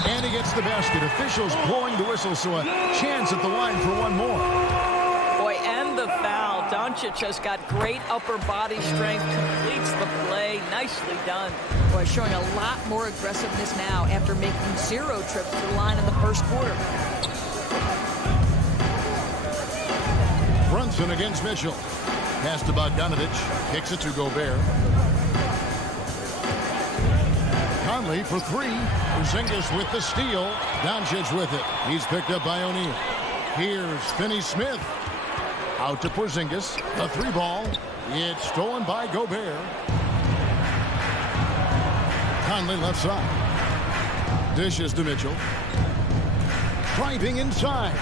And he gets the basket. Officials blowing the whistle, so a chance at the line for one more. Boy, and the foul. Doncic has got great upper body strength, completes the play. Nicely done. Boy, showing a lot more aggressiveness now after making 0 trips to the line in the first quarter. Brunson against Mitchell. Pass to Bogdanovic. Kicks it to Gobert. Conley for 3. Porzingis with the steal. Doncic with it. He's picked up by O'Neal. Here's Finney-Smith. Out to Porzingis. The 3-ball. It's stolen by Gobert. Conley left side. Dishes to Mitchell. Driving inside.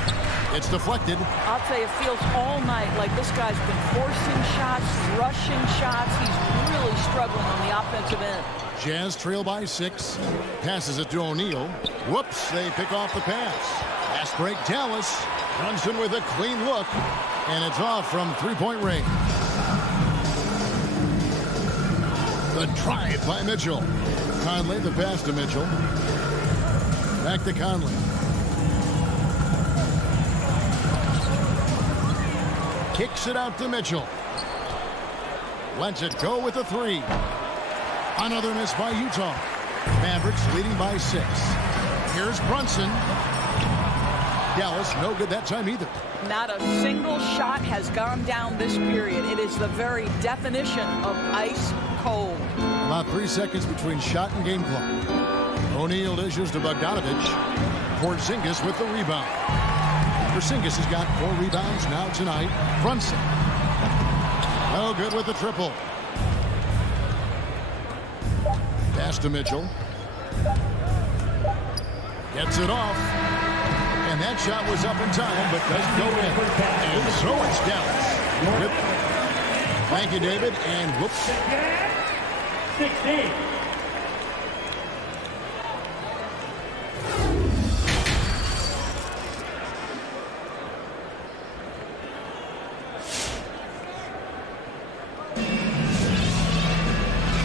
It's deflected. I'll tell you, it feels all night like this guy's been forcing shots, rushing shots. He's really struggling on the offensive end. Jazz trail by 6. Passes it to O'Neal. Whoops, they pick off the pass. Fast break, Dallas. Brunson with a clean look. And it's off from 3-point range. The drive by Mitchell. Conley, the pass to Mitchell. Back to Conley. Kicks it out to Mitchell. Lets it go with a 3. Another miss by Utah. Mavericks leading by 6. Here's Brunson. Dallas no good that time either. Not a single shot has gone down this period. It is the very definition of ice cold. About 3 seconds between shot and game clock. O'Neal dishes to Bogdanovic. Porzingis with the rebound. Porzingis has got 4 rebounds now tonight. Brunson. No good with the triple. Pass to Mitchell. Gets it off. And that shot was up in time, but doesn't go in. And so it's Dallas. Yep. Thank you, David. And whoops. 16.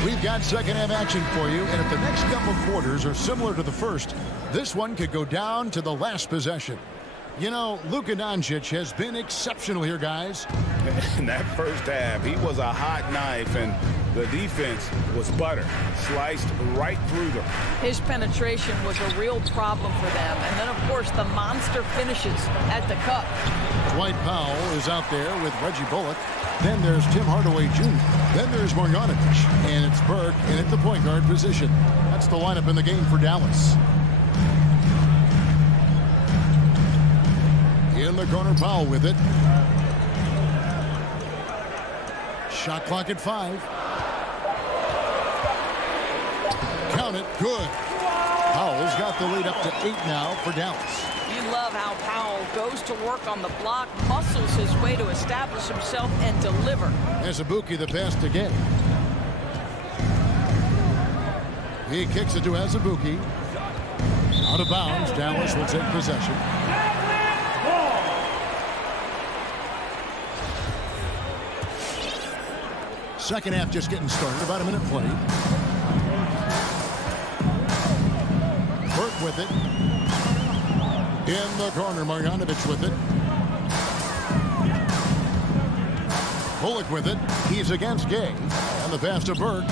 We've got second half action for you, and if the next couple quarters are similar to the first, this one could go down to the last possession. You know, Luka Doncic has been exceptional here, guys. In that first half, he was a hot knife, and The defense was butter, sliced right through them. His penetration was a real problem for them. And then, of course, the monster finishes at the cup. Dwight Powell is out there with Reggie Bullock. Then there's Tim Hardaway Jr. Then there's Marjanovic. And it's Burke in at the point guard position. That's the lineup in the game for Dallas. In the corner, Powell with it. Shot clock at 5. Count it. Good. Powell's got the lead up to 8 now for Dallas. You love how Powell goes to work on the block, muscles his way to establish himself and deliver. Azubuike the pass to Gay. He kicks it to Azubuike. Out of bounds. Dallas will take possession. Second half just getting started. About a minute played. Burke with it. In the corner, Marjanovic with it. Bullock with it. He's against Gay. And the pass to Burke.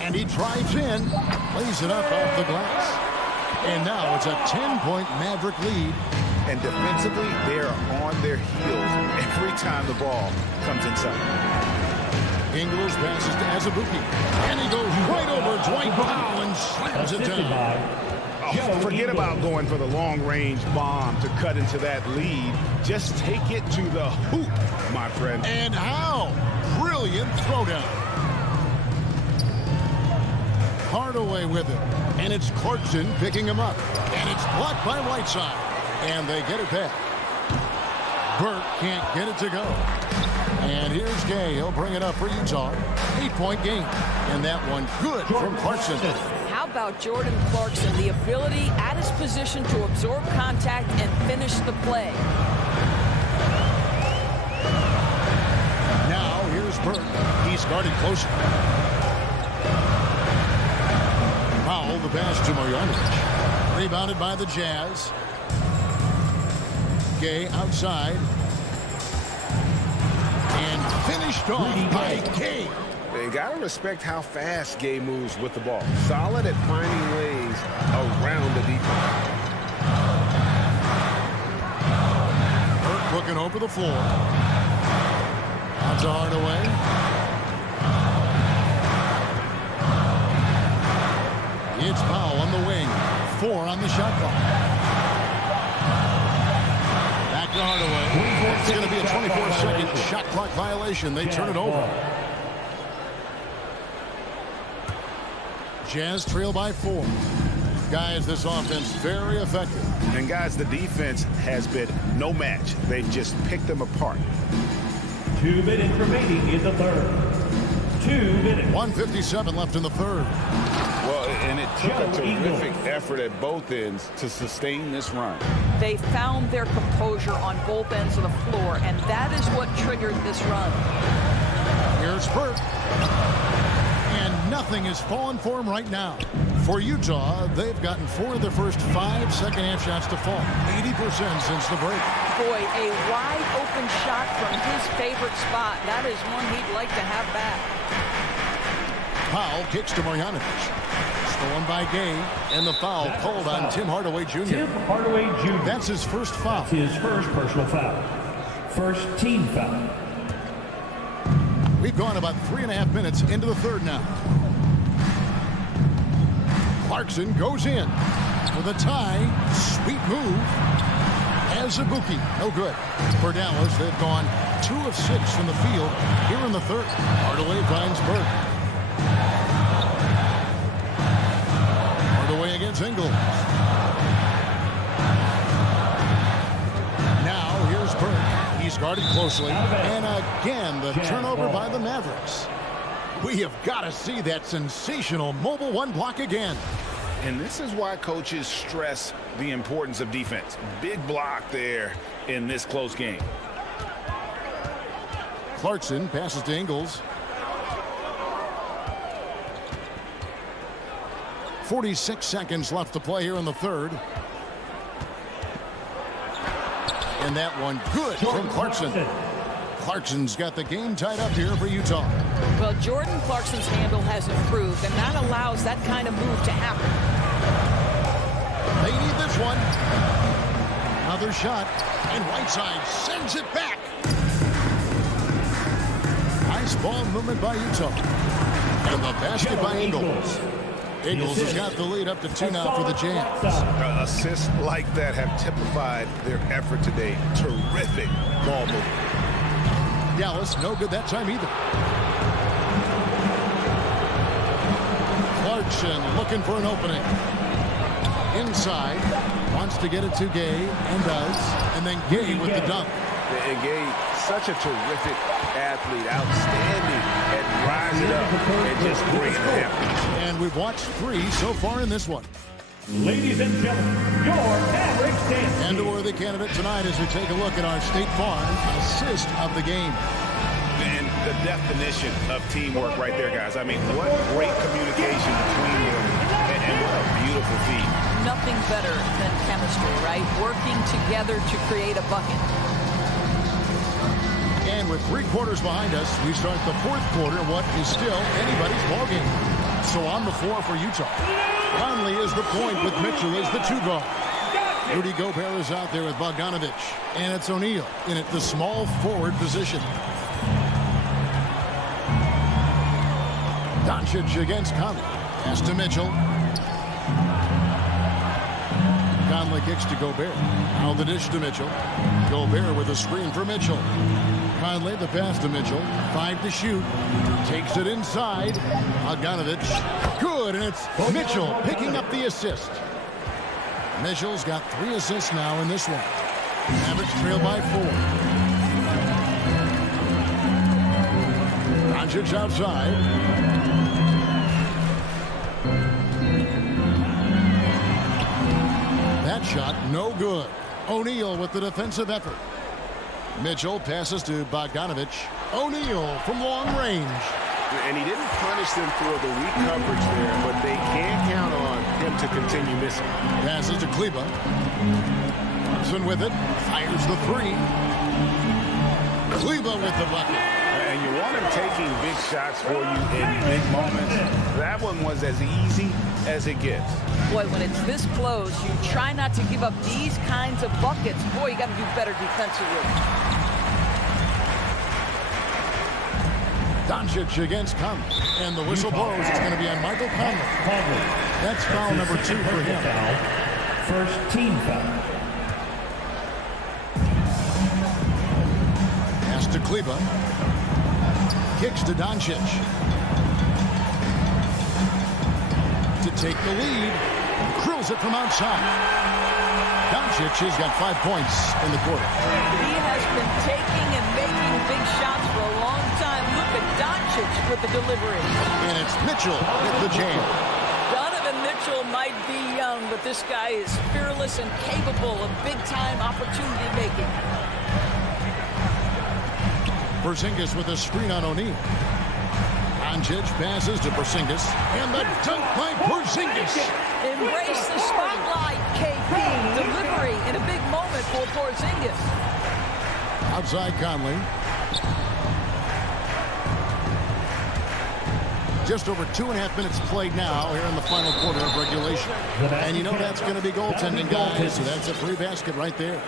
And he drives in. Lays it up off the glass. And now it's a 10-point Maverick lead. And defensively, they are on their heels every time the ball comes inside. Ingles passes to Azubuike. And he goes right over Dwight Powell and slams it down. Oh, forget about going for the long-range bomb to cut into that lead. Just take it to the hoop, my friend. And how? Brilliant throwdown. Hardaway with it. And it's Clarkson picking him up. And it's blocked by Whiteside. And they get it back. Burke can't get it to go. And here's Gay. He'll bring it up for Utah. 8-point game. And that one good from Clarkson. How about Jordan Clarkson? The ability at his position to absorb contact and finish the play. Now here's Burke. He's guarded closer. Powell, the pass to Marjanovic. Rebounded by the Jazz. Gay outside. And finished off by Gay. They got to respect how fast Gay moves with the ball. Solid at finding ways around the defense. Burke looking over the floor. Out to Hardaway. It's Powell on the wing. 4 on the shot clock. Back to Hardaway. It's going to be a 24-second shot clock violation. They turn it over. Jazz trail by 4. Guys, this offense very effective. And guys, the defense has been no match. They've just picked them apart. 2 minutes remaining in the third. 2 minutes. 1:57 left in the third. Well, and it took a terrific effort at both ends to sustain this run. They found their composure on both ends of the floor, and that is what triggered this run. Here's Burke. And nothing has fallen for him right now. For Utah, they've gotten 4 of their first 5 second-half shots to fall. 80% since the break. Boy, a wide-open shot from his favorite spot. That is one he'd like to have back. Powell kicks to Marjanovic. Stolen by Gay. And the foul called on Tim Hardaway Jr. Tim Hardaway Jr. That's his first foul. His first personal foul. First team foul. We've gone about 3.5 minutes into the third now. Clarkson goes in with a tie. Sweet move. Azubuike, no good. For Dallas, they've gone 2 of 6 from the field here in the third. Hardaway finds Burke. Hardaway against Ingles. Now here's Burke. He's guarded closely. And again, the turnover by the Mavericks. We have got to see that sensational mobile 1 block again. And this is why coaches stress the importance of defense. Big block there in this close game. Clarkson passes to Ingles. 46 seconds left to play here in the third. And that one good from Clarkson. Clarkson's got the game tied up here for Utah. Well, Jordan Clarkson's handle has improved, and that allows that kind of move to happen. They need this one. Another shot, and Whiteside sends it back. Nice ball movement by Utah. And the basket by Ingles. Ingles has got the lead up to 2 now for the Jazz. Assists like that have typified their effort today. Terrific ball movement. Dallas, no good that time either. Clarkson looking for an opening. Inside, wants to get it to Gay, and does. And then Gay with the dunk. And Gay, such a terrific athlete, outstanding at rising up and just bringing it down. And we've watched 3 so far in this one. Ladies and gentlemen, your Mavericks dance. And a worthy candidate tonight as we take a look at our State Farm assist of the game. And the definition of teamwork right there, guys. I mean, what great communication between them, and what a beautiful feat. Nothing better than chemistry, right? Working together to create a bucket. And with 3 quarters behind us, we start the 4th quarter, what is still anybody's ballgame. So on the floor for Utah. Conley is the point with Mitchell as the 2 guard. Rudy Gobert is out there with Bogdanovic. And it's O'Neal in at the small forward position. Doncic against Conley. Pass to Mitchell. Conley kicks to Gobert. Now the dish to Mitchell. Gobert with a screen for Mitchell. Conley the pass to Mitchell. 5 to shoot. Takes it inside. Bogdanovic. Good, and it's Mitchell picking up the assist. Mitchell's got 3 assists now in this one. Mavericks trail by 4. Doncic outside. That shot no good. O'Neal with the defensive effort. Mitchell passes to Bogdanovic. O'Neal from long range. And he didn't punish them for the weak coverage there, but they can't count on him to continue missing. Passes to Kleber. Thompson with it. Fires the 3. Kleber with the bucket. And you want him taking big shots for you in big moments. That one was as easy as it gets. Boy, when it's this close, you try not to give up these kinds of buckets. Boy, you got to do better defensively. Doncic against Conley. And the whistle blows. It's going to be on Michael Conley. That's foul number 2 for him. First team foul. Pass to Kleber. Kicks to Doncic. To take the lead. Drills it from outside. Doncic has got 5 points in the quarter. He has been taking and making big shots for a long time. Look at Doncic with the delivery. And it's Mitchell with the jam. Donovan Mitchell might be young, but this guy is fearless and capable of big-time opportunity making. Porzingis with a screen on O'Neal. Doncic passes to Porzingis. And the dunk by Porzingis. Embrace the spotlight, KP. Delivery in a big moment for Porzingis. Outside Conley. Just over 2.5 minutes played now here in the final quarter of regulation. And you know that's going to be goaltending, guys. So that's a free basket right there.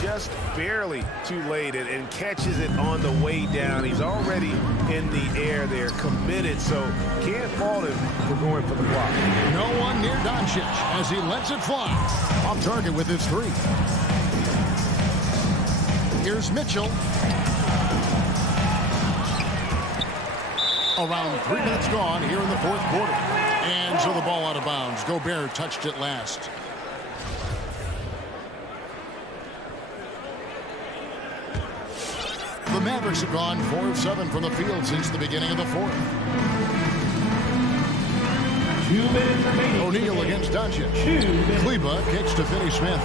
Just barely too late and catches it on the way down. He's already in the air there, committed, so can't fault him for going for the block. No one near Doncic as he lets it fly. Off target with his 3. Here's Mitchell. Around 3 minutes gone here in the 4th quarter. And so the ball out of bounds. Gobert touched it last. The Mavericks have gone 4 of 7 from the field since the beginning of the 4th. 2 minutes remaining. O'Neal against Doncic. Kleber kicks to Finney Smith.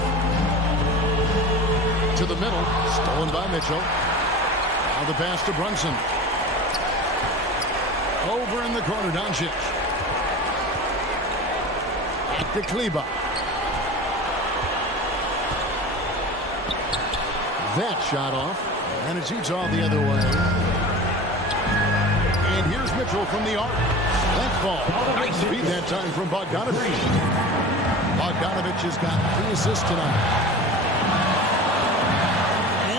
To the middle. Stolen by Mitchell. Now the pass to Brunson. Over in the corner, Doncic. Back to Kleber. That shot off. And it's Utah the other way. And Mitchell from the arc. That's ball. Nice feed that time from Bogdanovich. Bogdanovich has got 3 assists tonight.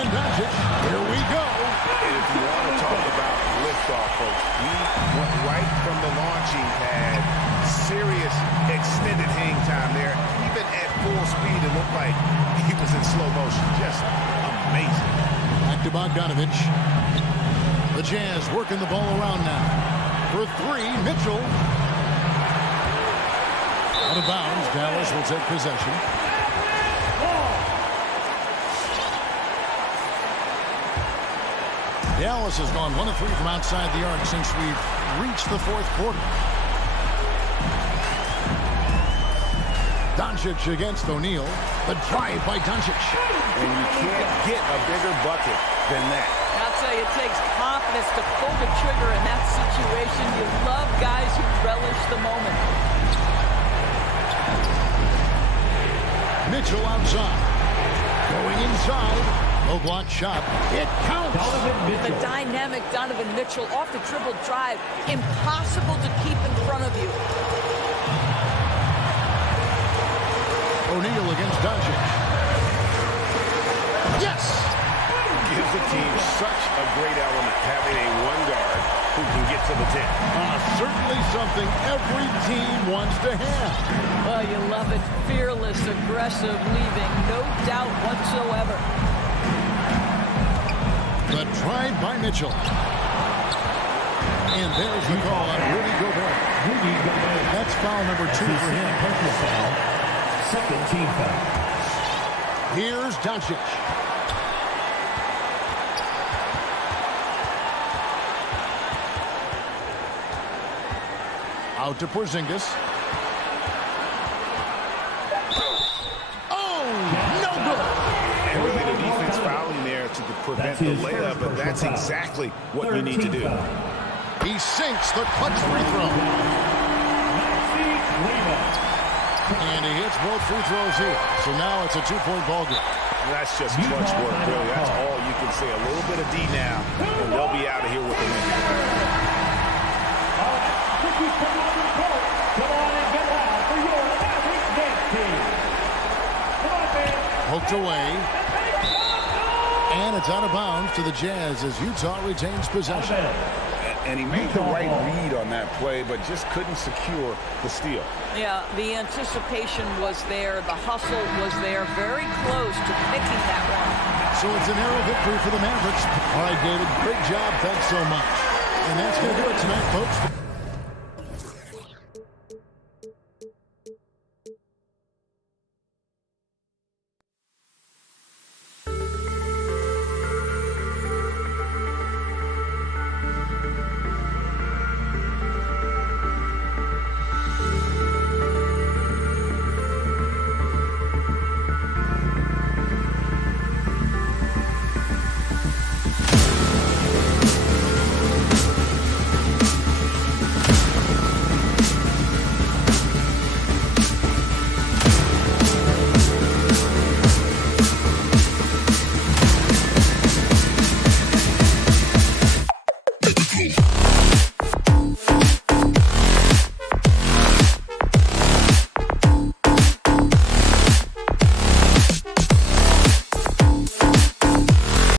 And Doncic. Here we go. If you want to talk about liftoff, folks, he went right from the launching pad. Serious extended hang time there. Even at full speed, it looked like he was in slow motion. Just amazing. Back to Bogdanovich. The Jazz working the ball around now. For 3, Mitchell. Out of bounds. Dallas will take possession. Dallas has gone 1 of 3 from outside the arc since we've reached the 4th quarter. Doncic against O'Neal. The drive by Doncic. And you can't get a bigger bucket than that. I'll tell you, it takes confidence to pull the trigger in that situation. You love guys who relish the moment. Mitchell outside. Going inside. Low block shot. It counts. The dynamic Donovan Mitchell off the dribble drive. Impossible to keep in front of you. O'Neal against Doncic. Yes! Gives the team such a great element, having a 1 guard who can get to the 10. Certainly something every team wants to have. Oh, you love it. Fearless, aggressive, leaving no doubt whatsoever. The drive by Mitchell. And there's the call on Rudy Gobert. That's foul number 2 for him. Personal foul. Second team foul. Here's Doncic. Out to Porzingis. Oh, no good. And really the defense fouling there to prevent the layup, but that's exactly what you need to do. He sinks the clutch free throw. And he hits both free throws here. So now it's a 2-point ball game. And that's just clutch work, really. That's all you can say. A little bit of D now, and they'll be out of here with the win. Come on and get loud for your Mavericks dance team. Come on, man. Poked away. And it's out of bounds to the Jazz as Utah retains possession. And he made the right read on that play, but just couldn't secure the steal. Yeah, the anticipation was there. The hustle was there. Very close to picking that one. So it's a narrow victory for the Mavericks. All right, David, great job. Thanks so much. And that's going to do it tonight, folks.